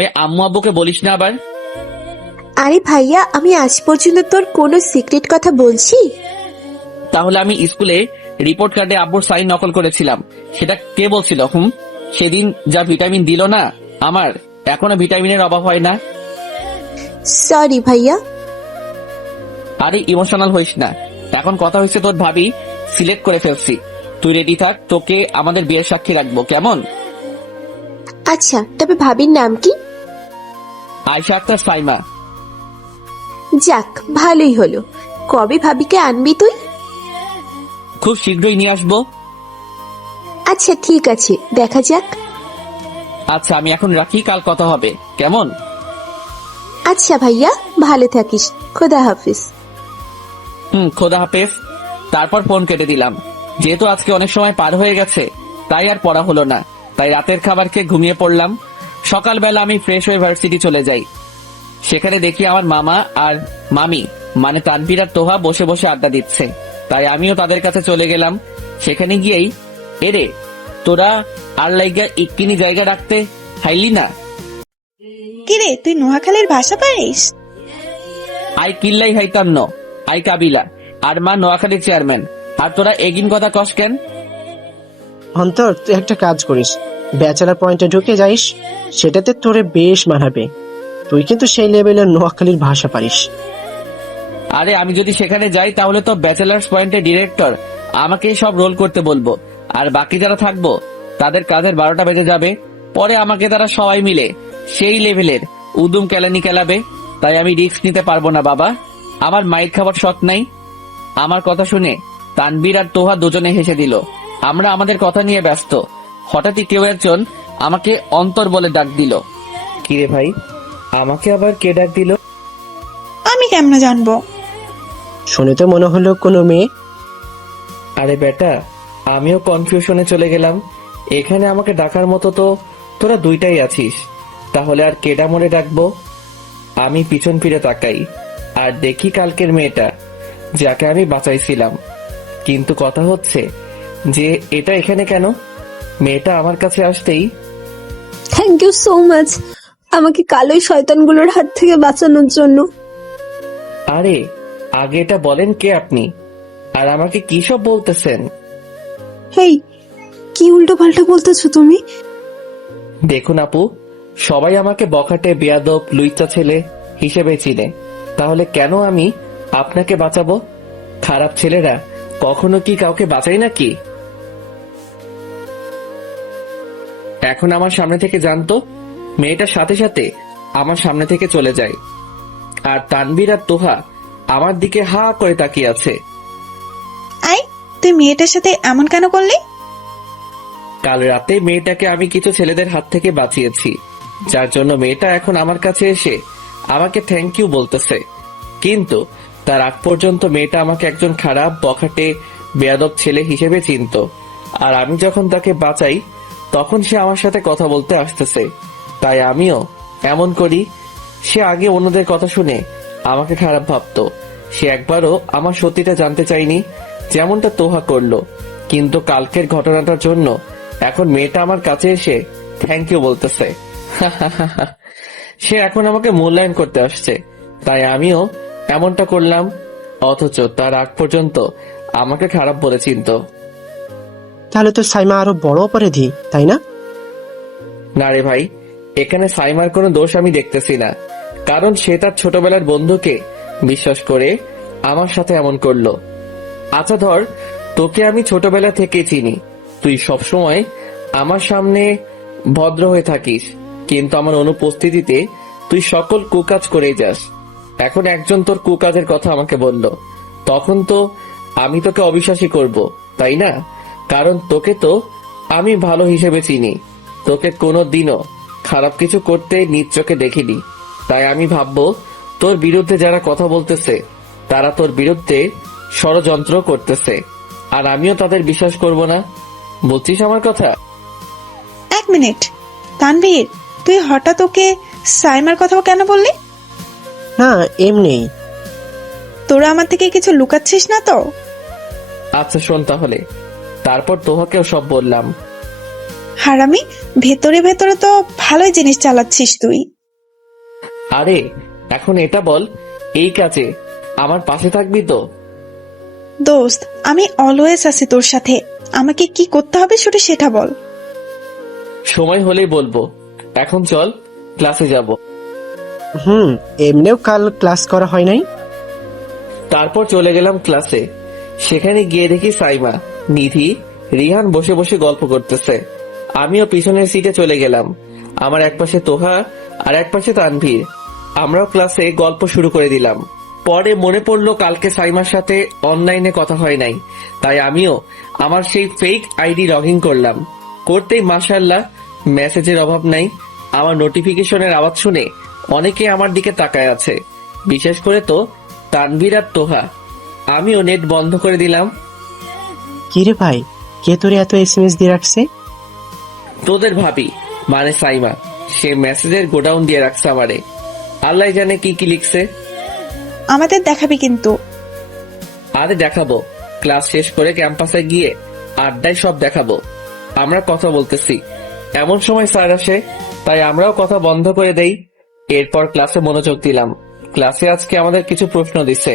তবে আম্মু আব্বুকে বলিস না আবার। আরে ভাইয়া, আমি আজ পর্যন্ত তোর কোনো সিক্রেট কথা বলছি? তাহলে আমি স্কুলে রিপোর্ট কার্ডে আব্বুর সাইন নকল করেছিলাম, সেটা কে বলছিল? সেদিন যা ভিটামিন দিল না আমার, এখনো ভিটামিনের অভাব হয় না। সরি ভাইয়া। আরে ইমোশনাল হইস না, এখন কথা হয়েছে তোর ভাবি সিলেক্ট করে ফেলছি, তুই রেডি থাক, তোকে আমাদের বিয়ের সাক্ষী রাখবো, কেমন? আচ্ছা, তবে ভাবির নাম কি? আয়শা আক্তার সাইমা। যাক, ভালোই হলো। কবে ভাবিকে আনবি তুই? খুব শীঘ্রই নিয়ে আসবো। আচ্ছা ঠিক আছে, দেখা যাক। আচ্ছা আমি এখন রাখি, কাল কথা হবে, কেমন? আচ্ছা ভাইয়া, ভালো থাকিস। খোদা হাফিজ। খোদা হাফেজ। তারপর ফোন কেটে দিলাম। যেহেতু আজকে অনেক সময় পার হয়ে গেছে, তাই আর পড়া হলো না, তাই রাতের খাবার খেয়ে ঘুমিয়ে পড়লাম। সকালবেলা আমি ফ্রেশ হয়ে ভার্সিটি চলে যাই। সেখানে দেখি আমার মামা আর মামি মানে তানভীর আর তোহা বসে বসে আড্ডা দিচ্ছে, তাই আমিও তাদের কাছে চলে গেলাম। সেখানে গিয়েই, এরে তোরা আর লাইগা ইক্কিনি জায়গা রাখতে হাইলি না? কিরে, তুই নোয়াখালীর ভাষা পারিস? আই কিল্লাই হাইতাম ন, আই কাবিলা, আর মা নোয়াখালীর চেয়ারম্যান, আর তোরা এগিন কথা কস কেন? অন্তর, তুই একটা কাজ করিস, ব্যাচেলার পয়েন্টে ঢুকে যাইস, সেটাতে তোরে বেশ মানাবে। তুই কিন্তু সেই লেভেলের নোয়াখালীর ভাষা পারিস। আরে আমি যদি সেখানে যাই তাহলে তো ব্যাচেলার্স পয়েন্টের ডিরেক্টর আমাকেই সব রোল করতে বলবো, আর বাকি যারা থাকবো তাদের কাজের 12টা বেজে যাবে। পরে আমাকে তারা সবাই মিলে সেই লেভেলের উদুম কেলানি কেলাবে, তাই আমি রিস্ক নিতে পারবো না বাবা। আমার মাইর খাবার শখ নাই। আমার কথা শুনে তানবীর আর তোহা দুজনে হেসে দিল। আমরা আমাদের কথা নিয়ে ব্যস্ত। হঠাৎই কেউ একজন আমাকে অন্তর বলে ডাক দিল। কিরে ভাই, আমাকে আবার কে ডাক দিল? আমি কেমনে জানবো? শুনে তো মনে হলো কোনো মেয়ে। আরে বেটা, আমিও কনফিউশনে চলে গেলাম। এখানে আমাকে ডাকার মতো তো তোরা দুইটাই আছিস, তাহলে আর কেডা মরে ডাকবো? আমি পিছন ফিরে তাকাই আর দেখি কালকের মেয়েটা, যাকে আমি বাঁচাইছিলাম। কিন্তু কথা হচ্ছে যে এটা এখানে কেন? মেয়েটা আমার কাছে আসতেই, থ্যাংক ইউ সো মাচ আমাকে কালো শয়তানগুলোর হাত থেকে বাঁচানোর জন্য। আরে আগে এটা বলেন কে আপনি, আর আমাকে কি সব বলতেছেন? হেই, কি উল্টো পাল্টা বলতেছো তুমি? দেখুন আপু, সবাই আমাকে বখাটে বেয়াদব লুইচা ছেলে হিসেবে চিনে, তাহলে কেন আমি আপনাকে বাঁচাবো? খারাপ ছেলেরা কখনো কি কাউকে বাঁচাই নাকি? এখন আমার সামনে থেকে জানতো। মেয়েটার সাথে সাথে আমার সামনে থেকে চলে যায়, আর তানভীর আর তোহা আমার দিকে হা করে তাকিয়ে আছে। আই, তুই মেয়েটার সাথে এমন কেন করলি? কাল রাতে মেয়েটাকে আমি কিছু ছেলেদের হাত থেকে বাঁচিয়েছি, যার জন্য মেয়েটা এখন আমার কাছে এসে আমাকে থ্যাংক ইউ বলতেছে। কিন্তু তার আগ পর্যন্ত মেয়েটা আমাকে একজন খারাপ বখাটে বেয়াদব ছেলে হিসেবে চিনতো, আর আমি যখন তাকে বাঁচাই তখন সে আমার সাথে কথা বলতে আসতেছে, তাই আমিও এমন করি। সে আগে অন্যদের কথা শুনে আমাকে খারাপ ভাবতো, সে একবারও আমার সত্যিটা জানতে চায়নি, যেমনটা তোহা করলো। কিন্তু কালকের ঘটনাটার জন্য এখন মেয়েটা আমার কাছে এসে থ্যাংক ইউ বলতেছে। সে এখন আমাকে মূল্যায়ন করতে আসছে, তাই আমিও এমনটা করলাম। অথচ তার আগ পর্যন্ত আমাকে খারাপ বলে চিনতো। তাহলে তো সাইমা আরো বড় অপরাধী, তাই না? না রে ভাই, এখানে সাইমার কোনো দোষ আমি দেখতেছি না, কারণ সে তার ছোটবেলার বন্ধুকে বিশ্বাস করে আমার সাথে এমন করলো। আচ্ছা ধর, তোকে আমি ছোটবেলা থেকে চিনি, তুই সবসময় আমার সামনে ভদ্র হয়ে থাকিস, কিন্তু আমার অনুপস্থিতিতে তুই সকল কুকাজ করেই যাস। এখন একজন তোর কুকাজের কথা আমাকে বলল, তখন তো আমি তোকে অবিশ্বাসী করব, তাই না? কারণ তোকে তো আমি ভালো হিসেবে চিনি, তোকে কোনো দিনও খারাপ কিছু করতে নিজ চোখে দেখিনি, তাই আমি ভাববো তোর বিরুদ্ধে যারা কথা বলতেছে তারা তোর বিরুদ্ধে ষড়যন্ত্র করতেছে, আর আমিও তাদের বিশ্বাস করব না। বুঝছিস আমার কথা? এক মিনিট, তানভীর, তুই হঠাৎ ওকে সাইমার কথা কেন বললি? না, এমনি। তোরা আমার থেকে কিছু লুকাচ্ছিস না তো? আচ্ছা শোন তাহলে। তারপর তোহাকেও সব বললাম। হারামি, ভেতরে ভেতরে তো ভালোই জিনিস চালাচ্ছিস তুই। আরে এখন এটা বল, এই কাজে আমার পাশে থাকবি তো? দোস্ত, আমি অলওয়েজ আছি তোর সাথে। আমাকে কি করতে হবে শুধু সেটা বল। সময় হলেই বলবো। এখন চল, ক্লাসে যাব। এমনিও কাল ক্লাস করা হয় নাই। তারপর চলে গেলাম ক্লাসে। সেখানে গিয়ে দেখি সাইমা, নিধি, রিহান বসে বসে গল্প করতেছে। আমিও পিছনের সিটে চলে গেলাম। আমার একপাশে তোহা আর একপাশে তানভীর। আমরাও ক্লাসে গল্প শুরু করে দিলাম। পরে মনে পড়লো কালকে সাইমার সাথে অনলাইনে কথা হয় নাই, তাই আমিও আমার সেই ফেক আইডি লগ ইন করলাম। করতেই মাশাআল্লাহ, মেসেজের অভাব নাই। আমার নোটিফিকেশনের আওয়াজ শুনে অনেকে আমার দিকে তাকায় আছে, বিশেষ করে তো তানভীর আর তোহা। আমিও নেট বন্ধ করে দিলাম। কিরে ভাই, কে তোরে এত এসএমএস দিয়ে রাখছে? তোদের ভাবি, মানে সাইমা, সে মেসেজের গোডাউন দিয়ে রাখছে আমারে। আল্লাহ জানে কি কি লিখছে। আমাদের দেখাবি কিন্তু। আরে দেখাবো, ক্লাস শেষ করে ক্যাম্পাসে গিয়ে আড্ডায় সব দেখাবো। আমরা কথা বলতেছি, এমন সময় স্যার আসে, তাই আমরাও কথা বন্ধ করে দেই। এরপর ক্লাসে মনোযোগ দিলাম। ক্লাসে আজকে আমাদের কিছু প্রশ্ন দিচ্ছে,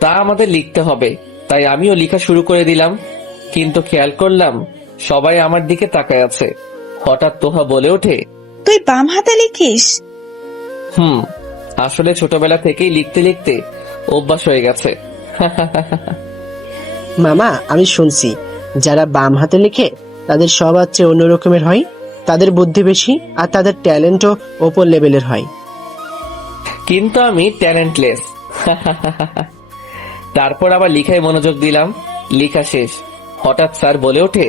তা আমাদের লিখতে হবে, তাই আমিও লেখা শুরু করে দিলাম। কিন্তু খেয়াল করলাম সবাই আমার দিকে তাকায় আছে। হঠাৎ তোহা বলে ওঠে, তুই বাম হাতে লিখিস? আসলে ছোটবেলা থেকেই লিখতে লিখতে অভ্যাস হয়ে গেছে। মামা, আমি শুনছি যারা বাম হাতে লেখে তাদের স্বভাব চেয়ে অন্য রকমের হয়, তাদের বুদ্ধি বেশি আর তাদের ট্যালেন্টও ওপর লেভেলের হয়। কিন্তু আমি ট্যালেন্টলেস। তারপর আবার লিখায় মনোযোগ দিলাম। লেখা শেষ, হঠাৎ স্যার বলে ওঠে,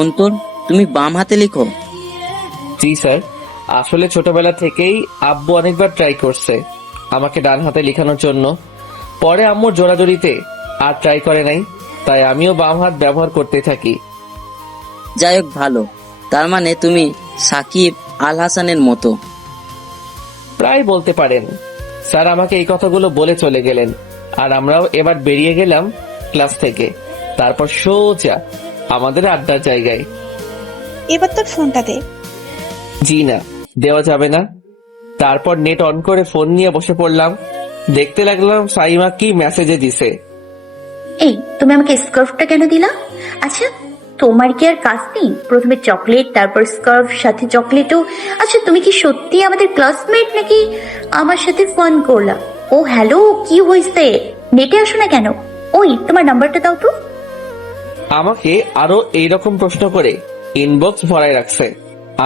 অন্তর, তুমি বাম হাতে লিখো? জি স্যার, আসলে ছোটবেলা থেকেই আব্বু অনেকবার ট্রাই করছে আমাকে ডান হাতে লেখানোর জন্য। পরে আম্মুর জোরাজোরিতে আর ট্রাই করে নাই, তাই আমিও বাম হাত ব্যবহার করতে থাকি। যাই হোক, ভালো। তার মানে তুমি সাকিব আল হাসানের মতো। প্রায় বলতে পারেন। স্যার আমাকে এই কথাগুলো বলে চলে গেলেন, আর আমরাও এবার বেরিয়ে গেলাম ক্লাস থেকে। তারপর সোজা আমাদের আড্ডার জায়গায়। এবার তোর ফোনটা দে। জি না, দেওয়া যাবে না। তারপর নেট অন করে ফোন নিয়ে বসে পড়লাম। দেখতে লাগলাম সাইমা কি মেসেজে দিছে। এই, তুমি আমাকে স্কার্ফটা কেন দিলা? আচ্ছা, তোমার কি আর কাজ নেই? প্রথমে চকলেট, তারপর স্কার্ফ, সাথে চকলেটও। আচ্ছা, তুমি কি সত্যি আমাদের ক্লাসমেট নাকি আমার সাথে ফান করলা? ও হ্যালো, কি হয়েছে? নেটে আসো না কেন? ওই, তোমার নাম্বারটা দাও তো। আমাকে আরো এইরকম প্রশ্ন করে ইনবক্স ভরায় রাখছে।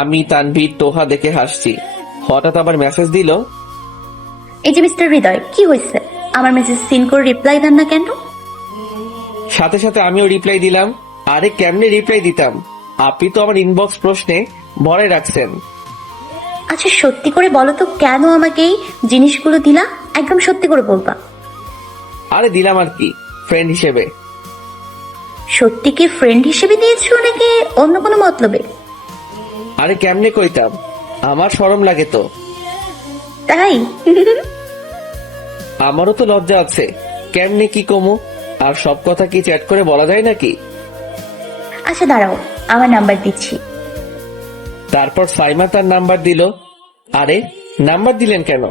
আমি, তানভীর, তোহা দেখে হাসছি। হঠাৎ আবার মেসেজ দিল, এই যে মিস্টার হৃদয়, কি হয়েছে? আমার মেসেজ সিন করে রিপ্লাই দেন না কেন? সাথে সাথে আমিও রিপ্লাই দিলাম। আরে কেমনে রিপ্লাই দিতাম, আপনি তো আমার ইনবক্স প্রশ্নে ভরায় রাখছেন। আচ্ছা, সত্যি করে বলো তো, কেন আমাকে এই জিনিসগুলো দিলা? একদম সত্যি করে বলবা। আরে দিলাম আর কি, ফ্রেন্ড হিসেবে। সত্যি কি ফ্রেন্ড হিসেবে দিয়েছো নাকি অন্য কোনো মতলবে? আরে কেমনে কইতাম, আমার শরম লাগে তো। তাই? আমারও তো লজ্জা আছে, কেমনে কি কমু? আর সব কথা কি চ্যাট করে বলা যায় নাকি? আচ্ছা দাঁড়াও, আমার নাম্বার দিচ্ছি। তারপর সাইমা তার নাম্বার দিল। আরে নাম্বার দিলেন কেন?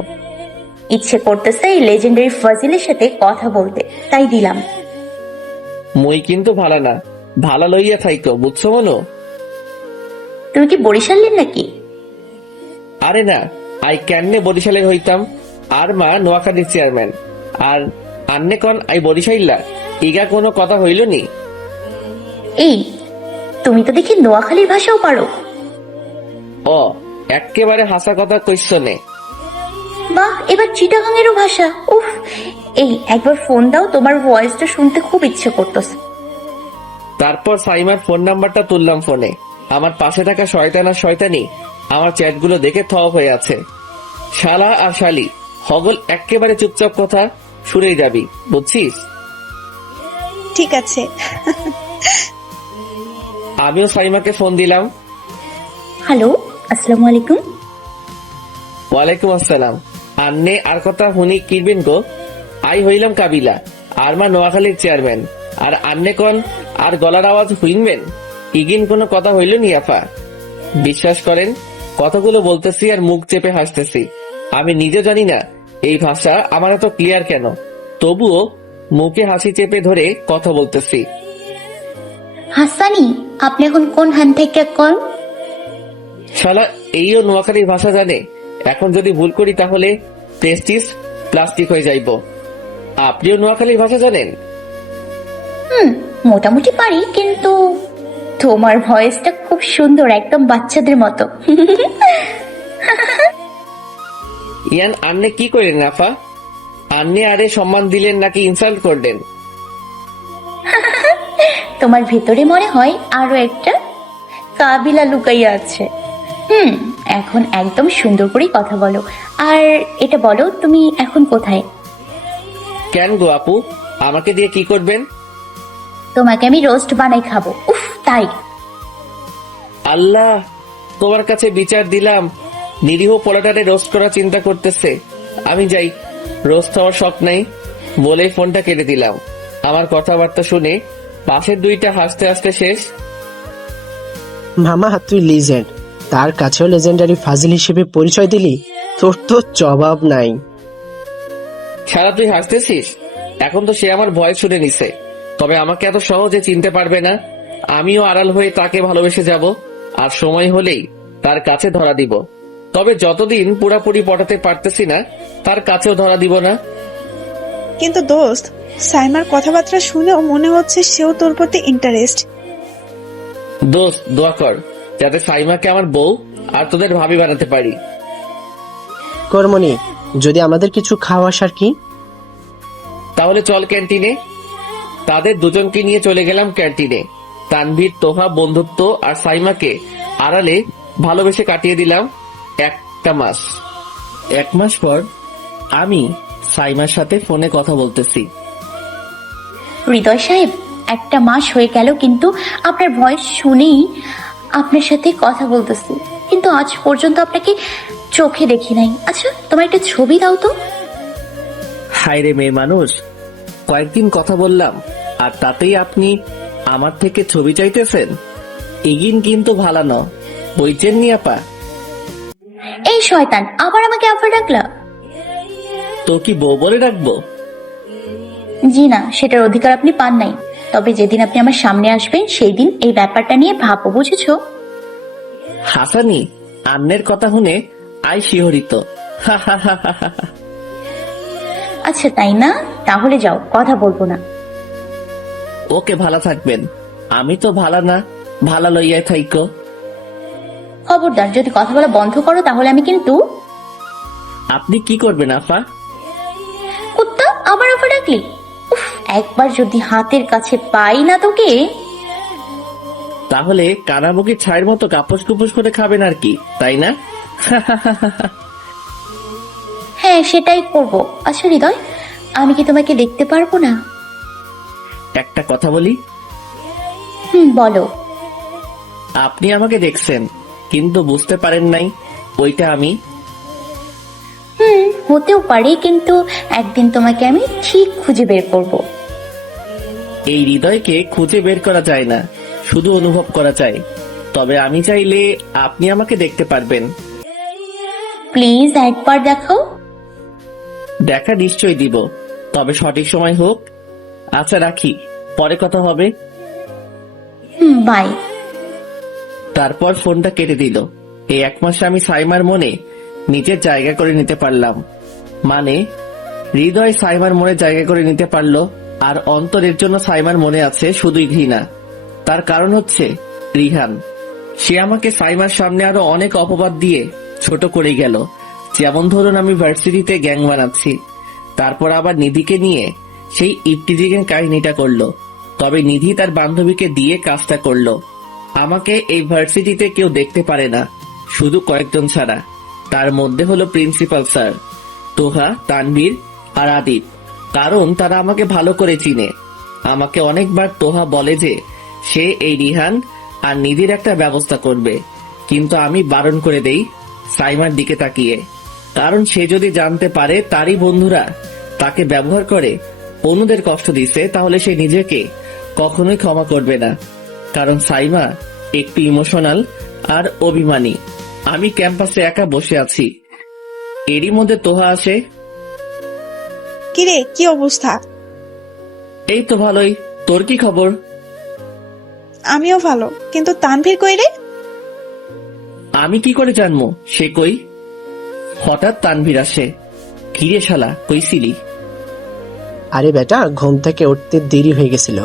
ইচ্ছে করতেছে এই লেজেন্ডারি ফাজিলের সাথে কথা বলতে, তাই দিলাম। মই কিন্তু ভালা না, ভালা লইয়া থাইকো, বুঝছো বলো? তুমি কি বরিশালের নাকি? আরে না, আই কেমনে বরিশালের হইতাম? আর মা নোয়াখালীর চেয়ারম্যান, আর আন্নে কন আই বরিশাইল্লা। ইগা কোনো কথা হইল নি? এই, তুমি তো দেখি নোয়াখালীর ভাষাও পারো। ও, এক্কেবারে হাসা কথা কইছো নে। বাহ, এবার চিটাগাঙেরও ভাষা। উফ, এই একবার ফোন দাও, তোমার ভয়েসটা শুনতে খুব ইচ্ছে করতেছে। তারপর সাইমার ফোন নাম্বারটা তুললাম ফোনে। আমার পাশে থাকা শয়তান আর শয়তানি আমার চ্যাটগুলো দেখে থ হয়ে আছে। শালা আর শালি হগল এক্কেবারে চুপচাপ কথা শুনেই যাবি, বুঝছিস? ঠিক আছে। আমিও সাইমাকে ফোন দিলাম। হ্যালো, আসসালামু আলাইকুম। ওয়ালাইকুম আসসালাম। আন্নে আর কথা হুনি কিরবেন গো? আই হইলাম কাবিলা, আর মা নোয়াখালীর চেয়ারম্যান, আর আন্নে কন আর গলার আওয়াজ হুইনবেন? ইগিন কোনো কথা হইল নি আফা? বিশ্বাস করেন, কথাগুলো বলতেছি আর মুখ চেপে হাসতেছি। আমি নিজে জানি না এই ভাষা আমার এত ক্লিয়ার কেন, তবুও মুখে হাসি চেপে ধরে কথা বলতেছি। হাসানি, আপনি এখন কোন হ্যান্ড থেকে কল? শালা এইও নোয়াখালীর ভাষা জানে? এখন যদি ভুল করি তাহলে প্রেস্টিজ প্লাস্টিক হয়ে যাইব। আপনিও নোয়াখালীর ভাষা জানেন? মোটামুটি পারি, কিন্তু তোমার ভয়েসটা খুব সুন্দর, একদম বাচ্চাদের মতো। ইয়ান আন্নে কি করেন আফা? আন্নে আরে সম্মান দিলেন নাকি ইনসাল্ট করলেন? তোমার ভিতরে মনে হয় আরো একটা কাবিলা লুকাইয়া আছে। এখন একদম সুন্দর করে কথা বলো। আর এটা বলো, তুমি এখন কোথায়? কেন গো আপু, আমাকে দিয়ে কি করবেন? তোমাকে আমি রোস্ট বানাই খাবো। উফ, তাই? আল্লাহ, তোমার কাছে বিচার দিলাম, নিরীহ পোলাটারে রোস্ট করার চিন্তা করতেছে। আমি যাই, রোস্ট হওয়ার শখ নাই বলে ফোনটা কেটে দিলাম। আমার কথাবার্তা শুনে পাশের দুইটা হাসতে হাসতে শেষ। মামা তুই লিজেন্ড, তার কাছেও লেজেন্ডারি ফাজিল হিসেবে পরিচয় দিলি, তোর তো জবাব নাই। সারা তুই হাসতেছিস? এখন তো সে আমার ভয় শুনে নিছে, তবে আমাকে এত সহজে চিনতে পারবে না। আমিও আড়াল হয়ে তাকে ভালোবেসে যাব, আর সময় হলেই তার কাছে ধরা দিব। তবে যতদিন পুরাপুরি পটাতে পারতেছি না, তার কাছেও ধরা দিব না। কিন্তু দোস্ত, সাইমার কথাবার্তা শুনেও মনে হচ্ছে সেও তোর প্রতি ইন্টারেস্ট। দোস্ত দোয়া কর যাতে সাইমাকে আমার বউ আর তোদের ভাবি বানাতে পারি। কর্মনি, যদি আমাদের কিছু খাওয়াস আর কি? তাহলে চল ক্যান্টিনে। তাদের দুজনকে নিয়ে চলে গেলাম ক্যান্টিনে। তানভীর, তোহা বন্ধুত্ব আর সাইমাকে আড়ালে ভালোবেসে কাটিয়ে দিলাম একটা মাস। 1 মাস পর আমি সাইমার সাথে ফোনে কথা বলতেছি। হৃদয় সাহেব, 1 মাস হয়ে গেল, কিন্তু আপনার ভয়েস শুনেই আপনার সাথে কথা বলতেছি, কিন্তু আজ পর্যন্ত আপনাকে চোখে দেখি নাই। আচ্ছা, তোমার একটা ছবি দাও তো। হায় রে মেয়ে মানুষ, কয়েকদিন কথা বললাম আর তাতেই আপনি আমার থেকে ছবি চাইতেছেন? ইগিন কিন্তু ভালো ন, বইচেন নি আপা? এই শয়তান, আবার আমাকে আফা ডাকলা? তো কি বউ বলে রাখবো? জি না, সেটার অধিকার আপনি পান নাই। তবে যেদিন আপনি আমার সামনে আসবেন সেই দিন এই ব্যাপারটা নিয়ে ভাববো, বুঝেছো? হাসানি, আন্নের কথা শুনে আই শিহরিত। হা হা হা হা হা। আচ্ছা তাই না, তাহলে যাও, কথা বলবো না। ওকে, ভালো থাকবেন। আমি তো ভালো না, ভালো লইয়াই থাইকো। খবরদার, যদি কথা বলা বন্ধ করো তাহলে আমি কিন্তু। আপনি কি করবেন আফা? কুত্তা, আবার আফা ডাকলি? উফ, একবার যদি হাতের কাছে পাই না তোকে। তাহলে কানামুখী ছায়ের মতো কাপস কুপস করে খাবেন আর কি, তাই না? হ্যাঁ, সেটাই করব। আচ্ছা হৃদয়, আমি কি তোমাকে দেখতে পারবো না? একটা কথা বলি। বলো। আপনি আমাকে দেখছেন কিন্তু বুঝতে পারেন নাই ওইটা আমি। হতেও পারে, কিন্তু একদিন তোমাকে আমি ঠিক খুঁজে বের করব। এই হৃদয়কে খুঁজে বের করা যায় না, শুধু অনুভব করা যায়। তবে আমি চাইলে আপনি আমাকে দেখতে পারবেন। প্লিজ একবার দেখাও। দেখা নিশ্চয়ই দিব, তবে সঠিক সময় হোক। আচ্ছা রাখি, পরে কথা হবে। বাই। তারপর ফোনটা কেটে দিল। এই 1 মাসে আমি সাইমার মনে নিজের জায়গা করে নিতে পারলাম। মানে হৃদয় সাইমার মনে জায়গা করে নিতে পারলো, আর অন্তরের জন্য সাইমার মনে আছে শুধুই ঘৃণা। তার কারণ হচ্ছে রিহান। সে আমাকে সাইমার সামনে আরো অনেক অপবাদ দিয়ে ছোট করে গেল। যেমন ধরুন, আমি ভার্সিটিতে গ্যাং বানাচ্ছি, তারপর আবার নিধিকে নিয়ে সেই ইফটিজিংয়ের কাহিনীটা করলো। তবে নিধি তার বান্ধবীকে দিয়ে কাজটা করলো। আমাকে এই ভার্সিটিতে কেউ দেখতে পারে না, শুধু কয়েকজন ছাড়া। তার মধ্যে হলো প্রিন্সিপাল স্যার, তোহা, তানভীর আর আদিত। কারণ তারা আমাকে ভালো করে চিনে। আমাকে অনেকবার তোহা বলে যে সে এই রিহান আর নিধির একটা ব্যবস্থা করবে, কিন্তু আমি বারণ করে দেই সাইমার দিকে তাকিয়ে। কারণ সে যদি জানতে পারে তারই বন্ধুরা তাকে ব্যবহার করে অন্যদের কষ্ট দিছে, তাহলে সে নিজেকে কখনোই ক্ষমা করবে না। কারণ সাইমা একটু ইমোশনাল আর অভিমানী। আমি ক্যাম্পাসে একা বসে আছি, এরই মধ্যে তোহা আসে। কিরে, কি অবস্থা? এই তো ভালোই, তোর কি খবর? আমিও ভালো, কিন্তু তানভীর কই রে? আমি কি করে জানবো সে কই? হঠাৎ তানভীর আসে। কিরে শালা, কইছিলি? আরে বেটা, ঘুম থেকে উঠতে দেরি হয়ে গেছিল।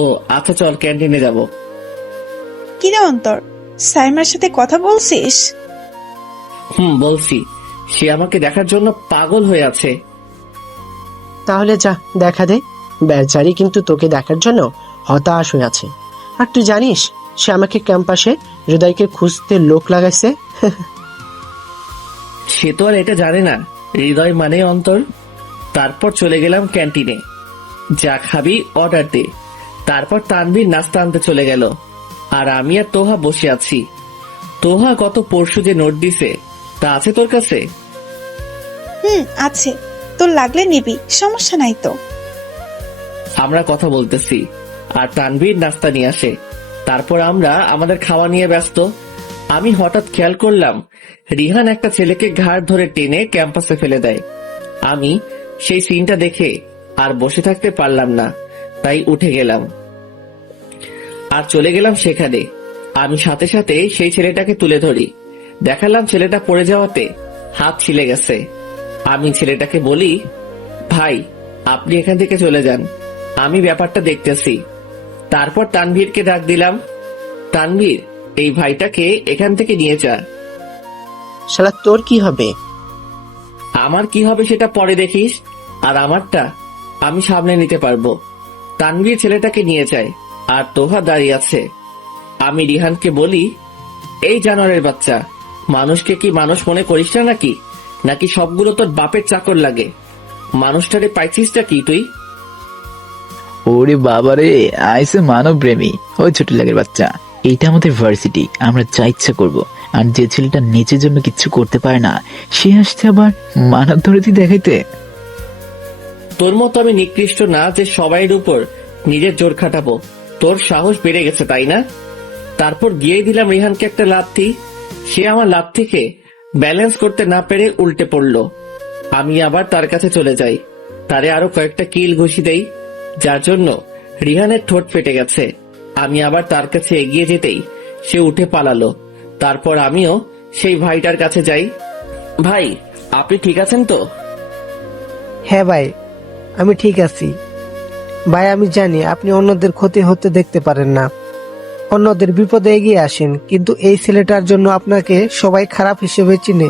ও আচ্ছা, চল ক্যান্টিনে যাব। কিরে অন্তর, সাইমার সাথে কথা বলছিস? বলছি। সে আমাকে দেখার জন্য পাগল হয়ে আছে। তাহলে যা দেখা দে। বেচারি কিন্তু তোকে দেখার জন্য হতাশ হয়ে আছে। আর তুই জানিস সে আমাকে ক্যাম্পাসে হৃদয়কে খুঁজতে লোক লাগাইছে। সে তো আর এটা জানে না হৃদয় মানে অন্তর। তারপর চলে গেলাম ক্যান্টিনে। যা খাবি অর্ডার দে। তারপর তানভীর নাস্তা আনতে চলে গেল, আর আমি আর তোহা বসে আছি। তোহা গত পরশু যে নোট দিছে তা আছে তোর কাছে? আছে, তোর লাগলে নিবি, সমস্যা নাই তো। আমরা কথা বলতেছি আর তানভীর নাস্তা নিয়ে আসে। তারপর আমরা আমাদের খাওয়া নিয়ে ব্যস্ত। আমি হঠাৎ খেয়াল করলাম রিহান একটা ছেলেকে ঘাড় ধরে টেনে ক্যাম্পাসে ফেলে দেয়। আমি সেই সিনটা দেখে আর বসে থাকতে পারলাম না, তাই উঠে গেলাম আর চলে গেলাম সেখানে। আমি সাথে সাথে সেই ছেলেটাকে তুলে ধরি। দেখালাম ছেলেটা পড়ে যাওয়াতে হাত ছিলে গেছে। আমি ছেলেটাকে বলি, ভাই আপনি এখান থেকে চলে যান, আমি ব্যাপারটা দেখতেছি। তারপর তানভীরকে ডাক দিলাম, তানভীর এই ভাইটাকে এখান থেকে নিয়ে যা। শালা তোর কি হবে? আমার কি হবে সেটা পরে দেখিস, আর আমারটা আমি সামনে নিতে পারবো। তানভীর ছেলেটাকে নিয়ে যায় আর তোহা দাঁড়িয়ে আছে। আমি রিহানকে বলি, এই জানোয়ারের বাচ্চা, মানুষকে কি মানুষ মনে করিস না নাকি? নাকি সবগুলো তোর বাপের চাকর লাগে? মানুষটারে পাইছিসটা কি তুই? ওরে বাবারে, আইসে মানব প্রেমী। ওই ছোট লাগের বাচ্চা, এইটা আমাদের ভার্সিটি, আমরা যা ইচ্ছা করব। আর যে ছেলেটা নিজের জন্য কিচ্ছু করতে পারে না, সে আসছে আবার মানব ধরতি দেখাইতে। তোর মতো আমি নিকৃষ্ট না যে সবাইয়ের উপর নিজের জোর খাটাবো। তোর সাহস বেড়ে গেছে তাই না? তারপর গিয়ে দিলাম রিহানকে একটা লাথি। সে আমার লাথিকে ব্যালেন্স করতে না পেরে উল্টে পড়লো। আমি আবার তার কাছে চলে যাই, তারে আরো কয়েকটা কিল ঘুষি দেই, যার জন্য রিহানের ঠোঁট ফেটে গেছে। আমি আবার তার কাছে এগিয়ে যেতেই সে উঠে পালালো। তারপর আমিও সেই ভাইটার কাছে যাই। ভাই আপনি ঠিক আছেন তো? হ্যাঁ ভাই, আমি ঠিক আছি। ভাই আমি জানি আপনি অন্যদের ক্ষতি হতে দেখতে পারেন না, অন্যদের বিপদে এগিয়ে আসেন, কিন্তু এই ছেলেটার জন্য আপনাকে সবাই খারাপ হিসেবে চিনে।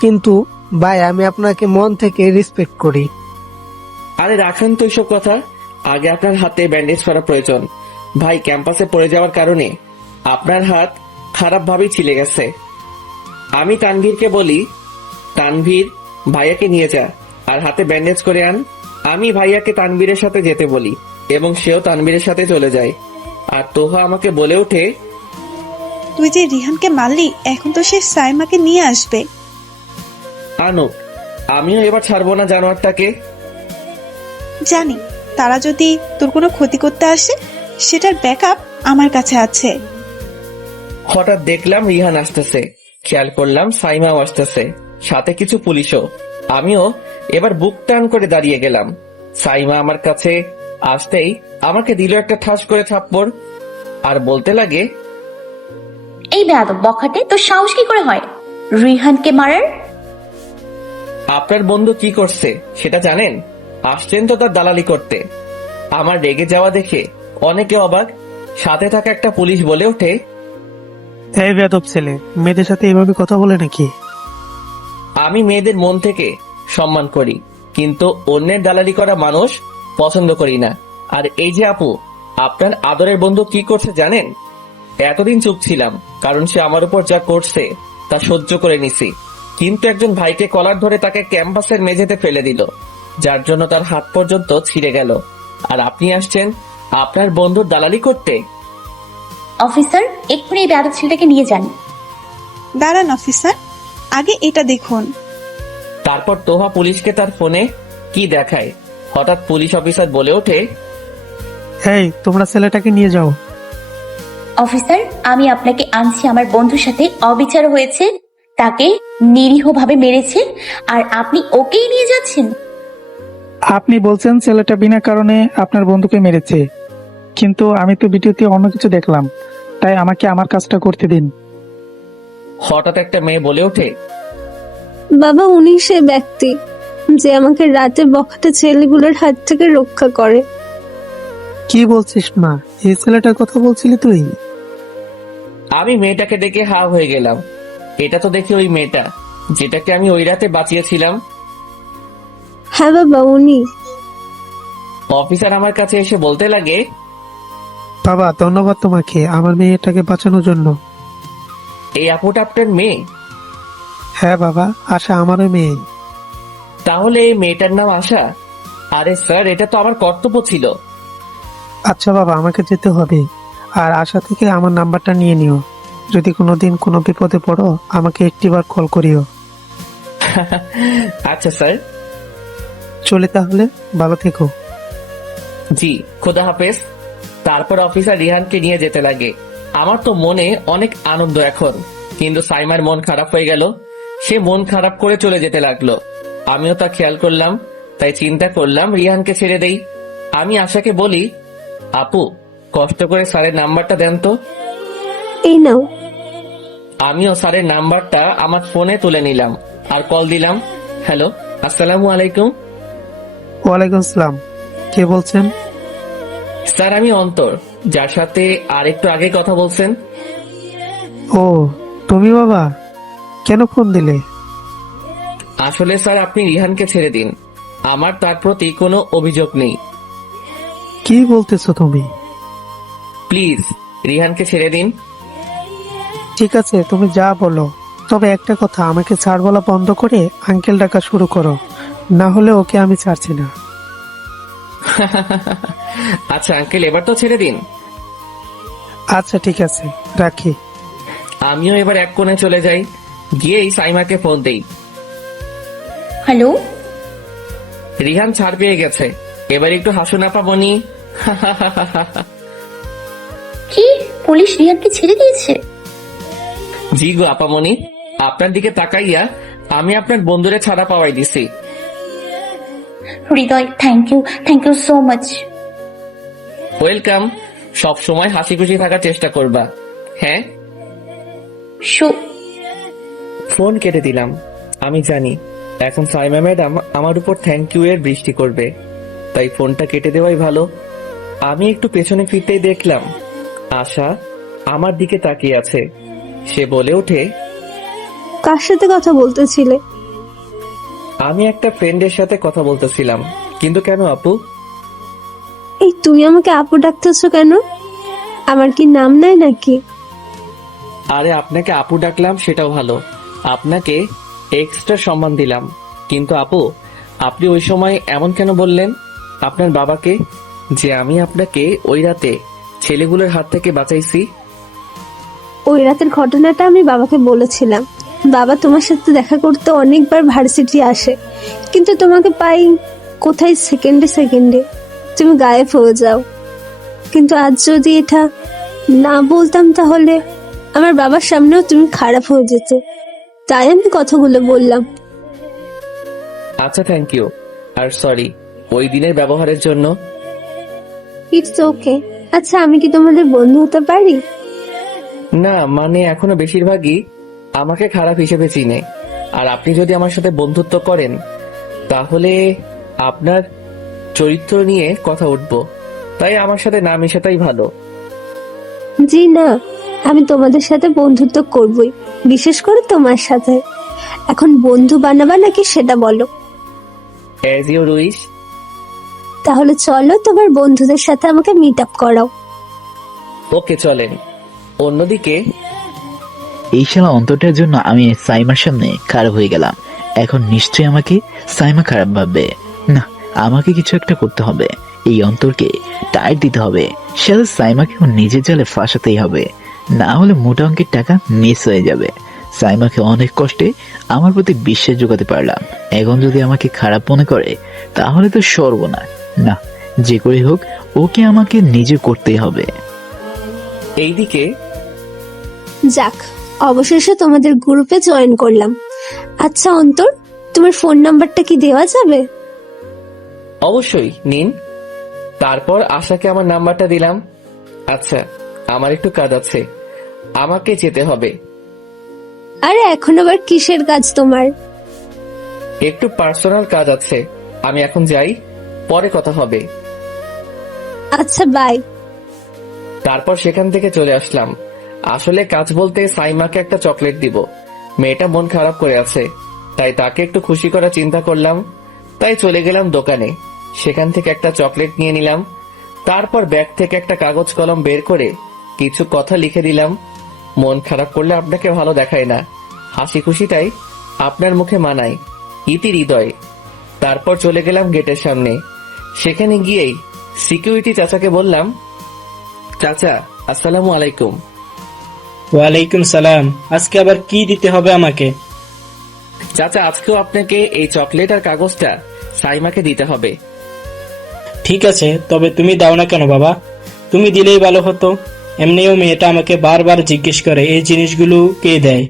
কিন্তু ভাই আমি আপনাকে মন থেকে রেসপেক্ট করি। আরে রাখেন তো এইসব কথা, আগে আপনার হাতে ব্যান্ডেজ করা প্রয়োজন। ভাই ক্যাম্পাসে পড়ে যাওয়ার কারণে আপনার হাত খারাপ ভাবেই ছিলে গেছে। আমি তানভীরকে বলি, তানভীর ভাইয়াকে নিয়ে যা আর হাতে ব্যান্ডেজ করে আন। আমি ভাইয়াকে তানভীরের সাথে যেতে বলি এবং সেও তানভীরের সাথে চলে যায়। আর তোহা আমাকে বলে ওঠে, তুই যে রিহানকে মারলি, এখন তো সে সাইমাকে নিয়ে আসবে। আনুক, আমিও এবার ছাড়বো না জানোয়ারটাকে। জানি, তারা যদি তোর কোনো ক্ষতি করতে আসে সেটার ব্যাকআপ আমার কাছে আছে। হঠাৎ দেখলাম রিহান আসতেছে, খেয়াল করলাম সাইমাও আসতেছে, সাথে কিছু পুলিশও। আমিও এবার বুক টান করে দাঁড়িয়ে গেলাম। সাইমা আমার কাছে আসতেই আমাকে দিল একটা ঠাস করে থাপ্পড় আর বলতে লাগে, এই বেয়াদব বখাটে, তোর সাহস কি করে হয় রিহানকে মারার? আপনার বন্ধু কি করছে সেটা জানেন? আসছেন তো তার দালালি করতে। আমার রেগে যাওয়া দেখে অনেকে অবাক। সাথে থাকা একটা পুলিশ বলে ওঠে, এই বেয়াদব ছেলে মেয়েদের সাথে এভাবে কথা বলে নাকি? আমি মেয়েদের মন থেকে সম্মান করি, কিন্তু অন্যের দালালি করা মানুষ পছন্দ করি না। আর এই যে আপু, আপনার আদরের বন্ধু কি করছে জানেন? এতদিন চুপ ছিলাম, কারণ সে আমার উপর যা করছে তা সহ্য করে নিছি। কিন্তু একজন ভাইকে কলার ধরে তাকে ক্যাম্পাসের মেঝেতে ফেলে দিল, যার জন্য তার হাত পর্যন্ত ছিঁড়ে গেল। আর আপনি আসছেন আপনার বন্ধুর দালালি করতে? অফিসার, এক্ষুনি এই বেয়াদব ছেলেটাকে নিয়ে যান। দাঁড়ান অফিসার, আগে এটা দেখুন। তারপর তোহা পুলিশকে তার ফোনে কি দেখায়। হঠাৎ পুলিশ অফিসার বলে ওঠে, এই তোমরা ছেলেটাকে নিয়ে যাও। অফিসার, আমি আপনাকে আনছি, আমার বন্ধুর সাথে অবিচার হয়েছে, তাকে নিরীহভাবে মেরেছে, আর আপনি ওকেই নিয়ে যাচ্ছেন? আপনি বলছেন ছেলেটা বিনা কারণে আপনার বন্ধুকে মেরেছে, কিন্তু আমি তো ভিডিওতে অন্য কিছু দেখলাম, তাই আমাকে আমার কাজটা করতে দিন। হঠাৎ একটা মেয়ে বলে ওঠে, বাবা উনি সে ব্যক্তি যে আমাকে রাতে বখাটে ছেলেগুলোর হাত থেকে রক্ষা করে। কি বলছিস মা? এই ছেলেটার কথা বলছিলি তুই? আমি মেয়েটাকে দেখে হা হয়ে গেলাম। এটা তো দেখি ওই মেয়েটা যেটাকে আমি ওই রাতে বাঁচিয়েছিলাম। হ্যাঁ বাবা উনি। অফিসার আমার কাছে এসে বলতে লাগে, বাবা ধন্যবাদ তোমাকে আমার মেয়েটাকে বাঁচানোর জন্য। এই আপুটা আপনার মেয়ে? হ্যাঁ বাবা, আশা আমারও মেয়ে। তাহলে এই মেয়েটার নাম আশা? আরে স্যার, এটা তো আমার কর্তব্য ছিল। আচ্ছা বাবা, আমাকে যেতে হবে। আর আশা থেকে আমার নাম্বারটা নিয়ে নিও। যদি কোনোদিন কোনো বিপদে পড়ো আমাকে একটিবার কল করিও। আচ্ছা স্যার। চলে তাহলে, ভালো থেকো। জি, খোদা হাফেজ। তারপর অফিসার রিহানকে নিয়ে যেতে লাগে। আমার তো মনে অনেক আনন্দ এখন, কিন্তু সাইমার মন খারাপ হয়ে গেল। সে মন খারাপ করে চলে যেতে লাগলো। আমিও তা খেয়াল করলাম, তাই চিন্তা করলাম রিহানকে ছেড়ে দেই। আমি আশাকে বলি, আপু কষ্ট করে স্যারের নাম্বারটা দেন তো। এই নাও। আমিও স্যারের নাম্বারটা আমার ফোনে তুলে নিলাম আর কল দিলাম। হ্যালো, আসসালামু আলাইকুম। ওয়ালাইকুম আসসালাম। কে বলছেন? স্যার আমি অন্তর, যার সাথে আর একটু আগে কথা বলছেন। ও তুমি বাবা, কেন ফোন দিলে? আসলে স্যার আপনি রিহানকে ছেড়ে দিন, আমার তার প্রতি কোনো অভিযোগ নেই। কি বলতেছো তুমি? প্লিজ রিহানকে ছেড়ে দিন। ঠিক আছে তুমি যা বলো, তবে একটা কথা, আমাকে ছাড় বলা বন্ধ করে আঙ্কেল ডাকা শুরু করো, না হলে ওকে আমি ছাড়ছি না। আচ্ছা আঙ্কেল, এবার তো ছেড়ে দিন। আচ্ছা ঠিক আছে, রাখি। আমিও এবার এক কোণে চলে যাই, গিয়েই সাইমাকে ফোন দেই। হ্যালো। রিহান ছাড় পেয়ে গেছে, এবার একটু হাসুন আপামনি। কি, পুলিশ রিয়ানকে ছেড়ে দিয়েছে? জি গো আপামনি, আপনার দিকে তাকাইয়া আমি আপনার বন্ধুরে ছাড়া পাওয়াই দিছি। Hridoy, thank you so much. Welcome. সব সময় হাসি খুশি থাকার চেষ্টা করবা, হ্যাঁ? ফোন কেটে দিলাম। আমি জানি এখন সাইমা ম্যাডাম আমার উপর থ্যাংক ইউ এর বৃষ্টি করবে, তাই ফোনটা কেটে দেওয়াই ভালো। আমি একটু পেছনে ফিরতেই দেখলাম আশা আমার দিকে তাকিয়ে আছে। সে বলে ওঠে, কার সাথে কথা বলতেছিলে? আমি একটা ফ্রেন্ডের সাথে কথা বলতেছিলাম। কিন্তু কেন আপু? এই তুমি আমাকে আপু ডাকতেছো কেন? আমার কি নাম নাই নাকি? আরে আপনাকে আপু ডাকলাম সেটাও ভালো, আপনাকে এক্সট্রা সম্মান দিলাম। কিন্তু আপু, আপনি ওই সময় এমন কেন বললেন আপনার বাবাকে যে আমি আপনাকে ওই রাতে ছেলেগুলোর হাত থেকে বাঁচাইছি? ওই রাতের ঘটনাটা আমি বাবাকে বলেছিলাম। বাবা তোমার সাথে দেখা করতে অনেকবার ভার্সিটি আসে, কিন্তু তোমাকে পাই কোথায় সেকেন্ডে সেকেন্ডে তুমি গায়েব হয়ে যাও। কিন্তু আজ যদি এটা না বলতাম তাহলে আমার বাবার সামনেও তুমি খারাপ হয়ে যেতে, তাই আমি কথাগুলো বললাম। আচ্ছা থ্যাংক ইউ, আর সরি ওই দিনের ব্যবহারের জন্য। It's okay. আচ্ছা আমি কি তোমাদের বন্ধু হতে পারি? না মানে এখনো বেশিরভাগই আমাকে খারাপ হিসেবে চিনে, আর আপনি যদি আমার সাথে বন্ধুত্ব করেন তাহলে আপনার চরিত্র নিয়ে কথা উঠবো, তাই আমার সাথে না মেশাটাই ভালো। জি না, আমি তোমাদের সাথে বন্ধুত্ব করবই, বিশেষ করে তোমার সাথে। এখন বন্ধু বানাবা নাকি সেটা বলো। As you wish. তাহলে চলো তোমার বন্ধুদের সাথে আমাকে মিট আপ করাও। ওকে চলেন। অন্যদিকে এই শালা অন্তরটার জন্য আমি সাইমার সামনে খারাপ হয়ে গেলাম। এখন নিশ্চয়ই আমাকে সাইমা খারাপ ভাববে। না, আমাকে কিছু একটা করতে হবে। এই অন্তরকে টাইট দিতে হবে। শালা সাইমাকে নিজের জালে ফাঁসাতেই হবে, না হলে মোটা অঙ্কের টাকা মিস হয়ে যাবে। সাইমাকে অনেক কষ্টে আমার প্রতি বিশ্বাস জোগাতে পারলাম, এখন যদি আমাকে খারাপ মনে করে তাহলে তো সর্বনাশ। না, যে করে হোক ওকে আমাকে নিজে করতেই হবে। এইদিকে যাক, অবশেষে তোমাদের গ্রুপে জয়েন করলাম। আচ্ছা অন্তর, তোমার ফোন নাম্বারটা কি দেওয়া যাবে? অবশ্যই নিন। তারপর আশাকে আমার নাম্বারটা দিলাম। আচ্ছা, আমার একটু কাজ আছে, আমাকে যেতে হবে। আরে এখন আবার কিসের কাজ তোমার? একটু পার্সোনাল কাজ আছে, আমি এখন যাই, পরে কথা হবে। আচ্ছা বাই। তারপর সেখান থেকে চলে আসলাম। আসলে কাজ বলতে সাইমাকে একটা চকলেট দিব। মেয়েটা মন খারাপ করে আছে, তাই তাকে একটু খুশি করার চিন্তা করলাম। তাই চলে গেলাম দোকানে, সেখান থেকে একটা চকলেট নিয়ে নিলাম। তারপর ব্যাগ থেকে একটা কাগজ কলম বের করে কিছু কথা লিখে দিলাম। মন খারাপ করলে আপনাকে ভালো দেখায় না, হাসি খুশিটাই আপনার মুখে মানায়, ইতি হৃদয়। তারপর চলে গেলাম গেটের সামনে। সেখানে গিয়েই সিকিউরিটি চাচাকে বললাম, চাচা আসসালামু আলাইকুম। ওয়ালাইকুম সালাম। আজকে আবার কি দিতে হবে আমাকে? চাচা, আজকেও আপনাকে এই চকলেট আর কাগজটা সাইমাকে দিতে হবে। ঠিক আছে, তবে তুমি দাও না কেন বাবা? তুমি দিলেই ভালো হতো। এমনিও মেয়েটা আমাকে বারবার জিজ্ঞেস করে এই জিনিসগুলো কে দেয়,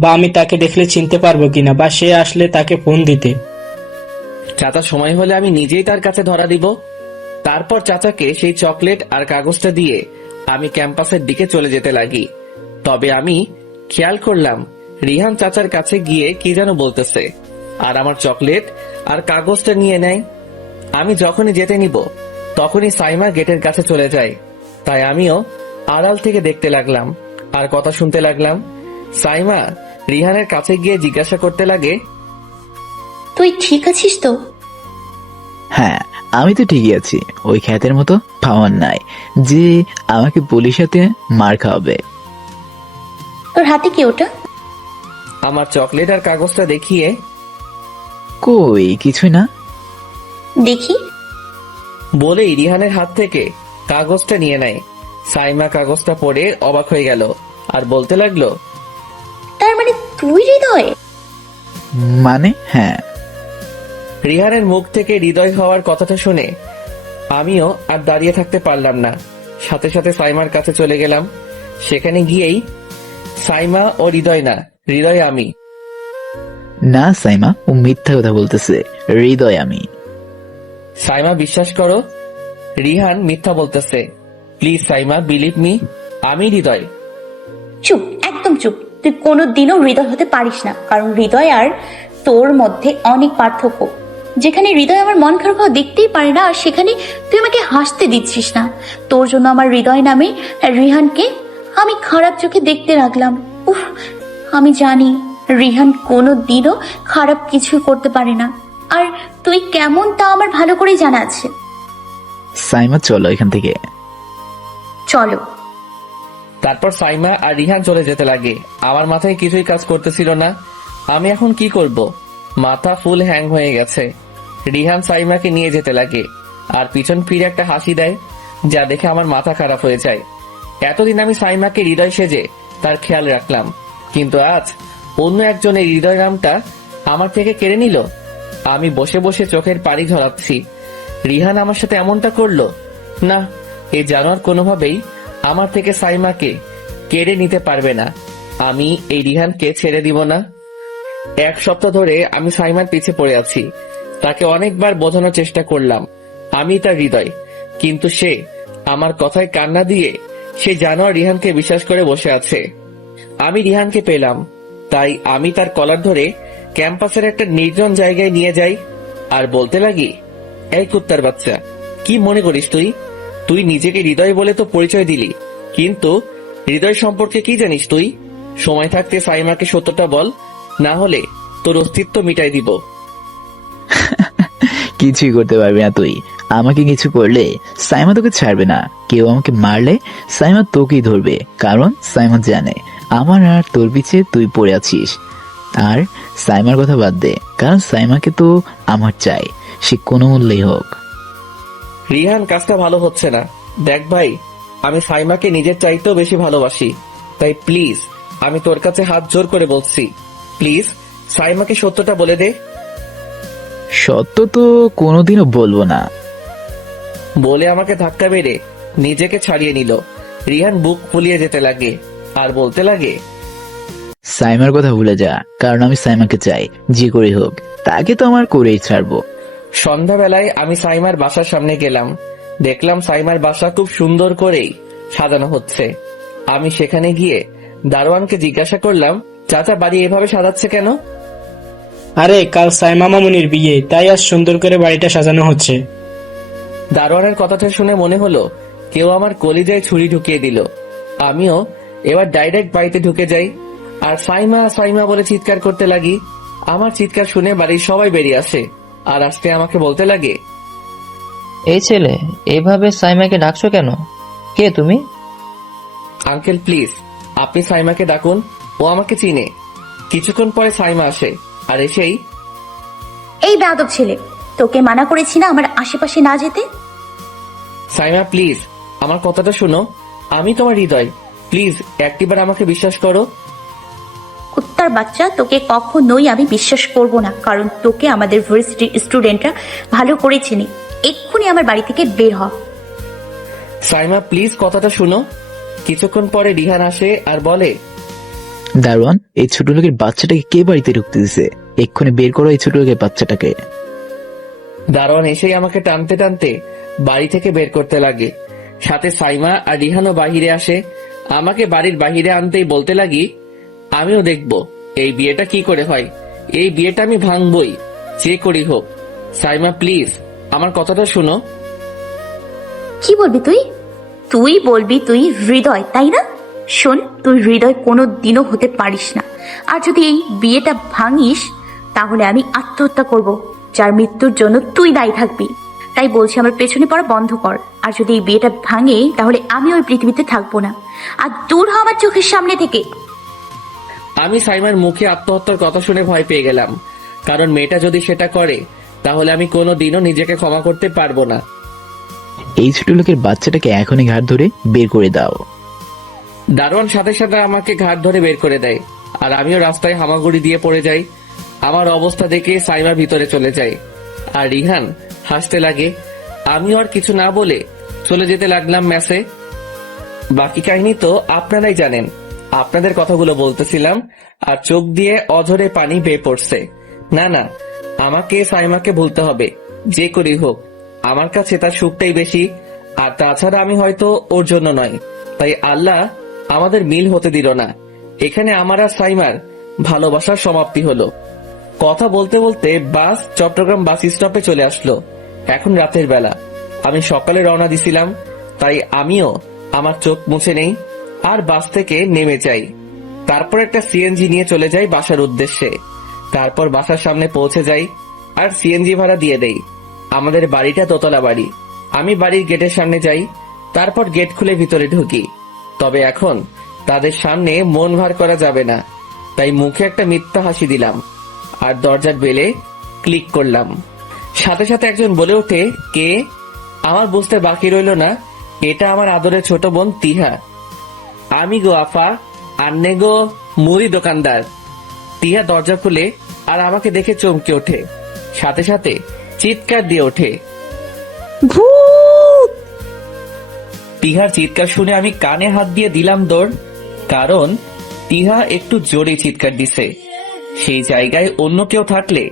বা আমি তাকে দেখলে চিনতে পারবো কিনা, বা সে আসলে তাকে ফোন দিতে। চাচা সময় হলে আমি নিজেই তার কাছে ধরা দিব। তারপর চাচাকে সেই চকলেট আর কাগজটা দিয়ে আমি ক্যাম্পাসের দিকে চলে যেতে লাগি। তবে আমি খেয়াল করলাম রিহান চাচার কাছে গিয়ে কি যেন বলতেছে, আর আমার চকলেট আর কাগজটা নিয়ে নেয়। আমি যখনই যেতে নিব তখনই সাইমা গেটের কাছে চলে যায়। তাই আমিও আড়াল থেকে দেখতে লাগলাম আর কথা শুনতে লাগলাম। সাইমা রিহানের কাছে গিয়ে জিজ্ঞাসা করতে লাগে, তুই ঠিক আছিস তো? হ্যাঁ, আমি তো ঠিকই আছি। ওই খ্যাতের মতো পাওয়ার নাই যে আমাকে পুলিশ হাতে মার খাওয়াবে। তোর হাতে কি ওটা? আমার চকলেট আর কাগজটা দেখিয়ে, কই কিছুই না। দেখি। বলেই রিহানের হাত থেকে কাগজটা নিয়ে নেয়। সাইমা কাগজটা পড়ে অবাক হয়ে গেল আর বলতে লাগলো, তার মানে তুই হৃদয়? মানে হ্যাঁ। রিহানের মুখ থেকে হৃদয় হওয়ার কথাটা শুনে আমিও আর দাঁড়িয়ে থাকতে পারলাম না, সাথে সাথে সাইমার কাছে চলে গেলাম। সেখানে গিয়েই, সাইমা ও হৃদয় না, হৃদয় আমি। না সাইমা, ও মিথ্যা কথা বলতেছে। হৃদয় আমি। সাইমা বিশ্বাস করো, রিহান মিথ্যা বলতেছে। প্লিজ সাইমা, বিলিভ মি, আমি হৃদয়। চুপ, একদম চুপ। তুই কোনোদিনও হৃদয় হতে পারিস না, কারণ হৃদয় আর তোর মধ্যে অনেক পার্থক্য। যেখানে হৃদয় আমার মন খারাপ হওয়া দেখতেই পারে না, আর সেখানে তুই আমাকে হাসতে দিচ্ছিস না। তোর জন্য আমার হৃদয় নামে রিহানকে আমি খারাপ চোখে দেখতে লাগলাম। উফ, আমি জানি রিহান কোনোদিনও খারাপ কিছু করতে পারে না, আর তুই কেমন তা আমার ভালো করেই জানা আছে। সাইমা চলো এখান থেকে। চলো। তারপর সাইমা আর রিহান চলে যেতে লাগে। আমার মাথায় কিছুই কাজ করতেছিল না, আমি এখন কি করব? মাথা ফুল হ্যাং হয়ে গেছে। রিহান সাইমাকে নিয়ে যেতে লাগে আর পিছন ফিরে একটা হাসি দেয়, যা দেখে আমার মাথা খারাপ হয়ে যায়। এতদিন আমি সাইমাকে হৃদয় সেজে তার খেয়াল রাখলাম, কিন্তু আজ অন্য একজনের হৃদয় নামটা আমার থেকে কেড়ে নিল। আমি বসে বসে চোখের পানি ঝরাচ্ছি। রিহান আমার সাথে এমনটা করলো না, এই জানোয়ার কোনোভাবেই আমার থেকে সাইমাকে কেড়ে নিতে পারবে না। আমি এই রিহানকে ছেড়ে দিব না। এক সপ্তাহ ধরে আমি সাইমার পিছে পড়ে আছি। তাকে অনেকবার বোঝানোর চেষ্টা করলাম আমি তার হৃদয়, কিন্তু সে আমার কথায় কান্না দিয়ে সে জানোয়ার রিহানকে বিশ্বাস করে বসে আছে। আমি রিহানকে পেলাম, তাই আমি তার কলার ধরে ক্যাম্পাসের একটা নির্জন জায়গায় নিয়ে যাই আর বলতে লাগি, এই কুত্তার বাচ্চা, কি মনে করিস তুই? তুই নিজেকে হৃদয় বলে তো পরিচয় দিলি, কিন্তু হৃদয় সম্পর্কে কি জানিস তুই? সময় থাকতে সাইমাকে সত্যটা বল, না হলে তোর অস্তিত্ব মিটাই দিব। কিছুই করতে পারবি না তুই। আমাকে কিছু করলে সাইমা তোকে ছাড়বে না। কেউ আমাকে মারলে সাইমা তোকেই ধরবে, কারণ সাইমা জানে আমার আর তোর পিছে তুই পড়ে আছিস। আর সাইমার কথা বাদ দে, কারণ সাইমাকে তো আমার চাই, সে কোনো মূল্যেই হোক। রিহান, কাজটা ভালো হচ্ছে না। দেখ ভাই, আমি সাইমাকে নিজের চাইতেও বেশি ভালোবাসি, তাই প্লিজ আমি তোর কাছে হাত জোর করে বলছি, প্লিজ সাইমাকে সত্যটা বলে দে। সত্য তো কোনোদিনও বলবো না। বলে আমাকে ধাক্কা মেরে নিজেকে ছাড়িয়ে নিল। রিহান বুক ফুলিয়ে যেতে লাগে আর বলতে লাগে, সাইমার কথা ভুলে যা, কারণ আমি সাইমাকে চাই, যে করে হোক তাকে তো আমার করেই ছাড়বো। সন্ধ্যাবেলায় আমি সাইমার বাসার সামনে গেলাম। দেখলাম সাইমার বাসা খুব সুন্দর করেই সাজানো হচ্ছে। আমি সেখানে গিয়ে দারোয়ানকে জিজ্ঞাসা করলাম, চাচা বাড়ি এভাবে সাজাচ্ছে কেন? আরে কাল সাইমা মামুনির বিয়ে, তাই আজ সুন্দর করে বাড়িটা সাজানো হচ্ছে। দারোয়ানের কথাটা শুনে মনে হলো কেউ আমার কলিজায় ছুরি ঢুকিয়ে দিল। আমিও এবার ডাইরেক্ট বাড়িতে ঢুকে যাই আর সাইমা সাইমা বলে চিৎকার করতে লাগি। আমার চিৎকার শুনে বাড়ির সবাই বেরিয়ে আসে আর আসতে আমাকে বলতে লাগে, এই ছেলে, এভাবে সাইমাকে ডাকছো কেন? কে তুমি? আঙ্কেল প্লিজ আপনি সাইমাকে ডাকুন, ও আমাকে চিনে। কিছুক্ষণ পরে সাইমা আসে আর এসেই, এই বেয়াদব ছেলে, তোকে মানা করেছি না আমার আশেপাশে না যেতে? সাইমা প্লিজ আমার কথাটা শুনো, আমি তোমার হৃদয়, প্লিজ একটিবার আমাকে বিশ্বাস করো। কুত্তার বাচ্চা, তোকে কখনোই আমি বিশ্বাস করব না, কারণ তোকে আমাদের ভার্সিটির স্টুডেন্টরা ভালো করে চিনি। এক্ষুনি আমার বাড়ি থেকে বের হ। সাইমা প্লিজ কথাটা শুনো। কিছুক্ষণ পরে রিহান আসে আর বলে, দারোয়ান, এই ছোট লোকের বাচ্চাটাকে কে বাড়িতে ঢুকতে দিছে? এক্ষুনি বের করো এই ছোট লোকের বাচ্চাটাকে। দারোয়ান এসেই আমাকে টানতে টানতে বাড়ি থেকে বের করতে লাগে। সাথে সাইমা আর রিহানও বাহিরে আসে। আমাকে বাড়ির বাহিরে আনতেই বলতে লাগি, আমিও দেখব এই বিয়েটা কি করে হয়। এই বিয়েটা আমি ভাঙবই, যে করি হোক। সাইমা প্লিজ আমার কথাটা শুনো। কি বলবি তুই? তুই বলবি তুই হৃদয়, তাই না? শোন, তুই হৃদয় কোনো দিনও হতে পারিস না। আর যদি এই বিয়েটা ভাঙিস তাহলে আমি আত্মহত্যা করব, যার মৃত্যুর জন্য তুই দায়ী থাকবি। তাই বলছি আমার পেছনে পড়া বন্ধ কর। আর যদি এই বিয়েটা ভাঙে তাহলে আমি ওই পৃথিবীতে থাকবো না। আর দূর হ আমার চোখের সামনে থেকে। আমি সাইমার মুখে আত্মহত্যার কথা শুনে ভয় পেয়ে গেলাম, কারণ মেয়েটা যদি সেটা করে তাহলে আমি কোনোদিনও নিজেকে ক্ষমা করতে পারবো না। এই ছোট লোকের বাচ্চাটাকে এখনই ঘাট ধরে বের করে দাও। দারোয়ান সাথে সাথে আমাকে ঘাট ধরে বের করে দেয় আর আমিও রাস্তায় হামাগুড়ি দিয়ে পড়ে যাই। আমার অবস্থা দেখে সাইমা ভিতরে চলে যায় আর রিহান হাসতে লাগে। আমিও আর কিছু না বলে চলে যেতে লাগলাম মেসে। বাকি কাহিনী তো আপনারাই জানেন। আপনাদের কথাগুলো বলতেছিলাম আর চোখ দিয়ে অঝরে পানি বেয়ে পড়ছে। না না, আমাকে সাইমাকে ভুলতে হবে, যে করি হোক। আমার কাছে তার সুখটাই বেশি। আর তাছাড়া আমি হয়তো ওর জন্য নয়, তাই আল্লাহ আমাদের মিল হতে দিল না। এখানে আমার আর সাইমার ভালোবাসার সমাপ্তি হলো। কথা বলতে বলতে বাস চট্টগ্রাম বাস স্টপে চলে আসলো। এখন রাতের বেলা, আমি সকালে রওনা দিছিলাম, তাই আমিও আমার চোখ মুছে নেই আর বাস থেকে নেমে যাই। তারপর একটা সিএনজি নিয়ে চলে যাই বাসার উদ্দেশ্যে। তারপর বাসার সামনে পৌঁছে যাই আর সিএনজি ভাড়া দিয়ে দেই। আমাদের বাড়িটা দোতলা বাড়ি। আমি বাড়ির গেটের সামনে যাই, তারপর গেট খুলে ভিতরে ঢুকি। তবে এখন তাদের সামনে মন ভার করা যাবে না, তাই মুখে একটা মিথ্যা হাসি দিলাম আর দরজার বেলে ক্লিক করলাম। সাথে সাথে একজন বলে ওঠে, কে? আমার বুঝতে বাকি রইল না, এটা আমার আদরের ছোট বোন তিহা। আমি গো আফা, আন্নে গো মুড়ি দোকানদার। তিহা দরজা খুলে আর আমাকে দেখে চমকে ওঠে, সাথে সাথে চিৎকার দিয়ে ওঠে, ভূত! তিহার চিৎকার শুনে আমি কানে হাত দিয়ে দিলাম দৌড়, কারণ তিহা একটু জোরে চিৎকার দিছে। সেই জায়গায় অন্য কেউ থাকলে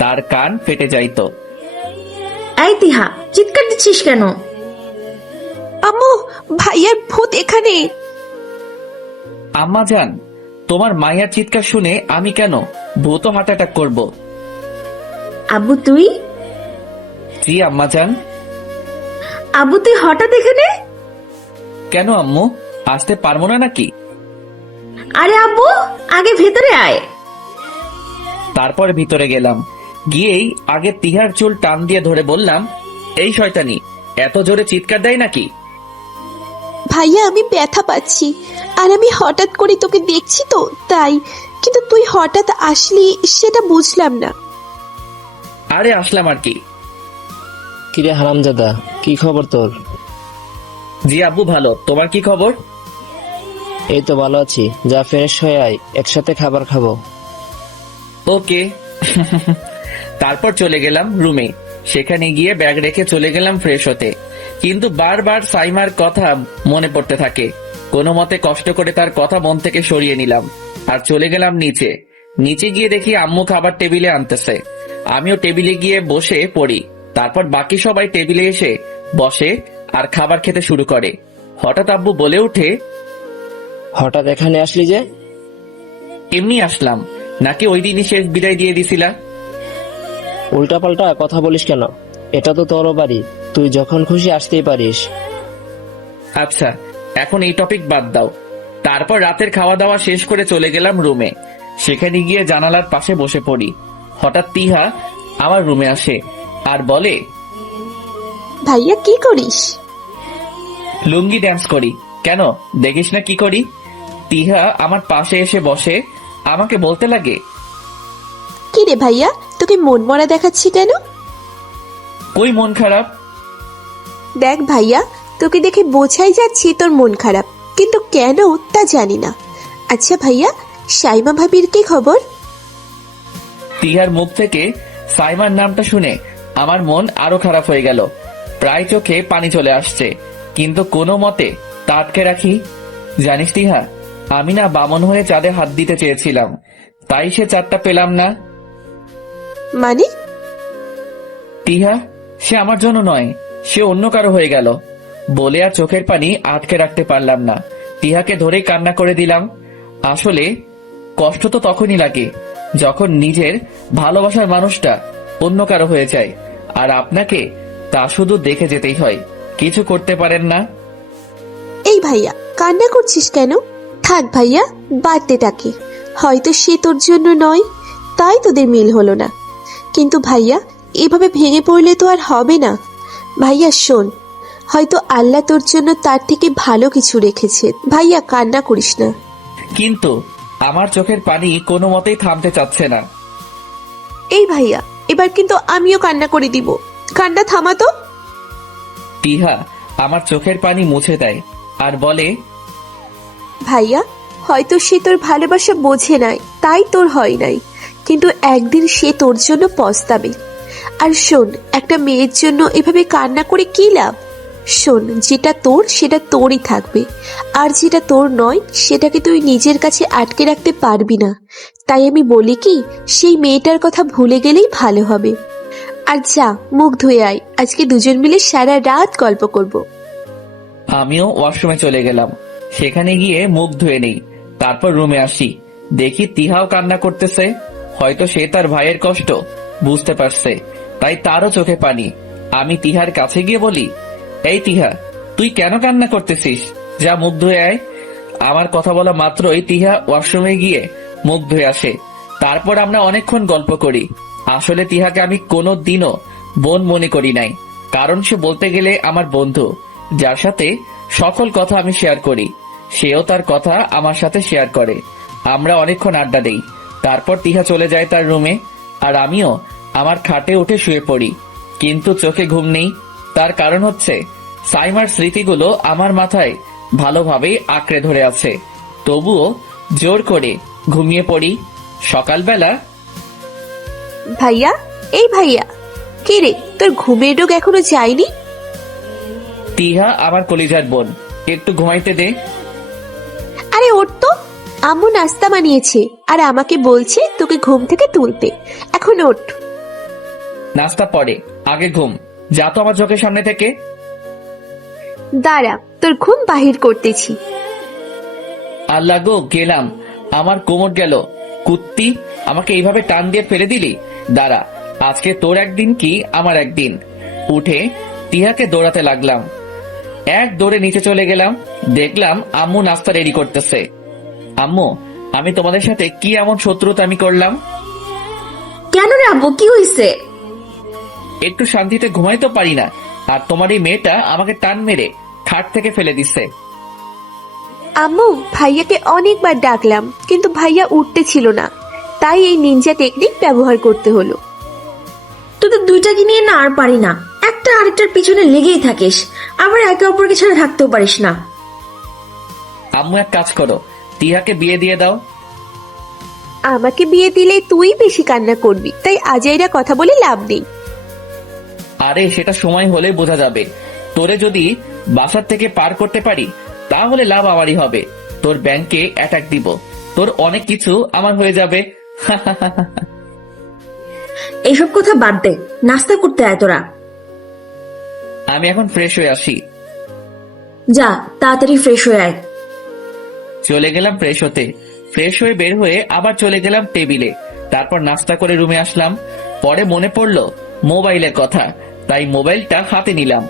তার কান ফেটে যাইতো। এই তিহা, চিৎকার দিচ্ছিস কেন? আম্মু, ভাইয়ার ভূত এখানে। আম্মা জান, তোমার মায়ের চিৎকার শুনে আমি কেন ভূত হার্ট অ্যাটাক করবো? আব্বু তুই? জি আম্মা জান। আব্বু তুই হঠাৎ এখানে? কেন আম্মু, আসতে পারবো না নাকি? আরে আব্বু, আগে ভেতরে আয়। তারপর ভিতরে গেলাম, গিয়েই আগে তিহার চুল টান দিয়ে ধরে বললাম, এই শয়তানি এত জোরে চিৎকার দেয় নাকি? ভাইয়া আমি ব্যথা পাচ্ছি, আর আমি হঠাৎ করে তোকে দেখছি তো তাই, কিন্তু তুই হঠাৎ আসলি সেটা বুঝলাম না। আরে আসলাম আর কি। কিরে হারামজাদা, কি খবর তোর? জি আব্বু ভালো, তোমার কি খবর? এই তো ভালো আছি, যা ফ্রেশ হয়ে আয়, একসাথে খাবার খাবো। ওকে। তারপর চলে গেলাম রুমে। সেখানে গিয়ে ব্যাগ রেখে চলে গেলাম ফ্রেশ হতে। কিন্তু বারবার সাইমার কথা মনে পড়তে থাকে। কোনো মতে কষ্ট করে তার কথা মন থেকে সরিয়ে নিলাম আর চলে গেলাম নিচে। নিচে গিয়ে দেখি আম্মু খাবার টেবিলে আনতেছে। আমিও টেবিলে গিয়ে বসে পড়ি। তারপর বাকি সবাই টেবিলে এসে বসে আর খাবার খেতে শুরু করে। হঠাৎ আব্বু বলে উঠে, হঠাৎ এখানে আসলি যে? এমনি আসলাম, নাকি ওই দিনই শেষ বিদায় দিয়ে দিছিলা? উল্টাপাল্টা কথা বলিস কেন? এটা তো তোর বাড়ি, তুই যখন খুশি আসতেই পারিস। আচ্ছা, এখন এই টপিক বাদ দাও। তারপর রাতের খাওয়া দাওয়া শেষ করে চলে গেলাম রুমে। সেখানে গিয়ে জানালার পাশে বসে পড়ি। হঠাৎ তিহা আমার রুমে আসে আর বলে, ভাইয়া কি করিস? লুঙ্গি ড্যান্স করি। কেন, দেখিস না কি করি? তিহা আমার পাশে এসে বসে আমাকে বলতে লাগে, কি রে ভাইয়া, তোকে মন মরা দেখাচ্ছি কেন? কই মন খারাপ? দেখ ভাইয়া, তোকে দেখে বোঝাই যাচ্ছে তোর মন খারাপ, কিন্তু কেন তা জানি না। আচ্ছা ভাইয়া, সাইমা ভাবির কি খবর? তিহার মুখ থেকে সাইমার নামটা শুনে আমার মন আরো খারাপ হয়ে গেল। প্রায় চোখে পানি চলে আসছে, কিন্তু কোনো মতে তা আটকে রাখি। জানিস তিহা, আমি না বামন হয়ে চাঁদে হাত দিতে চেয়েছিলাম, তাই সে চাঁদটা পেলাম না। মানে? তিহা, সে আমার জন্য নয়, সে অন্য কারো হয়ে গেল। বলে আর চোখের পানি আটকে রাখতে পারলাম না। তিহাকে ধরে কান্না করে দিলাম। আসলে কষ্ট তো তখনই লাগে যখন নিজের ভালোবাসার মানুষটা অন্য কারো হয়ে যায়, আর আপনাকে তা শুধু দেখে যেতেই হয়, কিছু করতে পারেন না। এই ভাইয়া, কান্না করছিস কেন? থাক ভাইয়া, বাদ দে তাকে। হয়তো সে তোর জন্য নয়, তাই তোদের মিল হলো না। কিন্তু ভাইয়া, এভাবে ভেঙে পড়লে তো আর হবে না। ভাইয়া শোন, হয়তো আল্লাহ তোর জন্য তার থেকে ভালো কিছু রেখেছে। ভাইয়া কান্না করিস না। কিন্তু আমার চোখের পানি কোনো মতেই থামতে চাচ্ছে না। এই ভাইয়া, এবার কিন্তু আমিও কান্না করে দিব। কান্না থামা তো। তিহা আমার চোখের পানি মুছে দেয় আর বলে, ভাইয়া, হয়তো সে তোর ভালোবাসা বোঝে নাই, তাই তোর হয় নাই, কিন্তু একদিন সে তোর জন্য পস্তাবে। আর শোন, একটা মেয়ের জন্য এভাবে কান্না করে কি লাভ? শোন, যেটা তোর সেটা তোরই থাকবে, আর যেটা তোর নয় সেটাকে তুই নিজের কাছে আটকে রাখতে পারবি না। তাই আমি বলি কি, সেই মেয়েটার কথা ভুলে গেলেই ভালো হবে। আর যা, মুখ ধুয়ে আয়, আজকে দুজন মিলে সারা রাত গল্প করব। আমিও ওয়াশরুমে চলে গেলাম। সেখানে গিয়ে মুখ ধুয়ে নেই, তারপর রুমে আসি। দেখি তিহাও কান্না করতেছে। হয়তো সে তার ভাইয়ের কষ্ট বুঝতে পারছে, তাই তারও চোখে পানি। আমি তিহার কাছে গিয়ে বলি, এই তিহা, তুই কেন কান্না করতেছিস? যা মুখ ধুয়ে আয়। আমার কথা বলা মাত্রই তিহা ওয়াশরুমে গিয়ে মুখ ধুয়ে আসে। তারপর আমরা অনেকক্ষণ গল্প করি। আসলে তিহাকে আমি কোনো দিনও বোন মনে করি নাই, কারণ সে বলতে গেলে আমার বন্ধু, যার সাথে সকল কথা আমি শেয়ার করি। সেও তার কথা আমার সাথে শেয়ার করে। আমরা অনেকক্ষণ আড্ডা দেই। তারপর তিহা চলে যায় তার রুমে, আর আমিও আমার খাটে উঠে শুয়ে পড়ি। কিন্তু চোখে ঘুম নেই। তার কারণ হচ্ছে সাইমার স্মৃতিগুলো আমার মাথায় ভালোভাবেই আঁকড়ে ধরে আছে। তবুও জোর করে ঘুমিয়ে পড়ি। সকালবেলা, ভাইয়া, এই ভাইয়া, কে রে, তোর ঘুমের রোগ এখনো যায়নি? তিহা আমার কলিজার বোন, একটু ঘুমাইতে দে। আরে ওঠ তো, আম্মু নাস্তা বানিয়েছে আর আমাকে বলছে তোকে ঘুম থেকে তুলতে। এখন ওঠ। নাস্তা পরে, আগে ঘুম। যা তো আমার চোখের সামনে থেকে। দাঁড়া, তোর ঘুম বাহির করতেছি। আল্লাহ গো, গেলাম। আমার কোমর গেল। কুত্তি, আমাকে এইভাবে টান দিয়ে ফেলে দিলি। দাঁড়া, আজকে তোর একদিন কি আমার একদিন। উঠে তিহাকে দৌড়াতে লাগলাম। এক দৌড়ে নিচে চলে গেলাম। দেখলাম আম্মু নাস্তা রেডি করতেছে। আম্মু, আমি তোমাদের সাথে কি এমন শত্রুতা আমি করলাম? কেন রে আব্বু, কি হয়েছে? একটু শান্তিতে ঘুমাই তো পারি না, আর তোমার এই মেয়েটা আমাকে টান মেরে খাট থেকে ফেলে দিচ্ছে। আম্মু, ভাইয়াকে অনেকবার ডাকলাম, কিন্তু ভাইয়া উঠতে ছিল না, তাই এই নিনজা টেকনিক ব্যবহার করতে হলো। তোদের দুইটাকে নিয়ে না আর পারি না, একটা আরেকটার পিছনে লেগেই থাকিস, আবার একে অপরকে ছাড়া থাকতেও পারিস না। আম্মু, এক কাজ করো, তিহাকে বিয়ে দিয়ে দাও। আমাকে বিয়ে দিলে তুই বেশি কান্না করবি, তাই আজাইরা কথা বলে লাভ নেই। আরে সেটা সময় হলে বোঝা যাবে। তোরে যদি বাসার থেকে পার করতে পারি তাহলে লাভ আমারই হবে। তোর ব্যাংকে অ্যাটাক দিব, তোর অনেক কিছু আমার হয়ে যাবে। এসব কথা বাদ দে, নাস্তা করতে আয় তোরা। আমি এখন ফ্রেশ হয়ে আসি। যা তাড়াতাড়ি ফ্রেশ হয়ে আয়। চলে গেলাম ফ্রেশ হতে। ফ্রেশ হয়ে বের হয়ে আবার চলে গেলাম টেবিলে। তারপর নাস্তা করে রুমে আসলাম। পরে মনে পড়লো মোবাইলের কথা, তাই মোবাইলটা হাতে নিলাম।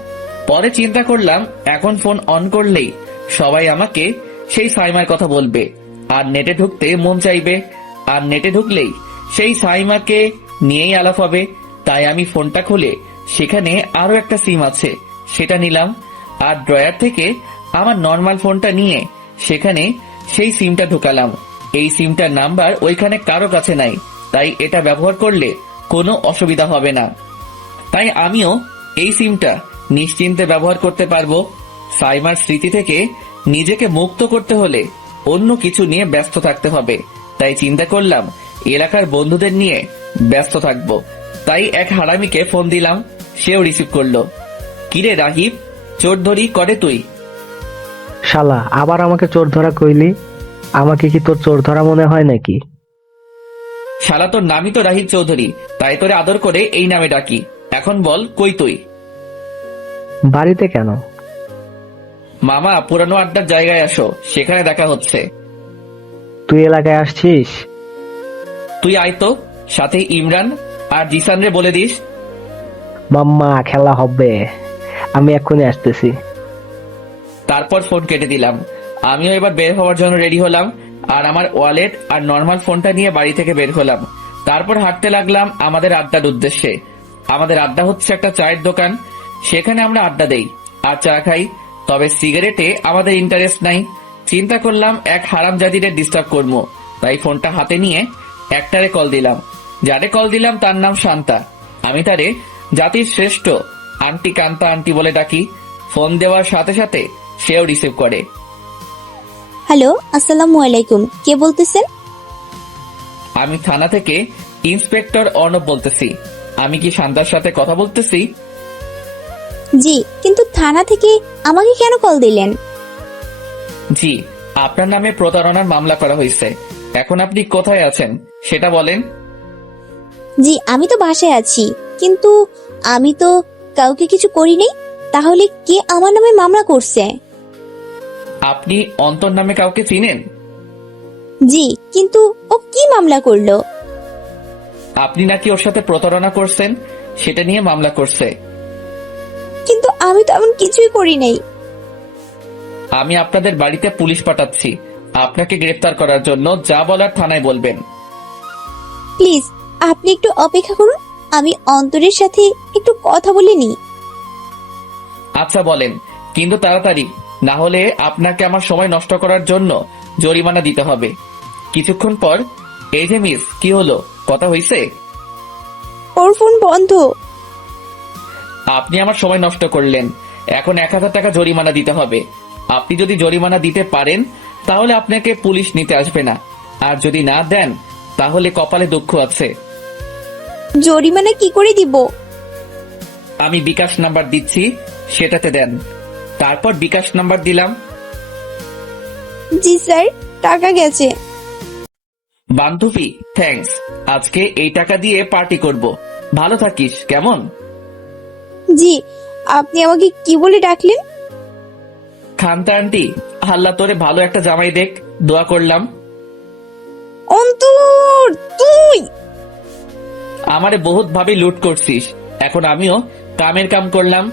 পরে চিন্তা করলাম এখন ফোন অন করলেই সবাই আমাকে সেই সাইমার কথা বলবে, আর নেটে ঢুকতে মন চাইবে, আর নেটে ঢুকলেই সেই সাইমাকে নিয়েই আলাপ হবে। তাই আমি ফোনটা খুলে সেখানে আরো একটা সিম আছে সেটা নিলাম, আর ড্রয়ার থেকে আমার নর্মাল ফোনটা নিয়ে সেখানে সেই সিমটা ঢুকালাম। এই সিমটার নাম্বার ওইখানে কারো কাছে নাই, তাই এটা ব্যবহার করলে কোনো অসুবিধা হবে না। তাই আমিও এই সিমটা নিশ্চিন্তে ব্যবহার করতে পারবো। সাইমার স্মৃতি থেকে নিজেকে মুক্ত করতে হলে অন্য কিছু নিয়ে ব্যস্ত থাকতে হবে। তাই চিন্তা করলাম এলাকার বন্ধুদের নিয়ে ব্যস্ত থাকবো। তাই এক হারামিকে ফোন দিলাম, সেও রিসিভ করলো। কিরে রাহিব, চোর ধরি করে তুই? শালা আবার আমাকে চোর ধরা কইলি? আমাকে কি তোর চোর ধরা মনে হয় নাকি? শালা তোর নামই তো রাহিব চৌধুরী, তাই তোরে আদর করে এই নামে ডাকি। এখন বল কই তুই? বাড়িতে কেন? মামা, পুরানো আড্ডার জায়গায় আসো, সেখানে দেখা হচ্ছে। তুই এলাকায় আসছিস? তুই আয় তো, সাথে ইমরান আর জিসান রে বলে দিস। মাম্মা খেলা হবে, আমি এক্ষুনি আসতেছি। তারপর ফোন কেটে দিলাম। আমিও এবার বের হওয়ার জন্য রেডি হলাম, আর আমার ওয়ালেট আর নর্মাল ফোনটা নিয়ে বাড়ি থেকে বের হলাম। তারপর হাঁটতে লাগলাম আমাদের আড্ডার উদ্দেশ্যে। আমাদের আড্ডা হচ্ছে একটা চায়ের দোকান, সেখানে আমরা আড্ডা দেই আর চা খাই। তবে সিগারেটে আমাদের ইন্টারেস্ট নাই। চিন্তা করলাম এক হারামজাদিরে ডিস্টার্ব করবো, তাই ফোনটা হাতে নিয়ে একটারে কল দিলাম। যারে কল দিলাম তার নাম শান্তা। আমি তারে জাতির শ্রেষ্ঠ আন্টি কান্তা আন্টি বলে ডাকি। ফোন দেওয়ার সাথে সাথে সেও রিসিভ করে। হ্যালো, আসসালামু আলাইকুম, কে বলতেছেন? আমি থানা থেকে ইন্সপেক্টর অর্ণব বলতেছি। আমি কি শান্তার সাথে কথা বলতেছি? জি, কিন্তু থানা থেকে আমাকে কেন কল দিলেন? জি, আপনার নামে প্রতারণার মামলা করা হয়েছে। এখন আপনি কোথায় আছেন সেটা বলেন। জি, আমি তো বাসায় আছি, কিন্তু আমি তো কাউকে কিছু করি নাই। তাহলে কে আমার নামে মামলা করছে? আপনি অন্তর নামে কাউকে চিনেন? জি, কিন্তু ও কি মামলা করলো? আপনি নাকি ওর সাথে প্রতারণা করছেন, সেটা নিয়ে মামলা করছে। কিন্তু আমি তো এমন কিছুই করি নাই। আমি আপনাদের বাড়িতে পুলিশ পাঠাচ্ছি আপনাকে গ্রেফতার করার জন্য। যা বলার থানায় বলবেন। প্লিজ আপনি একটু অপেক্ষা করুন, আমি অন্তরের সাথে একটু কথা বলে নিই। আচ্ছা বলেন, কিন্তু তাড়াতাড়ি, না হলে আপনাকে আমার সময় নষ্ট করার জন্য জরিমানা দিতে হবে। কিছুক্ষণ পর, এই যে মিস, কি হলো, কথা হইছে? ওর ফোন বন্ধ। আপনি আমার সময় নষ্ট করলেন, এখন 1000 টাকা জরিমানা দিতে হবে। আপনি যদি জরিমানা দিতে পারেন তাহলে আপনাকে পুলিশ নিতে আসবে না, আর যদি না দেন তাহলে কপালে দুঃখ আছে। জরিমানা কি করে দিব? আমি বিকাশ নাম্বার দিচ্ছি, সেটাতে দেন। তারপর বিকাশ নাম্বার দিলাম। জি স্যার, টাকা গেছে। বান্ধবী, থ্যাঙ্কস। আজকে এই টাকা দিয়ে পার্টি করব। ভালো থাকিস, কেমন? জি, আপনি আমাকে কি বলে ডাকলেন? খান্তা আন্টি, আল্লাহ তোরে ভালো একটা জামাই দেখ, দোয়া করলাম। অন্তর, তুই আমারে বহুত ভাবে লুট করছিস, এখন আমিও কামের কাম করলাম।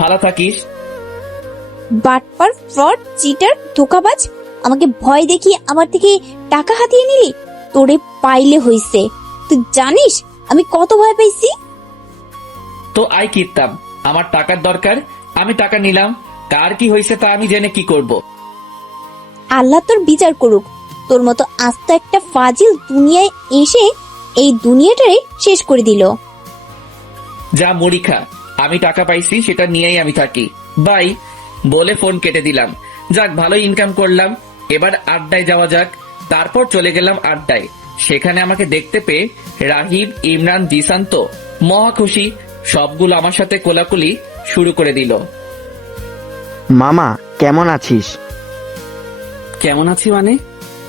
ভালো থাকিস। বাটপার, ফ্রড, চিটার, ধোকাবাজ, আমাকে ভয় দেখিয়ে আমার থেকে টাকা হাতিয়ে নিলি। তোরে পাইলে হইছে। তুই জানিস আমি কত ভয় পাইছি? তো আই কিতাম, আমার টাকার দরকার, আমি টাকা নিলাম। কার কি হয়েছে তা আমি জেনে কি করব? আল্লাহ তোর বিচার করুক। তোর মতো আস্তা একটা ফাজিল দুনিয়ায় এসে এই দুনিয়াটারে শেষ করে দিল। যা মুড়ি খা, আমি টাকা পাইছি সেটা নিয়েই আমি থাকি। বাই বলে ফোন কেটে দিলাম। যাক, ভালো ইনকাম করলাম। এবার আড্ডায় যাওয়া যাক। তারপর চলে গেলাম আড্ডায়। সেখানে আমাকে দেখতে পেয়ে রাহিব, ইমরান, জিসান তো মহা খুশি। সবগুলো আমার সাথে কোলাকুলি শুরু করে দিল। মামা কেমন আছিস? কেমন আছি মানে?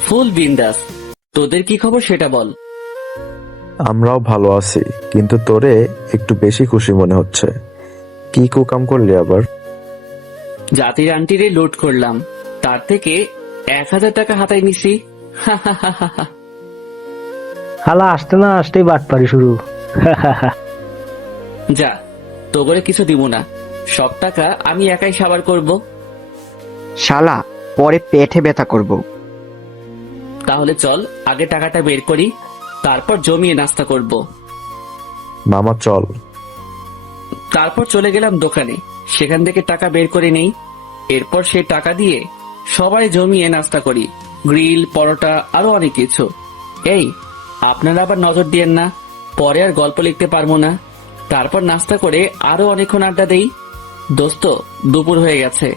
ফুল বিন্দাস। তোদের কি খবর সেটা বল। আমরাও ভালো আছি, কিন্তু তোরে একটু বেশি খুশি মনে হচ্ছে। কি কুকাম করলি আবার? জাতির আন্টিরে লোড করলাম, তার থেকে 1000 টাকা হাতায় নিছি। হালা আসতে না আসতেই বাটপারি শুরু। যা, তোগরে কিছু দিব না, সব টাকা আমি একাই সাবার করব। শালা পরে পেটে ব্যথা করব। তাহলে চল আগে টাকাটা বের করি, তারপর জমিয়ে নাস্তা করব। মামা চল। তারপর চলে গেলাম দোকানে, সেখান থেকে টাকা বের করে নেই। এরপর সেই টাকা দিয়ে সবাই জমিয়ে নাস্তা করি, গ্রিল, পরোটা, আরো অনেক কিছু। এই, আপনারা আবার নজর দিয়েন না, পরে আর গল্প লিখতে পারবো না। তারপর নাস্তা করে আরো অনেকক্ষণ আড্ডা দেই। দোস্ত, দুপুর হয়ে গেছে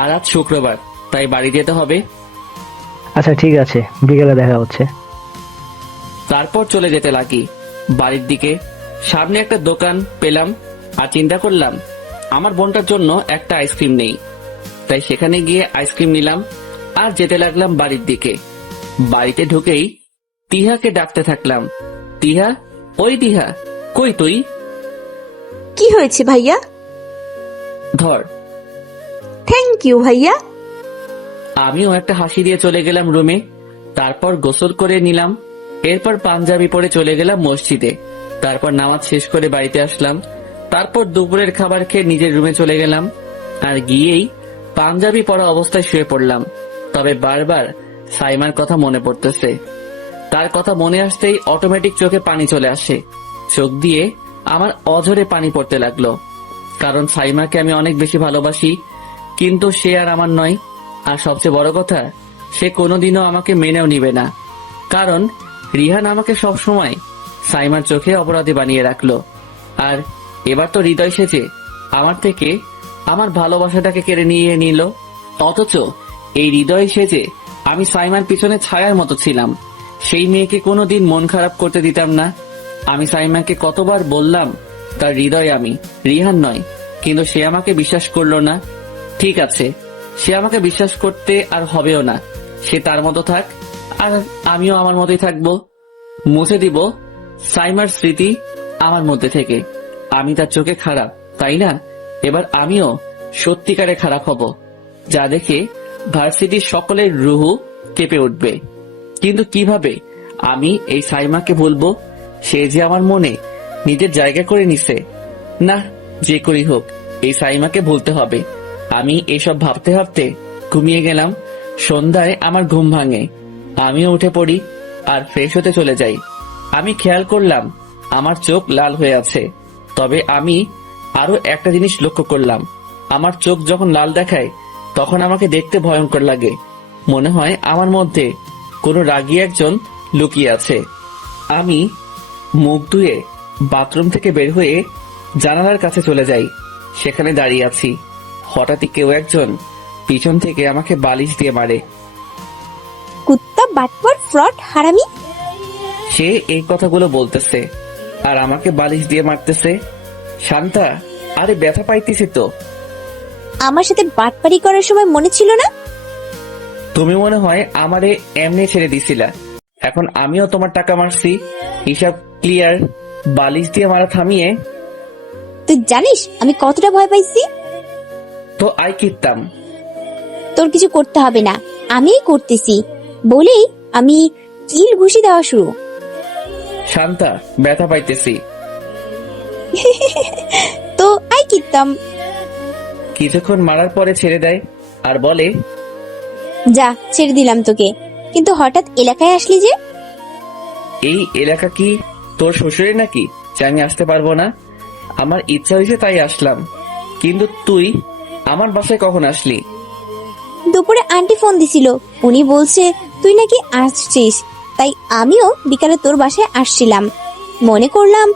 আর আজ শুক্রবার, তাই বাড়ি যেতে হবে। আচ্ছা ঠিক আছে, বিকেলে দেখা হচ্ছে। তারপর চলে যেতে লাগি বাড়ির দিকে। সামনে একটা দোকান পেলাম আর চিন্তা করলাম আমার বোনটার জন্য একটা আইসক্রিম নেই, তাই সেখানে গিয়ে আইসক্রিম নিলাম আর যেতে লাগলাম বাড়ির দিকে। বাড়িতে ঢুকেই তিহাকে ডাকতে থাকলাম, তিহা, ওই তিহা, কই তুই? কি হয়েছে ভাইয়া? ধর। থ্যাংক ইউ ভাইয়া। আমিও একটা হাসি দিয়ে চলে গেলাম রুমে। তারপর গোসল করে নিলাম, এরপর পাঞ্জাবি পরে চলে গেলাম মসজিদে। তারপর নামাজ শেষ করে বাড়িতে আসলাম। তারপর দুপুরের খাবার খেয়ে নিজের রুমে চলে গেলাম আর গিয়েই পাঞ্জাবি পরা অবস্থায় শুয়ে পড়লাম। তবে বারবার সাইমার কথা মনে পড়তেছে। তার কথা মনে আসতেই অটোমেটিক চোখে পানি চলে আসে, চোখ দিয়ে আমার অঝরে পানি পড়তে লাগলো। কারণ সাইমাকে আমি অনেক বেশি ভালোবাসি, কিন্তু সে আর আমার নয়। আর সবচেয়ে বড় কথা, সে কোনোদিনও আমাকে মেনেও নিবে না, কারণ রিহান আমাকে সবসময় সাইমার চোখে অপরাধী বানিয়ে রাখলো। আর এবার তো হৃদয় সেজে আমার থেকে আমার ভালোবাসাটাকে কেড়ে নিয়ে নিল। অথচ এই হৃদয় সেজে আমি সাইমার পিছনে ছায়ার মতো ছিলাম। সেই মেয়েকে কোনোদিন মন খারাপ করতে দিতাম না। আমি সাইমাকে কতবার বললাম তার হৃদয় আমি, রিহান নয়, কিন্তু সে আমাকে বিশ্বাস করলো না। ঠিক আছে, সে আমাকে বিশ্বাস করতে আর হবেও না। সে তার মতো থাক, আর আমিও আমার মতোই থাকবো। মুছে দিব সাইমার স্মৃতি আমার মধ্যে থেকে। আমি তার চোখে খারাপ, তাই না? এবার আমিও সত্যিকারে খারাপ হব, যা দেখে ভার্সিটির সকলের রুহু কেঁপে উঠবে। কিন্তু কিভাবে আমি এই সাইমাকে ভুলবো? সে যে আমার মনে নিজের জায়গা করে নিছে। না, যে করেই হোক এই সাইমাকে ভুলতে হবে। আমি এসব ভাবতে ভাবতে ঘুমিয়ে গেলাম। সন্ধ্যায় আমার ঘুম ভাঙে, আমিও উঠে পড়ি আর ফ্রেশ হতে চলে যাই। আমি খেয়াল করলাম আমার চোখ লাল হয়ে আছে। তবে আমি আরো একটা জিনিস লক্ষ্য করলাম, আমার চোখ যখন লাল দেখায় তখন আমাকে দেখতে ভয়ঙ্কর লাগে। মনে হয় আমার মধ্যে কোনো রাগী একজন লুকিয়ে আছে। আমি মুখ ধুয়ে বাথরুম থেকে বের হয়ে জানালার কাছে চলে যাই। সেখানে দাঁড়িয়ে আছি, হঠাৎই কেউ একজন পিছন থেকে আমাকে বালিশ দিয়ে মারে। কুত্তা, বাটপার, ফ্রড, হারামি। সে এই কথাগুলো বলতেছে আর আমাকে বালিশ দিয়ে মারতেছে। শান্তা, আরে ব্যথা পাইতেছি তো। আমার সাথে বাটপারি করার সময় মনে ছিল না? তুমি মনে হয় আমারে এমনি ছেড়ে দিছিলা, এখন আমিও তোমার টাকা মারছি, হিসাব ক্লিয়ার। বালিশ দিয়ে মারা থামিয়ে। তুই জানিস আমি কতটা ভয় পাইছি? তো আই কিতাম। তোর কিছু করতে হবে না, আমিই করতেছি বলেই আমি কিল ঘুষি দেওয়া শুরু। শান্তা, ব্যথা পাইতেছি। তো আই কিতাম। কিছুক্ষণ মারার পরে ছেড়ে দেয় আর বলে, যা, ছেড়ে দিলাম তোকে। কিন্তু হঠাৎ এলাকায় আসলি যে? এই এলাকা কি তোর শ্বশুরের নাকি যে আমি আসতে পারবো না? আমার ইচ্ছা হয়েছে তাই আসলাম। কিন্তু তুই আমার বাসায় কখন আসলি? দুপুরে আন্টি ফোন দিছিল, উনি বলছে তুই নাকি আসছিস, তাই আমিও বিকালে তোর বাসায় আসছিলাম। মনে করলাম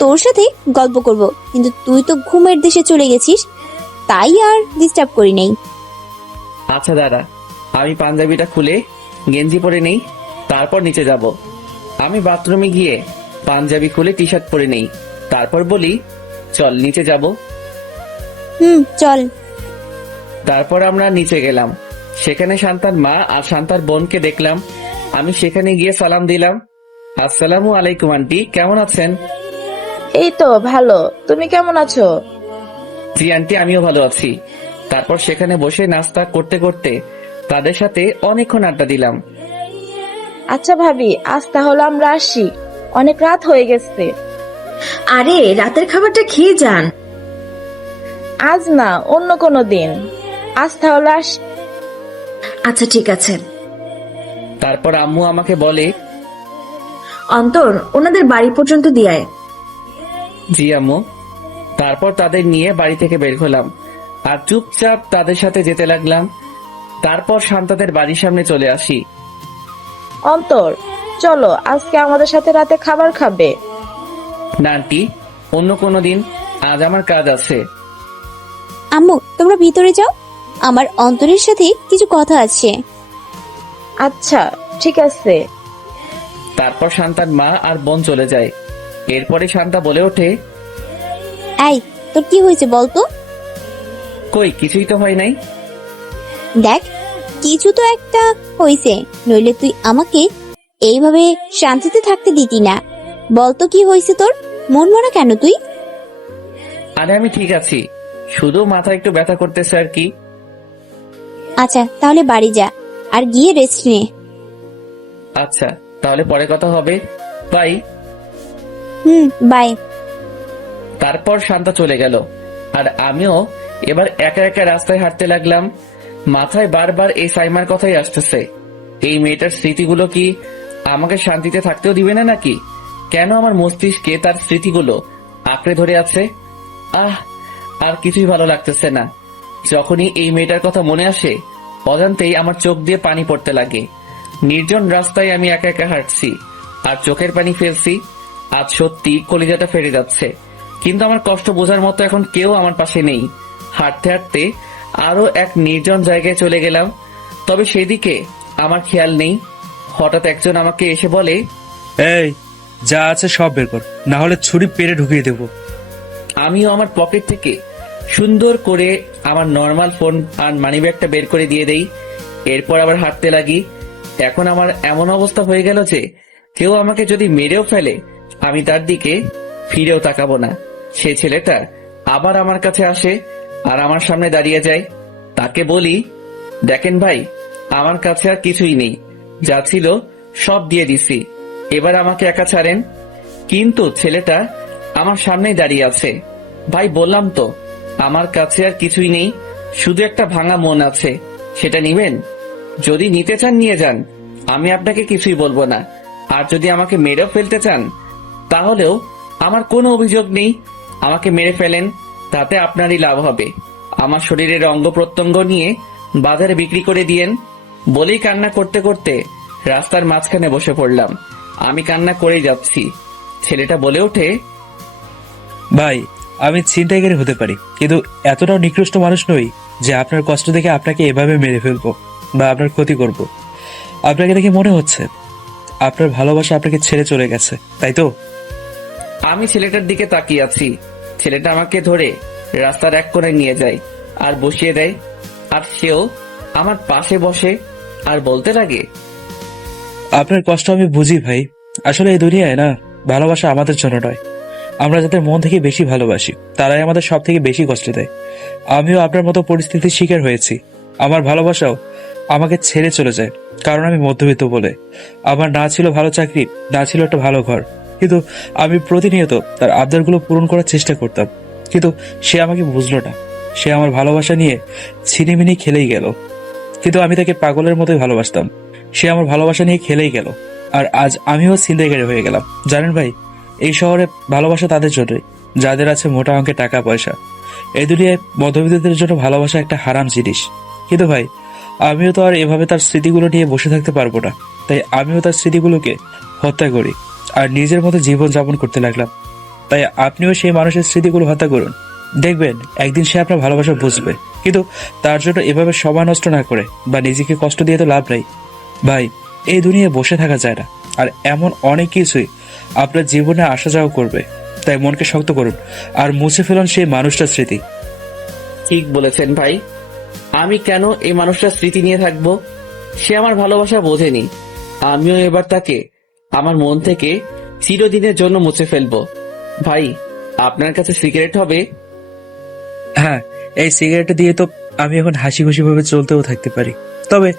তোর সাথে গল্প করব, কিন্তু তুই তো ঘুমের দেশে চলে গেছিস, তাই আর ডিস্টার্ব করি নাই। আচ্ছা দাদা, আমি পাঞ্জাবিটা খুলে গেঞ্জি পরে নেই, তারপর নিচে যাব। আমি বাথরুমে গিয়ে পাঞ্জাবি খুলে টি শার্ট পরে নেই, তারপর বলি চল নিচে যাব। চল। তারপর আমরা নিচে গেলাম। সেখানে শান্তার মা আর শান্তার বোনকে দেখলাম। আমি সেখানে গিয়ে সালাম দিলাম। আসসালামু আলাইকুম আন্টি, কেমন আছেন? এই তো ভালো, তুমি কেমন আছো? জি আন্টি, আমিও ভালো আছি। তারপর সেখানে বসে নাস্তা করতে করতে তাদের সাথে অনেকক্ষণ আড্ডা দিলাম। আচ্ছা ভাবি, আজ তাহলে আমরা আসি, অনেক রাত হয়ে গেছে। আরে রাতের খাবারটা খেয়ে যান। আজ না, অন্য কোনো দিন। আজ তাহলে আসি। আচ্ছা ঠিক আছে। তারপর আম্মু আমাকে বলে, অন্তর, ওনাদের বাড়ি পর্যন্ত দিয়ে আয়। জি আম্মু। তারপর তাদের নিয়ে বাড়ি থেকে বের হলাম আর চুপচাপ তাদের সাথে যেতে লাগলাম। তারপর শান্তাদের বাড়ির সামনে চলে আসি। অন্তর, চলো আজকে আমাদের সাথে রাতে খাবার খাবে। না আন্টি, অন্য কোনো দিন, আজ আমার কাজ আছে। আম্মু, তোমরা ভিতরে যাও, আমার অন্তরের সাথে কিছু কথা আছে। আচ্ছা ঠিক আছে। তারপর শান্তার মা আর বোন চলে যায়। এরপরে শান্তা বলে ওঠে, এই, তোর কি হয়েছে বলতো? কই কিছুই তো হয় নাই। দেখ, কিছু তো একটা হয়েছে, নইলে তুই আমাকে এইভাবে শান্তিতে থাকতে দিতি না। বলতো কি হয়েছে তোর? মন মরা কেন তুই? আরে আমি ঠিক আছি, শুধু মাথা একটু ব্যথা করতেছে আর কি। আচ্ছা তাহলে বাড়ি যা আর গিয়ে রেস্ট নে। আচ্ছা তাহলে পরে কথা হবে, বাই। বাই। তারপর শান্তা চলে গেল আর আমিও এবার একা একা রাস্তায় হাঁটতে লাগলাম। মাথায় বারবার এই সাইমার কথাই আসতেছে। এই মেয়েটার স্মৃতিগুলো কি আমাকে শান্তিতে থাকতেও দিবে না নাকি? কেন আমার মস্তিষ্কে তার স্মৃতিগুলো আঁকড়ে ধরে আছে? আর কিছুই ভালো লাগতেছে না। যখনই এই মেয়েটার কথা মনে আসে, অজান্তেই আমার চোখ দিয়ে পানি পড়তে লাগে। নির্জন রাস্তায় আমি একা একা হাঁটছি আর চোখের পানি ফেলছি। আজ সত্যি কলিজাটা ফেটে যাচ্ছে, কিন্তু আমার কষ্ট বোঝার মতো এখন কেউ আমার পাশে নেই। হাঁটতে হাঁটতে আরো এক নির্জন জায়গায় চলে গেলাম, তবে সেদিকে আমার খেয়াল নেই। হঠাৎ একজন আমাকে এসে বলে, এই যা আছে সব বের কর, না হলে ছুরি পেরে ঢুকিয়ে দেবো। আমিও আমার পকেট থেকে সুন্দর করে আমার নর্মাল ফোন আর মানিব্যাগটা বের করে দিয়ে দেই। এরপর আবার হাঁটতে লাগি। এখন আমার এমন অবস্থা হয়ে গেল যে কেউ আমাকে যদি মেরেও ফেলে, আমি তার দিকে ফিরেও তাকাবো না। সে ছেলেটা আবার আমার কাছে আসে আর আমার সামনে দাঁড়িয়ে যায়। তাকে বলি, দেখেন ভাই, আমার কাছে আর কিছুই নেই, যা ছিল সব দিয়ে দিছি, এবার আমাকে একা ছাড়েন। কিন্তু ছেলেটা আমার সামনেই দাঁড়িয়ে আছে। ভাই বললাম তো, আমার কাছে আর কিছুই নেই, শুধু একটা ভাঙা মন আছে, সেটা নিবেন? যদি নিতে চান নিয়ে যান, আমি আপনাকে কিছুই বলবো না। আর যদি আমাকে মেরেও ফেলতে চান, তাহলেও আমার কোনো অভিযোগ নেই, আমাকে মেরে ফেলেন, তাতে আপনারই লাভ হবে। আমার শরীরের অঙ্গ প্রত্যঙ্গ নিয়ে বাজারে বিক্রি করে দিয়েন। বলেই কান্না করতে করতে রাস্তার মাঝখানে বসে পড়লাম। আমি কান্না করেই যাচ্ছি। ছেলেটা বলে ওঠে, ভাই, আমি ছিনতাইকারী হতে পারি, কিন্তু এতটাও নিকৃষ্ট মানুষ নই যে আপনার কষ্ট দেখে আপনাকে এভাবে মেরে ফেলবো বা আপনার ক্ষতি করব। আপনাকে দেখে মনে হচ্ছে আপনার ভালোবাসা আপনাকে ছেড়ে চলে গেছে, তাই তো? আমি ছেলেটার দিকে তাকিয়ে আছি। ছেলেটা আমাকে ধরে রাস্তার এক কোণে নিয়ে যায় আর বসিয়ে দেয়, আর সেও আমার পাশে বসে আর বলতে লাগে, আপনার কষ্ট আমি বুঝি ভাই। আসলে এই দুনিয়ায় না, ভালোবাসা আমাদের জন্য নয়, আমরা যাদের মন থেকে বেশি ভালোবাসি তারাই আমাদের সব থেকে বেশি কষ্ট দেয়। আমিও আপনার মতো পরিস্থিতির শিকার হয়েছি। আমার ভালোবাসাও আমাকে ছেড়ে চলে যায়, কারণ আমি মধ্যবিত্ত বলে। আমার না ছিল ভালো চাকরি, না ছিল একটা ভালো ঘর, কিন্তু আমি প্রতিনিয়ত তার আবদারগুলো পূরণ করার চেষ্টা করতাম। কিন্তু সে আমাকে বুঝলো না। সে আমার ভালোবাসা নিয়ে ছিনিমিনি খেলেই গেল, কিন্তু আমি তাকে পাগলের মতোই ভালোবাসতাম। সে আমার ভালোবাসা নিয়ে খেলেই গেল, আর আজ আমিও ছিনতাইকারী হয়ে গেলাম। জানেন ভাই, এই শহরে ভালোবাসা তাদের জন্যই যাদের আছে মোটা অঙ্কের টাকা পয়সা। এই দুনিয়ায় মধ্যবিত্তদের জন্য ভালোবাসা একটা হারাম জিনিস। কিন্তু ভাই, আমিও তো আর এভাবে তার স্মৃতিগুলো নিয়ে বসে থাকতে পারবো না, তাই আমিও তার স্মৃতিগুলোকে হত্যা করি আর নিজের মতো জীবন যাপন করতে লাগলাম। তাই আপনিও সেই মানুষের স্মৃতিগুলো হত্যা করুন, দেখবেন একদিন সে আপনার ভালোবাসা বুঝবে। কিন্তু তার জন্য এভাবে সময় নষ্ট না করে বা নিজেকে কষ্ট দিয়ে তো লাভ নাই ভাই। এই দুনিয়ায় বসে থাকা যায় না, আর এমন অনেক কিছুই আপনার জীবনে আসা যাওয়া করবে। তাই মনকে শক্ত করুন আর মুছে ফেলুন সেই মানুষটার স্মৃতি। ঠিক বলেছেন ভাই, আমি কেন এই মানুষটার স্মৃতি নিয়ে থাকবো? সে আমার ভালোবাসা বোঝেনি, আমিও এবার তাকে আমার মন থেকে চিরদিনের জন্য মুছে ফেলবো। ভাই, আপনার কাছে সিগারেট হবে? হ্যাঁ, এই সিগারেট দিয়ে তো আমি এখন হাসি খুশি ভাবে চলতেও থাকতে পারি। তবে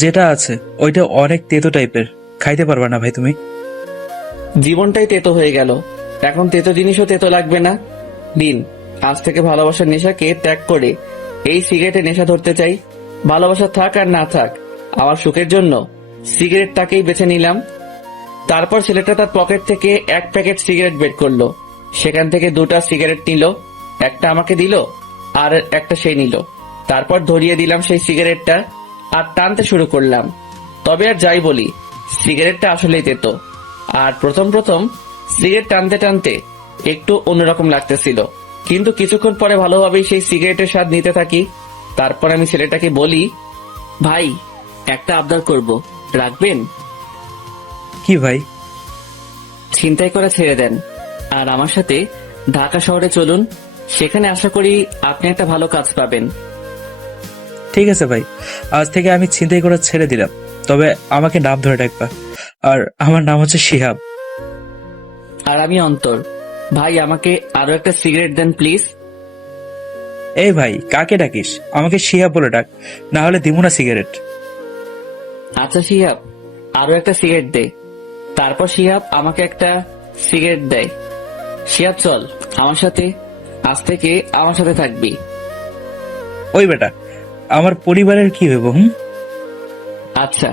যেটা আছে ওইটা অনেক তেতো টাইপের, খাইতে পারবা না ভাই তুমি? জীবনটাই তেতো হয়ে গেল, এখন তেতো জিনিসও তেতো লাগবে না। দিন, আজ থেকে ভালোবাসার নেশাকে ত্যাগ করে এই সিগারেটে নেশা ধরতে চাই। ভালোবাসা থাক আর না থাক, আমার সুখের জন্য সিগারেটটাকেই বেছে নিলাম। তারপর ছেলেটা তার পকেট থেকে এক প্যাকেট সিগারেট বের করলো, সেখান থেকে 2টা সিগারেট নিল, একটা আমাকে দিল আর একটা সে নিল। তারপর ধরিয়ে দিলাম সেই সিগারেটটা আর টানতে শুরু করলাম। তবে আর যাই বলি, সিগারেটটা আসলেই তেতো। আর প্রথম সিগারেট টানতে টানতে একটু অন্যরকম লাগতেছিল, কিন্তু কিছুক্ষণ পরে ভালোভাবেই সেই সিগারেটের স্বাদ নিতে থাকি। তারপর আমি ছেলেটাকে বলি, ভাই, একটা আবদার করব, রাখবেন? কি ভাই? ছিনতাই করে ছেড়ে দেন আর আমার সাথে ঢাকা শহরে চলুন, সেখানে আশা করি আপনি একটা ভালো কাজ পাবেন। ঠিক আছে ভাই, আজ থেকে আমি ছিনতাই করা ছেড়ে দিলাম, তবে আমাকে নাম ধরে ডাকবা। আর আমার নাম হচ্ছে শিহাব। আর আমি অন্তর। ভাই, আমাকে আরো একটা সিগারেট দেন প্লিজ। এই ভাই, কাকে ডাকিস? আমাকে শিহাব বলে ডাক, না হলে দিমু না সিগারেট। আচ্ছা শিহাব, আরো একটা সিগারেট দে। তারপর শিহাব আমাকে একটা সিগারেট দেয়। শিহাব, চল আমার সাথে, আজ থেকে আমার সাথে থাকবি। ওই বেটা, আমার পরিবারের কি হইব? আচ্ছা,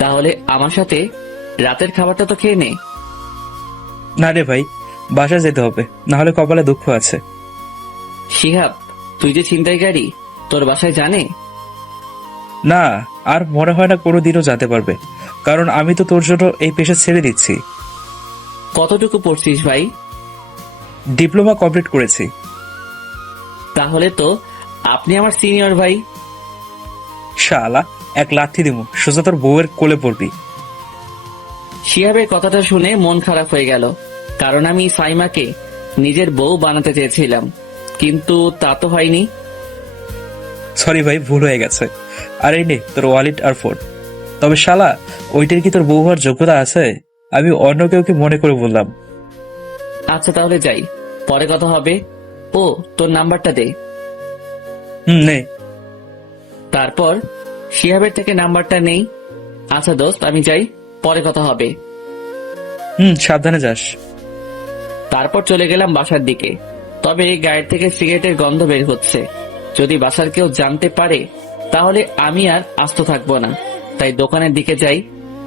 তাহলে আমার সাথে রাতের খাবারটা তো খেয়ে নে। না রে ভাই, বাসায় যেতে হবে, না হলে কপালে দুঃখ আছে। শিহাব, তুই যে ছিনতাইকারী, তোর বাসায় জানে? না, আর মনে হয় না কোনোদিনও যেতে পারবে, কারণ আমি তো তোর জন্য এই পেশা ছেড়ে দিচ্ছি। কতটুকু পড়ছিস ভাই? ডিপ্লোমা কমপ্লিট করেছি। তাহলে তো আপনি আমার সিনিয়র ভাই। শালা, এক লাথি দিমু, সোজা তোর বউয়ের কোলে পড়বি। শিহাবের কথাটা শুনে মন খারাপ হয়ে গেল, কারণ আমি সাইমাকে নিজের বউ বানাতে চেয়েছিলাম, কিন্তু তা তো হয়নি। সরি ভাই, ভুল হয়ে গেছে। আর এই নে তোর ওয়ালেট আর ফোন। তবে শালা, ওইটার কি তোর বউ হওয়ার যোগ্যতা আছে? আমি অন্য কেউকে মনে করে বললাম। আচ্ছা তাহলে যাই, পরে কথা হবে। ও, তোর নাম্বারটা দে। নে। তারপর শিহাবের থেকে নাম্বারটা নেই। আচ্ছা দোস্ত, আমি যাই, পরে কথা হবে। সাবধানে যাস। তারপর চলে গেলাম বাসার দিকে। তবে গায়ের থেকে সিগারেটের গন্ধ বের হচ্ছে, যদি বাসার কেউ জানতে পারে তাহলে আমি আর আস্ত থাকবো না। তাই দোকানের দিকে যাই,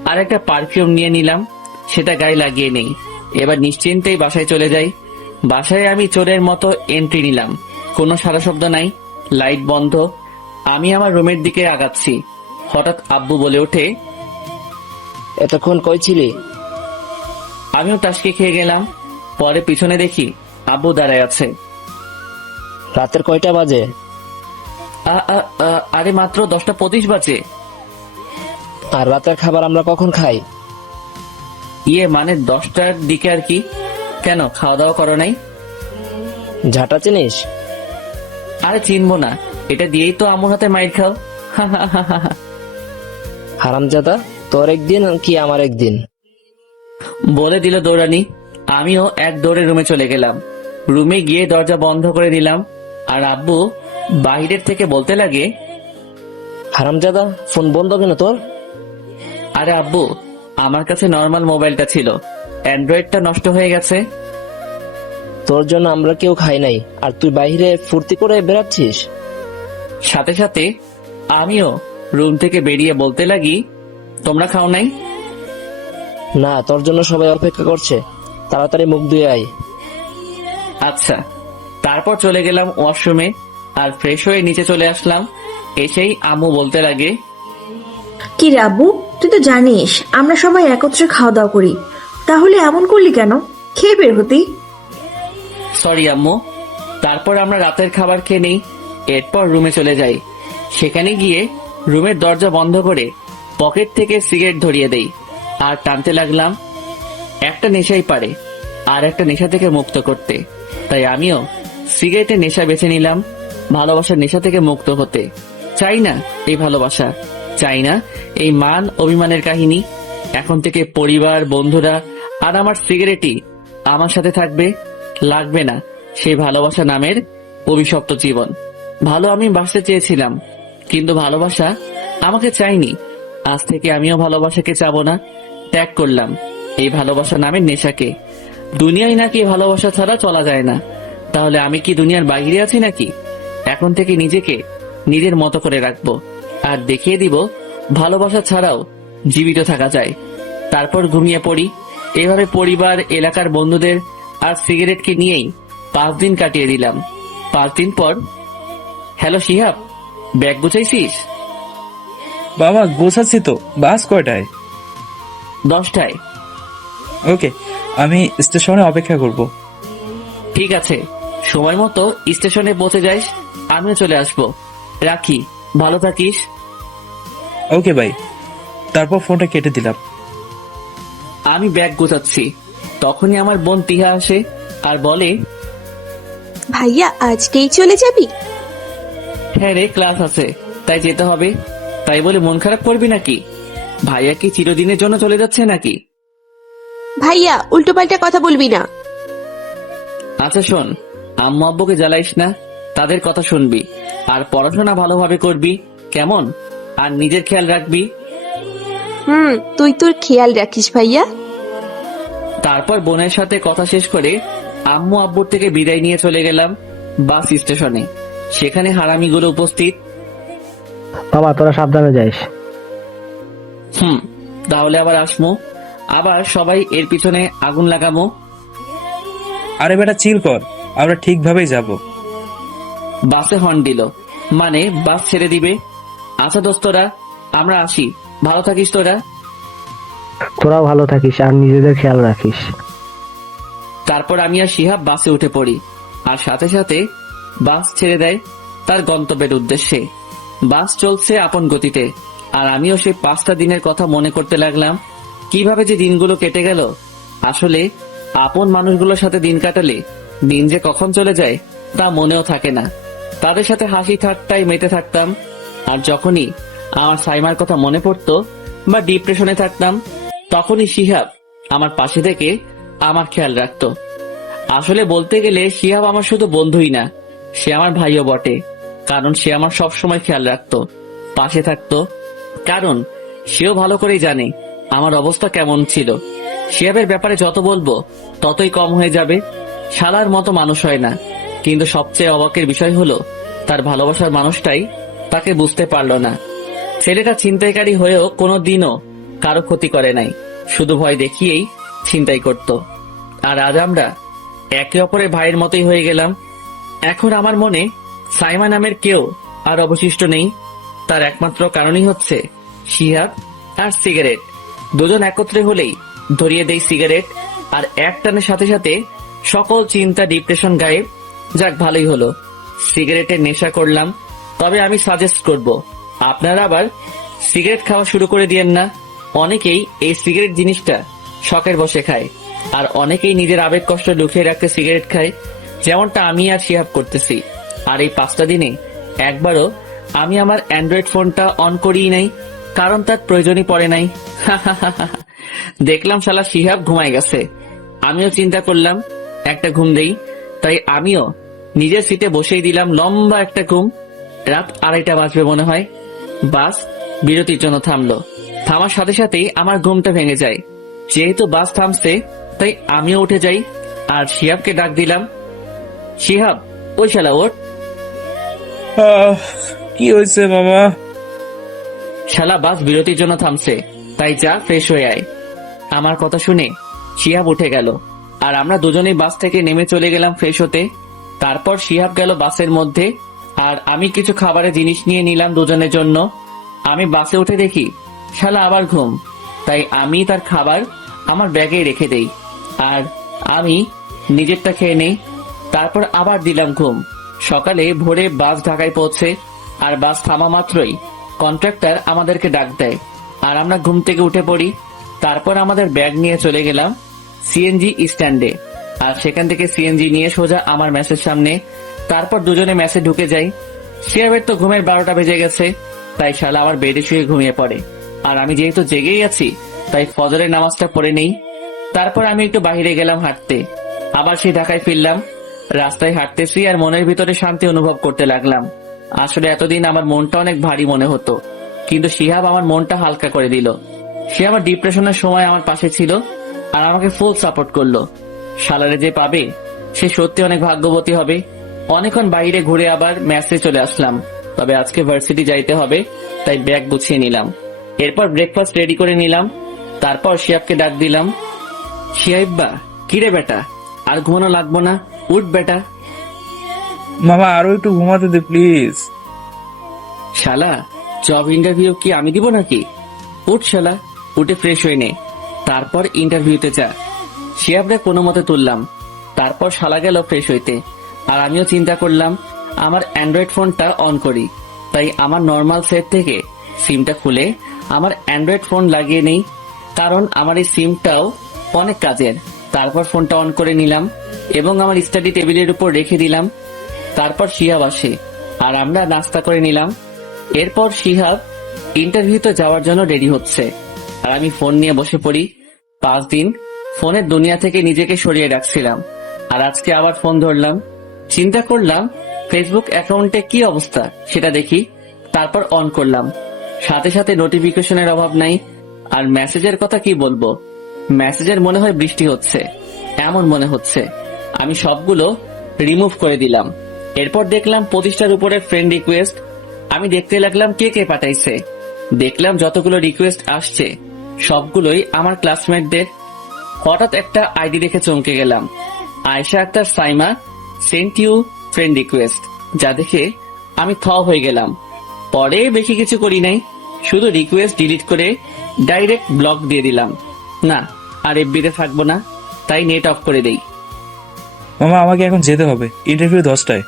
আর একটা পারফিউম নিয়ে নিলাম, সেটা গায়ে লাগিয়ে নেই। এবার নিশ্চিন্তেই বাসায় চলে যাই। বাসায় আমি চোরের মতো এন্ট্রি নিলাম, কোনো সারা শব্দ নাই, লাইট বন্ধ। আমি আমার রুমের দিকে আগাচ্ছি, হঠাৎ আব্বু বলে ওঠে, এতক্ষণ কই ছিলি? আমিও টাসকে খেয়ে গেলাম। পরে পিছনে দেখি আব্বু দাঁড়ায় আছে। রাতের কয়টা বাজে? আরে মাত্র 10:25 বাজে। আর রাতের খাবার আমরা কখন খাই? ইয়ে মানে 10টার দিকে আর কি। কেন, খাওয়া দাওয়া করো নাই? ঝাঁটা চিনিস? আরে চিনবো না, এটা দিয়েই তো আম্মুর হাতে মাইর খাও। হারামজাদা, তোর একদিন কি আমার একদিন। বলে দিল দৌড়ানি। আমিও এক দৌড়ে রুমে চলে গেলাম। রুমে গিয়ে দরজা বন্ধ করে দিলাম, আর আব্বু বাহিরের থেকে বলতে লাগে, হারামজাদা, ফোন বন্ধ কেন তোর? আরে আব্বু, আমার কাছে নর্মাল মোবাইলটা ছিল, অ্যান্ড্রয়েডটা নষ্ট হয়ে গেছে। তোর জন্য আমরা কেউ খাই নাই, আর তুই বাইরে ফুর্তি করে বেড়াচ্ছিস। সাথে সাথে আমিও রুম থেকে বেরিয়ে বলতে লাগি, তোমরা খাও নাই? না, তোর জন্য সবাই অপেক্ষা করছে, তাড়াতাড়ি মুখ ধুয়ে আয়। আচ্ছা। তারপর চলে গেলাম ওয়াশরুমে, আর ফ্রেশ হয়ে নিচে চলে আসলাম। এসেই আম্মু বলতে লাগে, কি রে আব্বু, তুই তো জানিস আমরা সবাই একত্রে খাওয়া দাওয়া করি, তাহলে এমন করলি কেন? খেয়ে বের হতি। সরি আম্মু। তারপর আমরা রাতের খাবার খেয়ে নেই, এরপর রুমে চলে যাই। সেখানে গিয়ে রুমের দরজা বন্ধ করে পকেট থেকে সিগারেট ধরিয়ে দেই আর টানতে লাগলাম। একটা নেশাই পারে আর একটা নেশা থেকে মুক্ত করতে, তাই আমিও সিগারেটের নেশা বেছে নিলাম, ভালোবাসার নেশা থেকে মুক্ত হতে। চাই না এই ভালোবাসা, চাই না এই মান অভিমানের কাহিনী। এখন থেকে পরিবার, বন্ধুরা আর আমার সিগারেটই আমার সাথে থাকবে। লাগবে না সেই ভালোবাসা নামের অভিশপ্ত জীবন। ভালো আমি বাসতে চেয়েছিলাম, কিন্তু ভালোবাসা আমাকে চাইনি। আজ থেকে আমিও ভালোবাসাকে চাবো না, ত্যাগ করলাম এই ভালোবাসা নামের নেশাকে। দুনিয়ায় নাকি ভালোবাসা ছাড়া চলা যায় না, তাহলে আমি কি দুনিয়ার বাইরে আছি নাকি? এখন থেকে নিজেকে নিজের মতো করে রাখবো আর দেখিয়ে দিব ভালোবাসা ছাড়াও জীবিত থাকা যায়। তারপর ঘুমিয়ে পড়ি। এভাবে পরিবার, এলাকার বন্ধুদের আর সিগারেটকে নিয়েই 5 দিন কাটিয়ে দিলাম। 5 দিন পর, হ্যালো শিহাব, ব্যাগ গুছাইছিস? বাবা গোছাচ্ছি তো। বাস কয়টায়? 10টায়। ওকে, আমি স্টেশনে অপেক্ষা করব। ঠিক আছে, সময় মতো স্টেশনে পৌঁছে যাইস, আমিও চলে আসবো। রাখি, ভালো থাকিস। ওকে ভাই। তারপর ফোনটা কেটে দিলাম। আমি ব্যাগ গোছাচ্ছি, তখনই আমার বোন তিহা আসে আর বলে, ভাইয়া আজকেই চলে যাবি? হ্যাঁ রে, ক্লাস আছে তাই যেতে হবে। তাই বলে মন খারাপ করবি নাকি? ভাইয়া কি চিরদিনের জন্য চলে যাচ্ছে নাকি? ভাইয়া উল্টোপাল্টা কথা বলবি না। আচ্ছা শোন, আম্মু আব্বুকে জ্বালাইস না, তাদের কথা শুনবি আর পড়াশোনা ভালোভাবে করবি, কেমন? আর নিজের খেয়াল রাখবি। তুই তোর খেয়াল রাখিস ভাইয়া। তারপর বোনের সাথে কথা শেষ করে আম্মু আব্বুর থেকে বিদায় নিয়ে চলে গেলাম বাস স্টেশনে। সেখানে হারামিগুলো উপস্থিত। বাবা তোরা সাবধানে যাইস। তাহলে আবার আসমো, আবার সবাই এর পিছনে আগুন লাগামো। আরে বেটা চিল কর, আমরা ঠিকভাবেই যাব। বাসে হর্ন দিল, মানে বাস ছেড়ে দিবে। আচ্ছা দোস্তরা, আমরা আসি, ভালো থাকিস তোরা। তোরাও ভালো থাকিস আর নিজেদের খেয়াল রাখিস। তারপর আমি আর শিহাব বাসে উঠে পড়ি, আর সাথে সাথে বাস ছেড়ে দেয় তার গন্তব্যের উদ্দেশ্যে। বাস চলছে আপন গতিতে, আর আমিও সেই 5টা দিনের কথা মনে করতে লাগলাম। কিভাবে যে দিনগুলো কেটে গেল। আসলে আপন মানুষগুলোর সাথে দিন কাটালে দিন যে কখন চলে যায় তা মনেও থাকে না। তাদের সাথে হাসি ঠাট্টায় মেতে থাকতাম। আর যখনই আমার সাইমার কথা মনে পড়তো বা ডিপ্রেশনে থাকতাম, তখনই শিহাব আমার পাশে থেকে আমার খেয়াল রাখতো। আসলে বলতে গেলে শিহাব আমার শুধু বন্ধুই না, সে আমার ভাইও বটে। কারণ সে আমার সব সময় খেয়াল রাখতো, পাশে থাকতো। কারণ সেও ভালো করেই জানে আমার অবস্থা কেমন ছিল। শিহাবের ব্যাপারে যত বলবো ততই কম হয়ে যাবে। শালার মতো মানুষ হয় না, কিন্তু সবচেয়ে অবাকের বিষয় হলো তার ভালোবাসার মানুষটাই তাকে বুঝতে পারলো না। ছেলেটা ছিনতাইকারী হয়েও কোনো দিনও কারো ক্ষতি করে নাই, শুধু ভয় দেখিয়েই ছিনতাই করত। আর আজ আমরা একে অপরের ভাইয়ের মতোই হয়ে গেলাম। এখন আমার মনে সাইমা নামের কেউ আর অবশিষ্ট নেই। তার একমাত্র কারণই হচ্ছে শিহাব আর সিগারেট। দুজন একত্রে হলেই ধরিয়ে দেই সিগারেট, আর এক টানের সাথে সাথে সকল চিন্তা, ডিপ্রেশন গায়েব। যাক, ভালোই হলো সিগারেটের নেশা করলাম। তবে আমি সাজেস্ট করব আপনারা আবার সিগারেট খাওয়া শুরু করে দিয়েন না। অনেকেই এই সিগারেট জিনিসটা শখের বসে খায়, আর অনেকেই নিজের আবেগ কষ্ট লুকিয়ে রাখতে সিগারেট খায়, যেমনটা আমি আর শিহাব করতেছি। আর এই 5টা দিনে একবারও আমি আমার অ্যান্ড্রয়েড ফোনটা অন করিই নাই, কারণ তার প্রয়োজনই পড়ে নাই। দেখলাম শালা শিহাব ঘুমায় গেছে, আমিও চিন্তা করলাম একটা ঘুম দেই। তাই আমিও নিজের সিটে বসেই দিলাম লম্বা একটা ঘুম। রাত 2:30 বাজবে মনে হয়। বাস বিরতির জন্য থামলো। থামার সাথে সাথেই আমার ঘুমটা ভেঙে যায়। যেহেতু বাস থামছে তাই আমিও উঠে যাই আর শিহাবকে ডাক দিলাম, শিহাব ওই শালা ওঠ। কি হয়েছে মামা? শালা বাস বিরতির জন্য থামছে, তাই যা ফ্রেশ হয়ে আয়। আমার কথা শুনে শিহাব উঠে গেল, আর আমরা দুজনেই বাস থেকে নেমে চলে গেলাম ফ্রেশ হতে। তারপর শিহাব গেল বাসের মধ্যে, আর আমি কিছু খাবারের জিনিস নিয়ে নিলাম দুজনের জন্য। আমি বাসে উঠে দেখি শালা আবার ঘুম, তাই আমি তার খাবার আমার ব্যাগে রেখে দেই, আর আমি নিজেরটা খেয়ে নেই। তারপর আবার দিলাম ঘুম। সকালে ভোরে বাস ঢাকায় পৌঁছে, আর বাস থামা মাত্রই কন্ট্রাক্টর আমাদেরকে ডাক দেয়, আর আমরা ঘুম থেকে উঠে পড়ি। তারপর আমাদের ব্যাগ নিয়ে চলে গেলাম সিএনজি স্ট্যান্ডে, আর সেখান থেকে সিএনজি নিয়ে সোজা আমার মেসের সামনে। তারপর দুজনে মেসে ঢুকে যাই। শিয়াবের তো ঘুমের 12টা বেজে গেছে, তাই শালা আমার বেডে শুয়ে ঘুমিয়ে পড়ে। আর আমি যেহেতু জেগেই আছি, তাই ফজরের নামাজটা পড়ে নেই। তারপর আমি একটু বাইরে গেলাম হাঁটতে, আবার সেই ঢাকায় ফিরলাম। রাস্তায় হাঁটতেছি আর মনের ভিতরে শান্তি অনুভব করতে লাগলাম। আসলে এতদিন আমার মনটা অনেক ভারী মনে হতো, কিন্তু শিহাব আমার মনটা হালকা করে দিল। সে আমার ডিপ্রেশনের সময় আমার পাশে ছিল আর আমাকে ফুল সাপোর্ট করলো। শালারে যে পাবে সে সত্যি অনেক ভাগ্যবতী হবে। অনেকক্ষণ বাইরে ঘুরে আবার ম্যাচে চলে আসলাম। তবে আজকে ভার্সিটি যাইতে হবে, তাই ব্যাগ গুছিয়ে নিলাম। এরপর ব্রেকফাস্ট রেডি করে নিলাম। তারপর শিহাবকে ডাক দিলাম, শিহাইব্বা, কিরে বেটা, আর ঘুমানো লাগবো না, উঠ বেটা। মামা আরো একটু ঘুমাতে দে প্লিজ। শালা, জব ইন্টারভিউ কি আমি দিব নাকি? উঠ শালা, উঠে ফ্রেশ হয়ে নে, তারপর ইন্টারভিউতে যা। শিহাবরে কোনো মতে তুললাম। তারপর শালা গেল ফ্রেশ হইতে, আর আমিও চিন্তা করলাম আমার অ্যান্ড্রয়েড ফোনটা অন করি। তাই আমার নর্মাল সেট থেকে সিমটা খুলে আমার অ্যান্ড্রয়েড ফোন লাগিয়ে নেই, কারণ আমার এই সিমটাও অনেক কাজের। তারপর ফোনটা অন করে নিলাম এবং আমার স্টাডি টেবিলের উপর রেখে দিলাম। তারপর শিহাব আসে আর আমরা নাস্তা করে নিলাম। এরপর শিহাব ইন্টারভিউতে যাওয়ার জন্য রেডি হচ্ছে আর আমি ফোন নিয়ে বসে পড়ি। 5 দিন ফোনের দুনিয়া থেকে নিজেকে সরিয়ে রাখছিলাম, আর আজকে আবার ফোন ধরলাম। চিন্তা করলাম ফেসবুক অ্যাকাউন্টে কি অবস্থা সেটা দেখি। তারপর অন করলাম, সাথে সাথে নোটিফিকেশনের অভাব নাই। আর মেসেজের কথা কি বলবো, মেসেজের মনে হয় বৃষ্টি হচ্ছে, এমন মনে হচ্ছে। আমি সবগুলো রিমুভ করে দিলাম। এরপর দেখলাম 25টার উপরে ফ্রেন্ড রিকোয়েস্ট। আমি দেখতে লাগলাম কে কে পাঠাইছে। দেখলাম যতগুলো রিকোয়েস্ট আসছে সবগুলোই আমার ক্লাসমেটদের। হঠাৎ একটা আইডি দেখে চমকে গেলাম, Ayesha Akhtar Saima sent you friend request. যা দেখে আমি থ হয়ে গেলাম। পরে বেশি কিছু করি নাই, শুধু রিকোয়েস্ট ডিলিট করে ডাইরেক্ট ব্লক দিয়ে দিলাম। না, আর এফবিতে থাকবো না, তাই নেট অফ করে দেই। মামা আমাকে এখন যেতে হবে, ইন্টারভিউ 10টায়।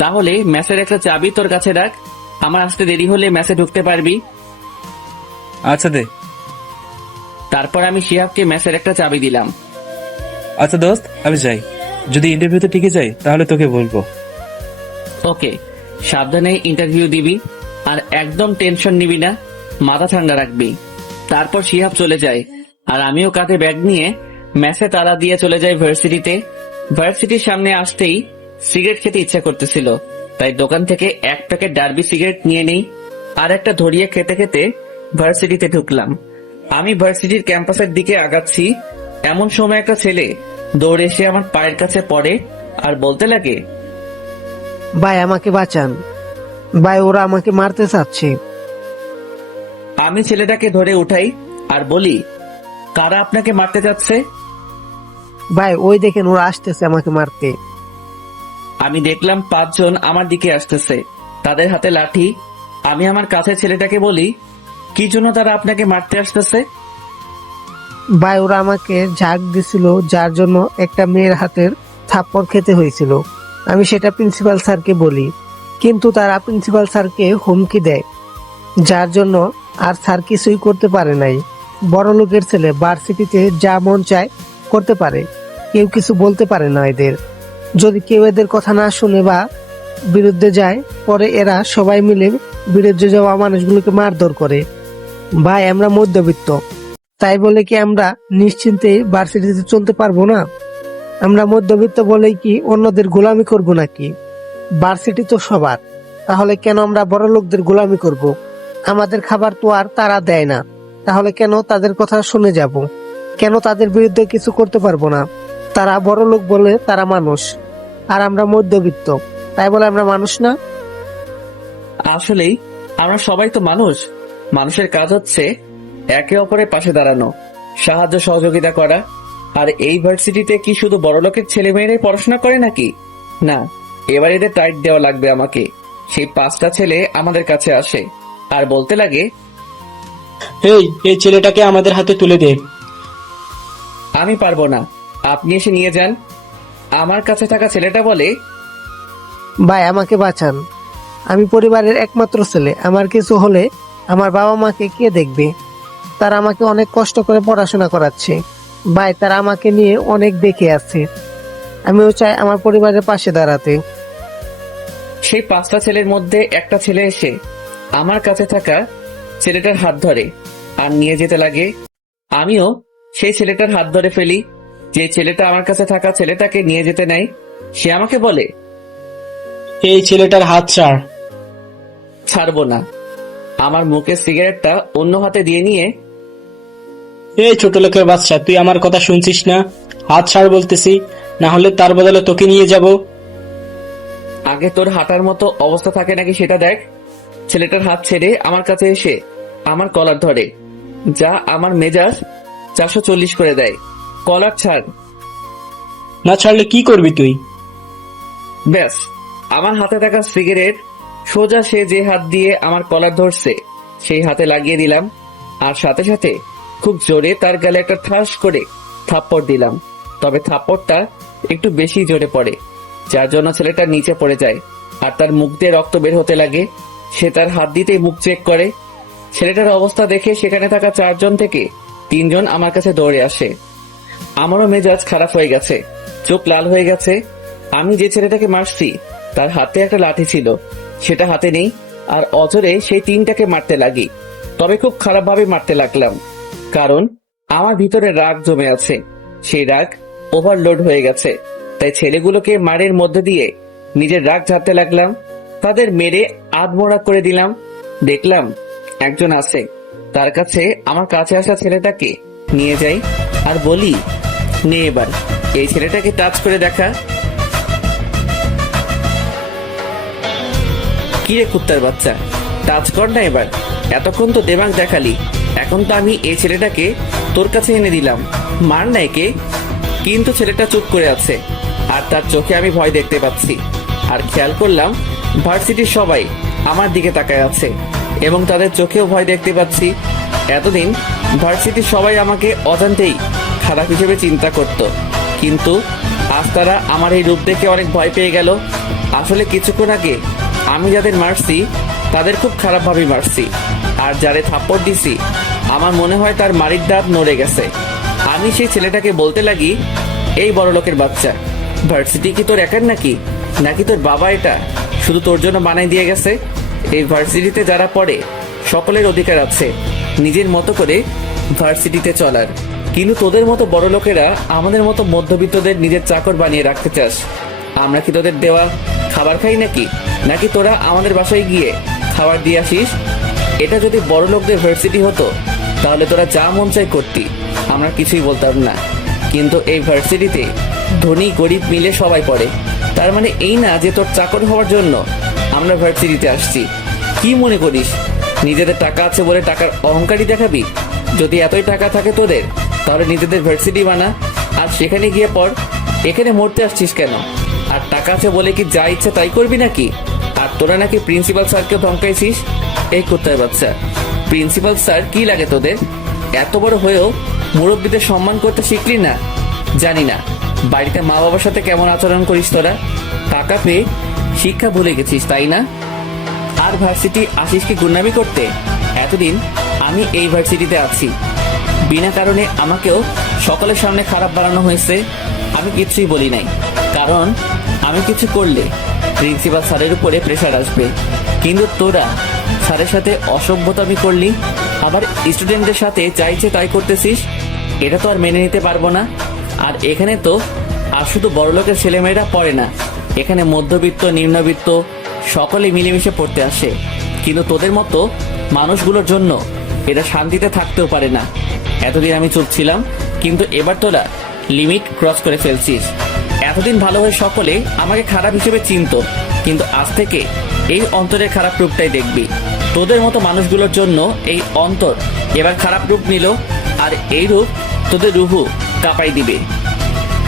তাহলে ম্যাচের একটা চাবি তোর কাছে রাখ, আমার আসতে দেরি হলে ম্যাচে ঢুকতে পারবি। আচ্ছা দে। তারপর আমি শিহাবকে ম্যাচের একটা চাবি দিলাম। আচ্ছা দোস্ত, আমি যাই। যদি ইন্টারভিউতে টিকে যাই তাহলে তোকে বলবো। ওকে, সাবধানে ইন্টারভিউ দিবি আর একদম টেনশন নিবি না, মাথা ঠান্ডা রাখবি। তারপর শিহাব চলে যায় আর আমিও কাঁধে ব্যাগ নিয়ে ম্যাচে তালা দিয়ে চলে যাই ভার্সিটিতে। ভার্সিটির সামনে আসতেই সিগারেট খেতে ইচ্ছা করতেছিল, তাই দোকান থেকে 1 প্যাকেট ডার্বি সিগারেট নিয়ে নেই আর একটা ধরিয়ে খেতে খেতে ভার্সিটিতে ঢুকলাম। আমি ভার্সিটির ক্যাম্পাসের দিকে আগাচ্ছি, এমন সময় একটা ছেলে দৌড়ে এসে আমার পায়ের কাছে পড়ে আর বলতে লাগে, ভাই আমাকে বাঁচান ভাই, ওরা আমাকে মারতে চাচ্ছে। আমি ছেলেটাকে ধরে উঠাই আর বলি, কারা আপনাকে মারতে যাচ্ছে? ভাই ওই দেখেন ওরা আসতেছে আমাকে মারতে। আমি দেখলাম 5 জন আমার দিকে আসতেছে, তাদের হাতে লাঠি। আমি আমার কাছে ছেলেটাকে বলি, কি জন্য তারা আপনাকে মারতে আসতেছে? ভাই ওরা আমাকে ঝাঁক দিছিল, যার জন্য একটা মেয়ের হাতের থাপ্পড় খেতে হয়েছিল। আমি সেটা প্রিন্সিপাল স্যারকে বলি, কিন্তু তারা প্রিন্সিপাল স্যারকে হুমকি দেয়, যার জন্য আর স্যার কিছুই করতে পারে নাই। বড় লোকের ছেলে ভার্সিটিতে যা মন চায় করতে পারে, কেউ কিছু বলতে পারে না এদের। যদি কেউ এদের কথা না শুনে বা বিরুদ্ধে যায়, পরে এরা সবাই মিলে বিরুদ্ধে যাওয়া মানুষগুলোকে মারধর করে। ভাই আমরা মধ্যবিত্ত, তাই বলে কি আমরা নিশ্চিন্তে ভার্সিটিতে চলতে পারবো না? আমরা মধ্যবিত্ত বলেই কি অন্যদের গোলামি করব নাকি? ভার্সিটি তো সবার, তাহলে কেন আমরা বড় লোকদের গোলামি করব? আমাদের খাবার তো আর তারা দেয় না, তাহলে কেন তাদের কথা শুনে যাব? কেন তাদের বিরুদ্ধে কিছু করতে পারবো না? তারা বড় লোক বলে তারা মানুষ, আর আমরা মধ্যবিত্ত, তাই বলে আমরা মানুষ না? আসলেই আমরা সবাই তো মানুষ। মানুষের কাজ হচ্ছে একে অপরের পাশে দাঁড়ানো, সাহায্য সহযোগিতা করা। আর এই ভার্সিটিতে কি শুধু বড়লোকের ছেলে মেয়েরাই পড়াশোনা করে নাকি? না, এবার এদের টাইট দেওয়া লাগবে আমাকে। সেই 5টা ছেলে আমাদের কাছে আসে আর বলতে লাগে, এই ছেলেটাকে আমাদের হাতে তুলে দে। আমি পারবো না, আপনি এসে নিয়ে যান। আমার কাছে থাকা ছেলেটা বলে, ভাই আমাকে বাঁচান, আমি পরিবারের একমাত্র ছেলে, আমার কিছু হলে আমার বাবা মাকে কে দেখবে? তারা আমাকে অনেক কষ্ট করে পড়াশোনা করাচ্ছে ভাই, তারা আমাকে নিয়ে অনেক দেখে আছে। আমিও চাই আমার পরিবারের পাশে দাঁড়াতে। সেই 5টা ছেলের মধ্যে একটা ছেলে এসে আমার কাছে থাকা ছেলেটার হাত ধরে আর নিয়ে যেতে লাগে। আমিও সেই ছেলেটার হাত ধরে ফেলি। যে ছেলেটা আমার কাছে থাকা ছেলেটাকে নিয়ে যেতে নেয়, সে আমাকে বলে, এই ছেলেটার হাত ছাড়। ছাড়বো না। আমার মুখে সিগারেটটা অন্য হাতে দিয়ে নিয়ে, এই ছোট লোকের বাচ্চা, তুই আমার কথা শুনছিস না? হাত ছাড় বলতেছি, না হলে তার বদলে তোকে নিয়ে যাব। আগে তোর হাঁটার মতো অবস্থা থাকে নাকি সেটা দেখ। ছেলেটার হাত ছেড়ে আমার কাছে এসে আমার কলার ধরে, যা আমার মেজাজ 440 করে দেয়। কলার ছাড়। না ছাড়লে কি করবি তুই? ব্যাস, আমার হাতে থাকা সিগারেট সোজা সে যে হাত দিয়ে আমার কলার ধরছে সেই হাতে লাগিয়ে দিলাম, আর সাথে সাথে খুব জোরে তার গালে একটা ঠাস করে থাপ্পড় দিলাম। তবে থাপ্পড়টা একটু বেশি জোরে পড়ে, যার জন্য ছেলেটা নিচে পড়ে যায় আর তার মুখ দিয়ে রক্ত বের হতে লাগে। সে তার হাত দিতেই মুখ চেক করে। ছেলেটার অবস্থা দেখে সেখানে থাকা 4 জন থেকে 3 জন আমার কাছে দৌড়ে আসে। আমারও মেজাজ খারাপ হয়ে গেছে, চোখ লাল হয়ে গেছে। আমি যে ছেলেটাকে মারছি তার হাতে একটা লাঠি ছিল, সেটা হাতে নেই, আর অজরে সেই 3টাকে মারতে লাগি। তবে খুব খারাপ ভাবে মারতে লাগলাম, কারণ আমার ভিতরে রাগ জমে আছে। সেই রাগ ওভারলোড হয়ে গেছে, তাই ছেলেগুলোকে মারের মধ্যে দিয়ে নিজের রাগ ঝাড়তে লাগলাম। তাদের মেরে আধমরা করে দিলাম। দেখলাম একজন আছে, তার কাছে আমার কাছে আসা ছেলেটাকে নিয়ে যাই আর বলি, নে এবার এই ছেলেটাকে টাচ করে দেখা। কিরে কুত্তার বাচ্চা, টাচ কর না এবার। এতক্ষণ তো দেমাগ দেখালি, এখন তো আমি এই ছেলেটাকে তোর কাছে এনে দিলাম, মার না একে। কিন্তু ছেলেটা চুপ করে আছে, আর তার চোখে আমি ভয় দেখতে পাচ্ছি। আর খেয়াল করলাম ভার্সিটির সবাই আমার দিকে তাকায় আছে এবং তাদের চোখেও ভয় দেখতে পাচ্ছি। এতদিন ভার্সিটির সবাই আমাকে অজান্তেই খারাপ হিসেবে চিন্তা করত, কিন্তু আজ তারা আমার এই রূপ দেখে অনেক ভয় পেয়ে গেল। আসলে কিছুক্ষণ আগে আমি যাদের মারছি তাদের খুব খারাপ ভাবে মারছি, আর যারে থাপ্পড় দিছি আমার মনে হয় তার মারির দাঁত নড়ে গেছে। আমি সেই ছেলেটাকে বলতে লাগি, এই বড় লোকের বাচ্চা, ভার্সিটি কি তোর একার নাকি তোর বাবা এটা শুধু তোর জন্য বানাই দিয়ে গেছে? এই ভার্সিটিতে যারা পড়ে সকলের অধিকার আছে নিজের মতো করে ভার্সিটিতে চলার, কিন্তু তোদের মতো বড় লোকেরা আমাদের মতো মধ্যবিত্তদের নিজের চাকর বানিয়ে রাখতে চাস। আমরা কি তোদের দেওয়া খাবার খাই নাকি তোরা আমাদের বাসায় গিয়ে খাবার দিয়ে আসিস? এটা যদি বড় লোকদের ভার্সিটি হতো তাহলে তোরা যা মন চাই করতি, আমরা কিছুই বলতাম না। কিন্তু এই ভার্সিটিতে ধনী গরিব মিলে সবাই পড়ে, তার মানে এই না যে তোর চাকর হওয়ার জন্য আমরা ভার্সিটিতে আসছি। কি মনে করিস নিজেদের টাকা আছে বলে টাকার অহংকারী দেখাবি? যদি এতই টাকা থাকে তোদের তাহলে নিজেদের ভার্সিটি বানা আর সেখানে গিয়ে পড়। এখানে মরতে আসছিস কেন? আর টাকা আছে বলে কি যা ইচ্ছে তাই করবি নাকি? আর তোরা নাকি প্রিন্সিপাল স্যারকে ধমকাইছিস। এই কুত্তার বাচ্চা, প্রিন্সিপাল স্যার কি লাগে তোদের? এত বড় হয়েও মুরব্বীদের সম্মান করতে শিখলি না? জানি না বাড়িতে মা বাবার সাথে কেমন আচরণ করিস তোরা। টাকা পেয়ে শিক্ষা ভুলে গেছিস তাই না? আর ভার্সিটি আসিস কি গুন্ডামি করতে? এতদিন আমি এই ভার্সিটিতে আছি, বিনা কারণে আমাকেও সকলের সামনে খারাপ বানানো হয়েছে। আমি কিছুই বলি নাই, কারণ আমি কিছু করলে প্রিন্সিপাল স্যারের উপরে প্রেশার আসবে। কিন্তু তোরা স্যারের সাথে অসভ্যতামি করলি, আবার স্টুডেন্টদের সাথে চাইছে তাই করতেছিস। এটা তো আর মেনে নিতে পারবো না। আর এখানে তো আর শুধু বড়লোকের ছেলেমেয়েরা পড়ে না, এখানে মধ্যবিত্ত নিম্নবিত্ত সকলে মিলেমিশে পড়তে আসে। কিন্তু তোদের মতো মানুষগুলোর জন্য এটা শান্তিতে থাকতেও পারে না। এতদিন আমি চুপ ছিলাম, কিন্তু এবার তোরা লিমিট ক্রস করে ফেলছিস। এতদিন ভালো হয়ে সকলে আমাকে খারাপ হিসেবে চিনত, কিন্তু আজ থেকে এই অন্তরের খারাপ রূপটাই দেখবি। তোদের মতো মানুষগুলোর জন্য এই অন্তর এবার খারাপ রূপ নিল, আর এই রূপ তোদের রুহু কাঁপাই দিবে।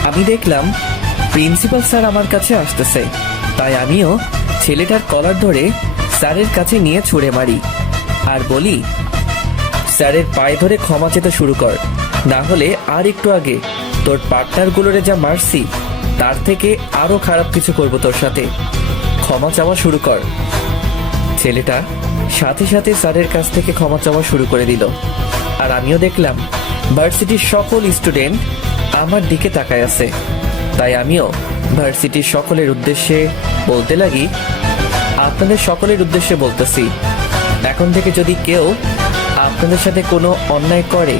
আমি দেখলাম প্রিন্সিপাল স্যার আমার কাছে আসতেছে, তাই আমিও ছেলেটার কলার ধরে স্যারের কাছে নিয়ে ছুঁড়ে মারি আর বলি, স্যারের পায়ে ধরে ক্ষমা চেতে শুরু কর, না হলে আর একটু আগে তোর পার্টনারগুলোরে যা মারছি তার থেকে আরো খারাপ কিছু করব তোর সাথে। ক্ষমা চাওয়া শুরু কর। ছেলেটা সাথে সাথে স্যারের কাছ থেকে ক্ষমা চাওয়া শুরু করে দিল, আর আমিও দেখলাম ভার্সিটির সকল স্টুডেন্ট আমার দিকে তাকায় আছে। তাই আমিও ভার্সিটির সকলের উদ্দেশ্যে বলতে লাগি, আপনাদের সকলের উদ্দেশ্যে বলতেছি, এখন থেকে যদি কেউ আপনাদের সাথে কোনো অন্যায় করে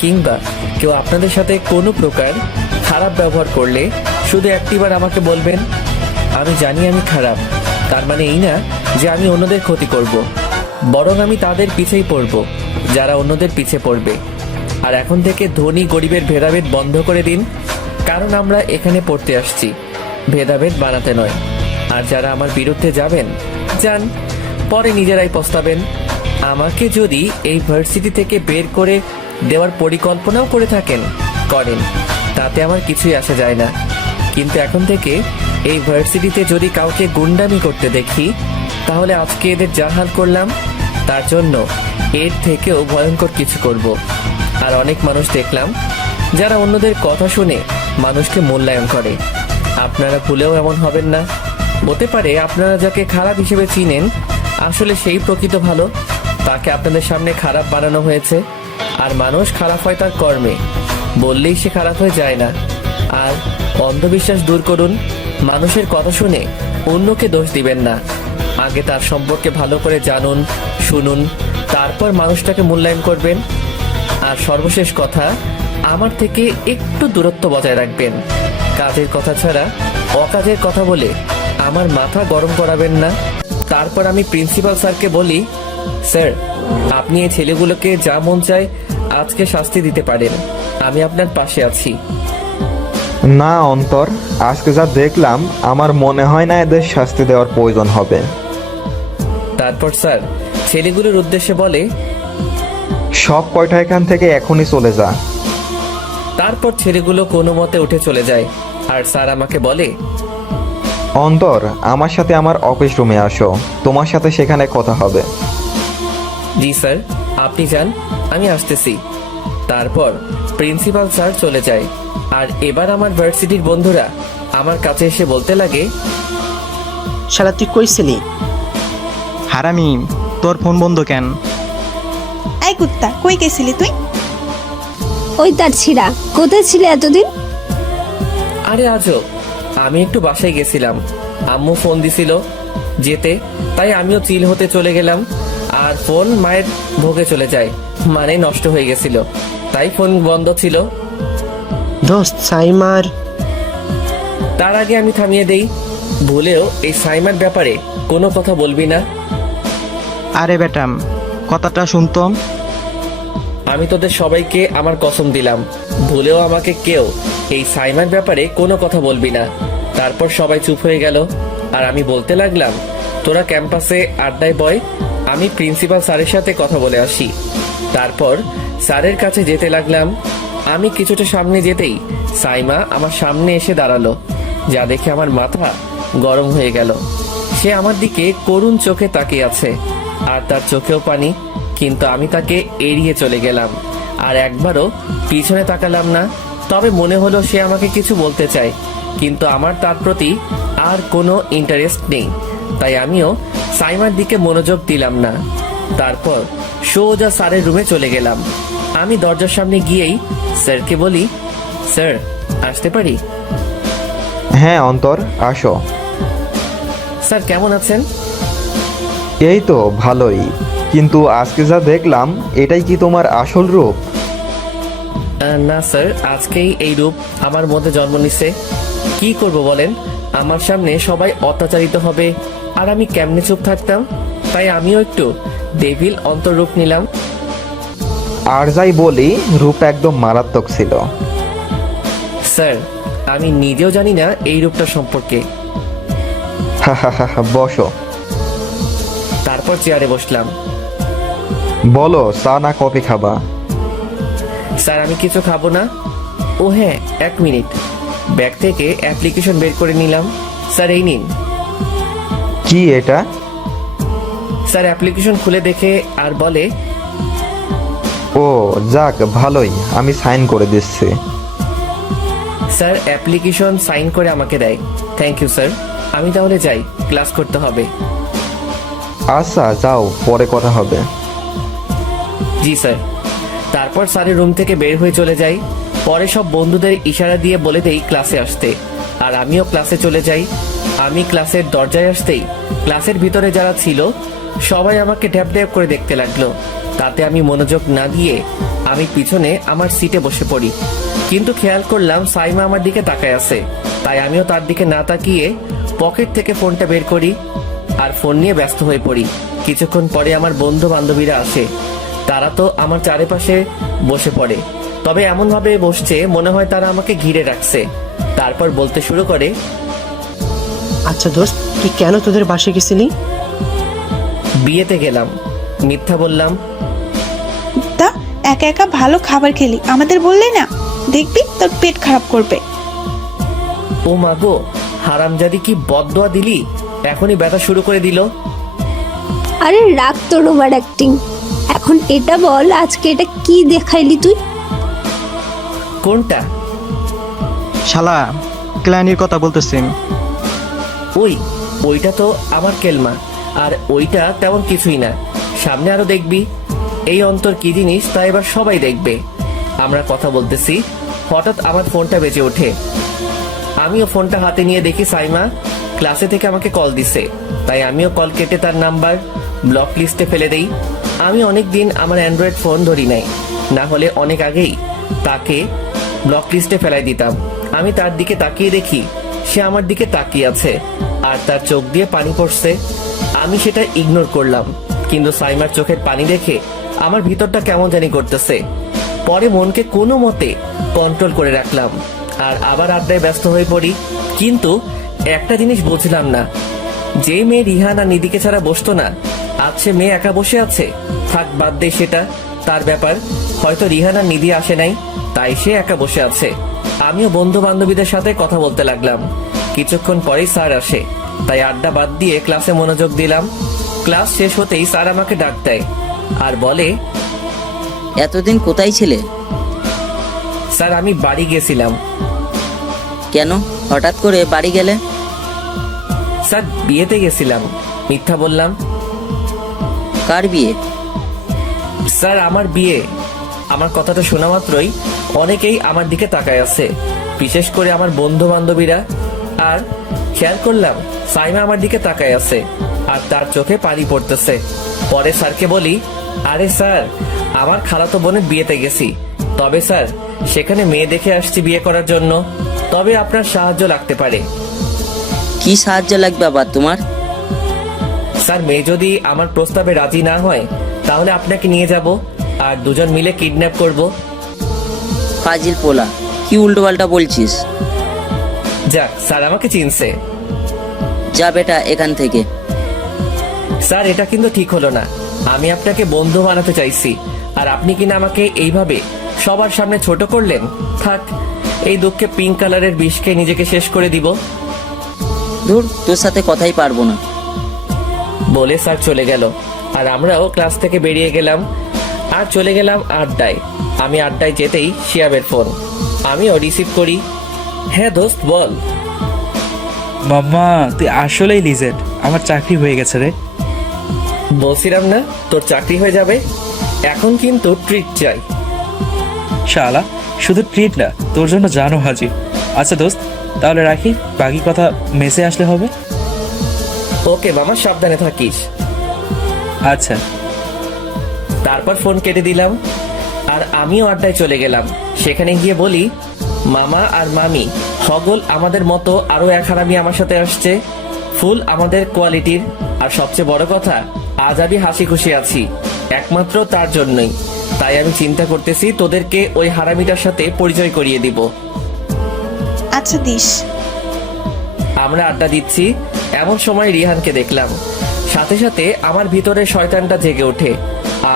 কিংবা কেউ আপনাদের সাথে কোনো প্রকার খারাপ ব্যবহার করলে শুধু একটিবার আমাকে বলবেন। আমি জানি আমি খারাপ, তার মানে এই না যে আমি অন্যদের ক্ষতি করব, বরং আমি তাদের পিছেই পড়ব যারা অন্যদের পিছে পড়বে। আর এখন থেকে ধনী গরিবের ভেদাভেদ বন্ধ করে দিন, কারণ আমরা এখানে পড়তে আসছি, ভেদাভেদ বানাতে নয়। আর যারা আমার বিরুদ্ধে যাবেন যান, পরে নিজেরাই পস্তাবেন। আমাকে যদি এই ভার্সিটি থেকে বের করে দেওয়ার পরিকল্পনাও করে থাকেন করেন, তাতে আমার কিছুই আসে যায় না। কিন্তু এখন থেকে এই ভার্সিটিতে যদি কাউকে গুন্ডামি করতে দেখি, তাহলে আজকে এদের যা হাল করলাম তার জন্য এর থেকেও ভয়ঙ্কর কিছু করব। আর অনেক মানুষ দেখলাম যারা অন্যদের কথা শুনে মানুষকে মূল্যায়ন করে। আপনারা ভুলেও এমন হবেন না। হতে পারে আপনারা যাকে খারাপ হিসেবে চিনেন আসলে সেই প্রকৃত ভালো, তাকে আপনাদের সামনে খারাপ বানানো হয়েছে। আর মানুষ খারাপ হয় তার কর্মে, বললেই সে খারাপ হয়ে যায় না। আর অন্ধবিশ্বাস দূর করুন, মানুষের কথা শুনে অন্যকে দোষ দিবেন না। আগে তার সম্পর্কে ভালো করে জানুন, শুনুন, তারপর মানুষটাকে মূল্যায়ন করবেন। আর সর্বশেষ কথা, আমার থেকে একটু দূরত্ব বজায় রাখবেন। কাজের কথা ছাড়া অকাজের কথা বলে আমার মাথা গরম করাবেন না। তারপর আমি প্রিন্সিপাল স্যারকে বলি, স্যার আপনি এই ছেলেগুলোকে যা মন চায় আজকে শাস্তি দিতে পারেন, আমি আপনার পাশে আছি। না অন্তর, আজকে যা দেখলাম আমার মনে হয় না এদের শাস্তি দেওয়ার প্রয়োজন হবে। তারপর স্যার ছেলেগুলোর উদ্দেশ্যে বলে, সব কয়টা এখান থেকে এখনই চলে যা। তারপর ছেলেগুলো কোনো মতে উঠে চলে যায়। আর স্যার আমাকে বলে, অন্তর আমার সাথে আমার অফিস রুমে আসো, তোমার সাথে সেখানে কথা হবে। জি স্যার, আপনি যান, আমি আসতেছি। তারপর প্রিন্সিপাল স্যার চলে যায়। আর এবার আমার ভার্সিটির বন্ধুরা আমার কাছে এসে বলতে লাগে, শালা তুই কইছিলি? হারামি, তোর ফোন বন্ধ কেন? এই কুত্তা, কই গেছিলি তুই? ওই তার ছিড়া, কোথায় ছিলে এতদিন? আরে আজও আমি একটু বাসায় গেছিলাম, আম্মু ফোন দিছিল যেতে, তাই আমিও চিল হতে চলে গেলাম। আর ফোন মায়ের ভোগে চলে যায়, মানে নষ্ট হয়ে গেছিল, তাই ফোন বন্ধ ছিল। দোস্ত সাইমার। তার আগে আমি থামিয়ে দেই, ভুলেও এই সাইমার ব্যাপারে কোনো কথা বলবি না। আরে বেটাম, কথাটা শুনতাম। আমি তোদের সবাইকে আমার কসম দিলাম, ভুলেও আমাকে কেউ এই সাইমার ব্যাপারে কোনো কথা বলবি না। তারপর সবাই চুপ হয়ে গেল। আর আমি বলতে লাগলাম, তোরা ক্যাম্পাসে আড্ডায় বয়, আমি প্রিন্সিপাল স্যারের সাথে কথা বলে আসি। তারপর স্যারের কাছে যেতে লাগলাম। আমি কিছুটা সামনে যেতেই সাইমা আমার সামনে এসে দাঁড়ালো, যা দেখে আমার মাথা গরম হয়ে গেল। সে আমার দিকে করুণ চোখে তাকিয়ে আছে, আর তার চোখেও পানি। কিন্তু আমি তাকে এড়িয়ে চলে গেলাম, আর একবারও পিছনে তাকালাম না। তবে মনে হলো সে আমাকে কিছু বলতে চায়, কিন্তু আমার তার প্রতি আর কোনো ইন্টারেস্ট নেই, তাই আমিও সাইমার দিকে মনোযোগ দিলাম না। তারপর সোজা স্যারের রুমে চলে গেলাম। আমি দরজার সামনে গিয়েই স্যারকে বলি, স্যার আসতে পারি? হ্যাঁ অন্তর, আসো। স্যার কেমন আছেন? এই তো ভালোই, কিন্তু আজকে যা দেখলাম এটাই কি তোমার আসল রূপ? না স্যার, আজকেই এই রূপ আমার মধ্যে জন্ম নিচ্ছে। কি করব বলেন, আমার সামনে সবাই অত্যাচারিত হবে, আর আমি কেমনে চুপ থাকতাম? তাই আমিও একটু ডেভিল অন্তর্রূপ নিলাম। আর যাই বলি, রূপ একদম মারাত্মক ছিল। স্যার আমি নিজেও জানি না এই রূপটা সম্পর্কে। বসো। তারপর চেয়ারে বসলাম। বলো, চা না কফি খাবা? স্যার আমি কিছু খাবো না। ও হ্যাঁ, 1 মিনিট। ব্যাগ থেকে অ্যাপ্লিকেশন বের করে নিলাম। স্যার এই নিন। কি এটা? স্যার অ্যাপ্লিকেশন খুলে দেখে আর বলে, ও যাক, ভালোই, আমি সাইন করে দিচ্ছি। স্যার অ্যাপ্লিকেশন সাইন করে আমাকে দেয়। থ্যাংক ইউ স্যার, আমি তাহলে যাই, ক্লাস করতে হবে। আচ্ছা যাও, পরে কথা হবে। জি স্যার। তারপর স্যারের রুম থেকে বের হয়ে চলে যাই। পরে সব বন্ধুদের ইশারা দিয়ে বলে দেই ক্লাসে আসতে, আর আমিও ক্লাসে চলে যাই। আমি ক্লাসের দরজায় আসতেই ক্লাসের ভিতরে যারা ছিল সবাই আমাকে ড্যাব ড্যাব করে দেখতে লাগলো। তাতে আমি মনোযোগ না দিয়ে আমি পিছনে আমার সিটে বসে পড়ি। কিন্তু খেয়াল করলাম সাইমা আমার দিকে তাকায় আছে, তাই আমিও তার দিকে না তাকিয়ে পকেট থেকে ফোনটা বের করি আর ফোন নিয়ে ব্যস্ত হয়ে পড়ি। কিছুক্ষণ পরে আমার বন্ধু বান্ধবীরা আসে। তারা তো আমার চারিপাশে বসে পড়ে, তবে এমন ভাবে বসছে মনে হয় তারা আমাকে ঘিরে রাখছে। তারপর বলতে শুরু করে, আচ্ছা দোস্ত, তুই কেন তোদের বাসে গেছিলি? বিয়েতে গেলাম। মিথ্যা বললাম। তা একা একা ভালো খাবার খেলি, আমাদের বললে না? দেখবি তোর পেট খারাপ করবে। ও মাগো, হারামজাদি কি বদদোয়া দিলি! এখনই ব্যথা শুরু করে দিল। আরে রাগ তোর ওভার অ্যাক্টিং। এখন এটা বল, আজকে এটা কি দেখাইলি তুই? কোনটা? শালা, ক্লায়েন্টের কথা বলতেছি। ওইটা তো আমার কেলমা, আর ওইটা তেমন কিছুই না। সামনে আরো দেখবি এই অন্তর কি জিনিস, তা এবার সবাই দেখবে। আমরা কথা বলতেছি, হঠাৎ আমার ফোনটা বেজে ওঠে। আমিও ফোনটা হাতে নিয়ে দেখি সাইমা ক্লাসে থেকে আমাকে কল দিছে। তাই আমিও কল কেটে তার নাম্বার ব্লক লিস্টে ফেলে দেই। আমি অনেক দিন আমার অ্যান্ড্রয়েড ফোন ধরি নাই, না হলে অনেক আগেই তাকে ব্লক লিস্টে ফেলাই দিতাম। আমি তার দিকে তাকিয়ে দেখি সে আমার দিকে তাকিয়ে আছে আর তার চোখ দিয়ে পানি পড়ছে। আমি সেটা ইগনোর করলাম, কিন্তু সাইমার চোখের পানি দেখে আমার ভিতরটা কেমন জানি করতেছে। পরে মনকে কোনো মতে কন্ট্রোল করে রাখলাম আর আবার আড্ডায় ব্যস্ত হয়ে পড়ি। কিন্তু একটা জিনিস বুঝলাম না, যে মেয়ে রিহান আর নিধিকে ছাড়া বসতো না, আজ সে মেয়ে একা বসে আছে। থাক, বাদ দে, সেটা তার ব্যাপার। হয়তো রিহান আর নিধি আসে নাই, তাই সে একা বসে আছে। আমিও বন্ধু বান্ধবীদের সাথে কথা বলতে লাগলাম। কিছুক্ষণ পরেই স্যার আসে, তাই আড্ডা বাদ দিয়ে ক্লাসে মনোযোগ দিলাম। ক্লাস শেষ হতেই স্যার আমাকে ডাক দেয় আর বলে, এতদিন কোথায় ছিলে? স্যার, আমি বাড়ি গেছিলাম। কেন হঠাৎ করে বাড়ি গেলে? স্যার, বিয়েতে গেছিলাম। মিথ্যা বললাম। কার বিয়ে? স্যার, আমার বিয়ে। আমার কথাটা শোনা মাত্রই অনেকেই আমার দিকে তাকায় আছে, বিশেষ করে আমার বন্ধু বান্ধবীরা। আর খেয়াল করলাম সাইমা আমার দিকে তাকায় আছে আর তার চোখে পানি পড়তেছে। পরে স্যারকে বলি, আরে স্যার, আমার খালাতো বোনের বিয়েতে গেছি। তবে স্যার, সেখানে মেয়ে দেখে আসছি বিয়ে করার জন্য। তবে আপনার সাহায্য লাগতে পারে। কি সাহায্য লাগবে আবার তোমার? স্যার, মেয়ে যদি আমার প্রস্তাবে রাজি না হয় তাহলে আপনাকে নিয়ে যাব আর দুজন মিলে কিডন্যাপ করব। ফাজিল পোলা, কি উল্টো পাল্টা বলছিস? যাক, স্যার আমাকে চিনছে। যা বেটা এখান থেকে। স্যার, এটা কিন্তু ঠিক হলো না। আমি আপনাকে বন্ধু বানাতে চাইছি আর আপনি কিনা আমাকে এইভাবে সবার সামনে ছোট করলেন। থাক, এই দুঃখে পিঙ্ক কালারের বিষকে নিজেকে শেষ করে দিব। ধুর, তোর সাথে কথাই পারবো না বলে স্যার চলে গেল আর আমরাও ক্লাস থেকে বেরিয়ে গেলাম আর চলে গেলাম আড্ডায়। আমি আড্ডায় যেতেই শিয়াবের ফোন। আমিও রিসিভ করি। হ্যাঁ দোস্ত, বল। মাম্মা, তুই আসলেই লিজেন্ড। আমার চাকরি হয়ে গেছে রে। বলছিলাম না তোর চাকরি হয়ে যাবে। এখন কিন্তু ট্রিট চাই। শালা, শুধু ট্রিট না, তোর জন্য জানো হাজির। আচ্ছা দোস্ত, তাহলে রাখি, বাকি কথা মেসে আসলে হবে। ওকে মামা, সাবধানে থাকিস। আচ্ছা। তারপর ফোন কেটে দিলাম আর আমিও আড্ডায় চলে গেলাম। সেখানে গিয়ে বলি, মামা আর মামি হগল আমাদের মতো আরো এক হারামি আমার সাথে আসছে, ফুল আমাদের কোয়ালিটির। আর সবচেয়ে বড় কথা, আজ আমি হাসি খুশি আছি একমাত্র তার জন্যই। তাই আমি চিন্তা করতেছি তোদেরকে ওই হারামিটার সাথে পরিচয় করিয়ে দিব। আচ্ছা দিস। আমরা আড্ডা দিচ্ছি, এমন সময় রিহানকে দেখলাম। সাথে সাথে আমার ভিতরে শয়তানটা জেগে ওঠে।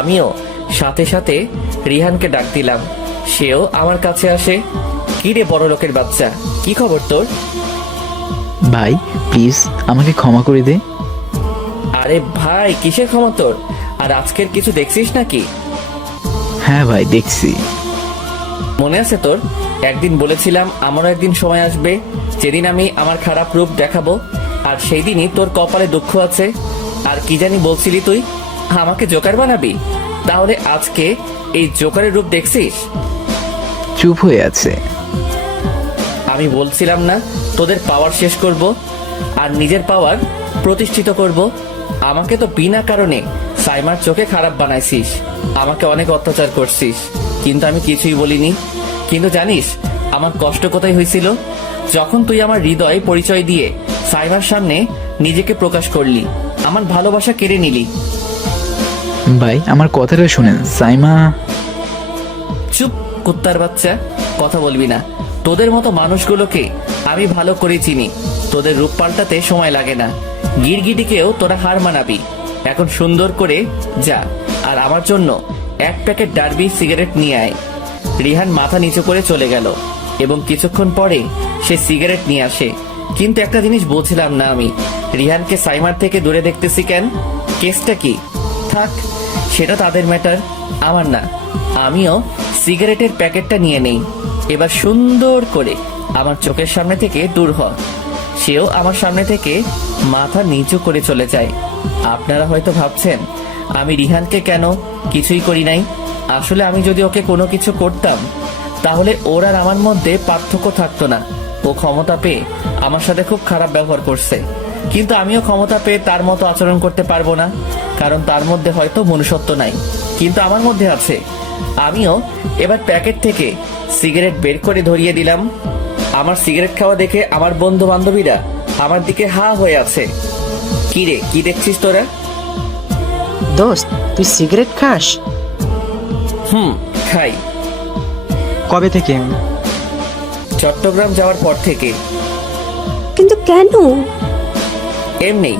আমিও সাথে সাথে রিহানকে ডাক দিলাম। সেও আমার কাছে আসে। কি রে বড় লোকের বাচ্চা, কি খবর তোর? ভাই প্লিজ আমাকে ক্ষমা করে দে। আরে ভাই, কিসের ক্ষমা তোর? আর আজকের কিছু দেখছিস নাকি? হ্যাঁ ভাই, দেখছি। মনে আছে তোর, একদিন বলেছিলাম আমারও একদিন সময় আসবে যেদিন আমি আমার খারাপ রূপ দেখাবো, আর সেই দিনই তোর কপালে দুঃখ আছে। আর কি জানি বলছিলি তুই, আমাকে জোকার বানাবি? তাহলে আজকে এই জোকারের রূপ দেখছিস? চুপ হয়ে আছে। আমি বলছিলাম না তোদের পাওয়ার শেষ করব আর নিজের পাওয়ার প্রতিষ্ঠিত করব। আমাকে তো বিনা কারণে সাইমার চোখে খারাপ বানাইছিস, আমাকে অনেক অত্যাচার করছিস, কিন্তু আমি কিছুই বলিনি। কিন্তু জানিস আমার কষ্ট কোথায় হয়েছিল? যখন তুই আমার হৃদয় পরিচয় দিয়ে সাইমার সামনে নিজেকে প্রকাশ করলি, আমার ভালোবাসা কেড়ে নিলি। ভাই আমার কথাটা শুনেন, সাইমা। চুপ কুত্তার বাচ্চা, কথা বলবি না। তোদের মতো মানুষগুলোকে আমি ভালো করে চিনি, তোদের রূপ পাল্টাতে সময় লাগে না। গিরগিটিকেও তোরা হার মানাবি। এখন সুন্দর করে যা, আর আমার জন্য 1 প্যাকেট ডার্বি সিগারেট নিয়ে আয়। রিহান মাথা নিচু করে চলে গেল এবং কিছুক্ষণ পরে সে সিগারেট নিয়ে আসে। কিন্তু একটা জিনিস বুঝলাম না আমি, রিহানকে সাইমার থেকে দূরে দেখতেছি কেন? কেসটা কি? থাক, সেটা তাদের ম্যাটার, আমার না। আমিও সিগারেটের প্যাকেটটা নিয়ে নেই। এবার সুন্দর করে আমার চোখের সামনে থেকে দূর হ। সেও আমার সামনে থেকে মাথা নিচু করে চলে যায়। আপনারা হয়তো ভাবছেন আমি রিহানকে কেন কিছুই করি নাই। আসলে আমি যদি ওকে কোনো কিছু করতাম তাহলে ওর আর আমার মধ্যে পার্থক্য থাকতো না। ও ক্ষমতা পেয়ে আমার সাথে খুব খারাপ ব্যবহার করছে, কিন্তু আমিও ক্ষমতা পেয়ে তার মতো আচরণ করতে পারবো না, কারণ তার মধ্যে হয়তো মনুষ্যত্ব নাই, কিন্তু আমার মধ্যে আছে। আমিও এবার প্যাকেট থেকে সিগারেট বের করে ধরিয়ে দিলাম। আমার সিগারেট খাওয়া দেখে আমার বন্ধু বান্ধবীরা আমার দিকে হা হয়ে আছে। কি রে, কি দেখছিস তোরা? দোস্ত, তুই সিগারেট খাস? খাই। কবে থেকে? চট্টগ্রাম যাওয়ার পর থেকে। কিন্তু কেন? এমনি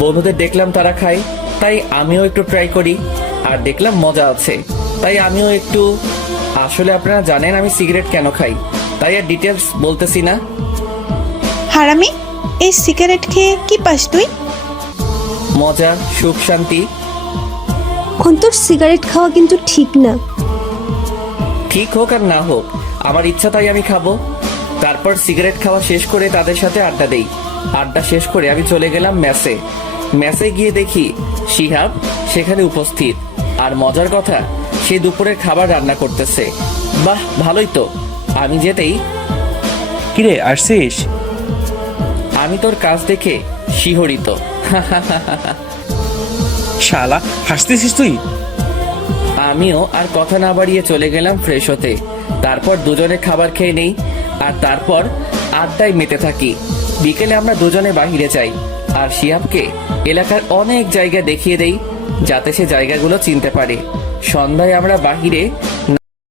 বন্ধুদের দেখলাম তারা খায়, তাই আমিও একটু ট্রাই করি, আর দেখলাম মজা আছে, তাই আমিও একটু। আসলে আপনারা জানেন আমি সিগারেট কেন খাই, তাই আর ডিটেলস বলতেছি না। হারামি, এই সিগারেট খেয়ে কি পাস তুই? মজা, সুখ, শান্তি। অন্তর, সিগারেট খাওয়া কিন্তু ঠিক না। ঠিক হোক আর না হোক, আমার ইচ্ছা তাই আমি খাবো। তারপর সিগারেট খাওয়া শেষ করে তাদের সাথে আড্ডা দেই। আড্ডা শেষ করে আমি চলে গেলাম মেসে। মেসে গিয়ে দেখি শিহাব সেখানে উপস্থিত, আর মজার কথা সে দুপুরের খাবার রান্না করতেছে। বাহ, ভালোই তো। আমি যেতেই, কিরে আসছিস? আমি তোর কাজ দেখে শিহরিত। শালা, হাসতেছিস তুই? আমিও আর কথা না বাড়িয়ে চলে গেলাম ফ্রেশ হতে। তারপর দুজনে খাবার খেয়ে নেই, আর তারপর আড্ডায় মেতে থাকি। বিকেলে আমরা দুজনে বাহিরে যাই, আর শিহাবকে এলাকার অনেক জায়গা দেখিয়ে দেই যাতে সে জায়গাগুলো চিনতে পারে। সন্ধ্যায় আমরা বাহিরে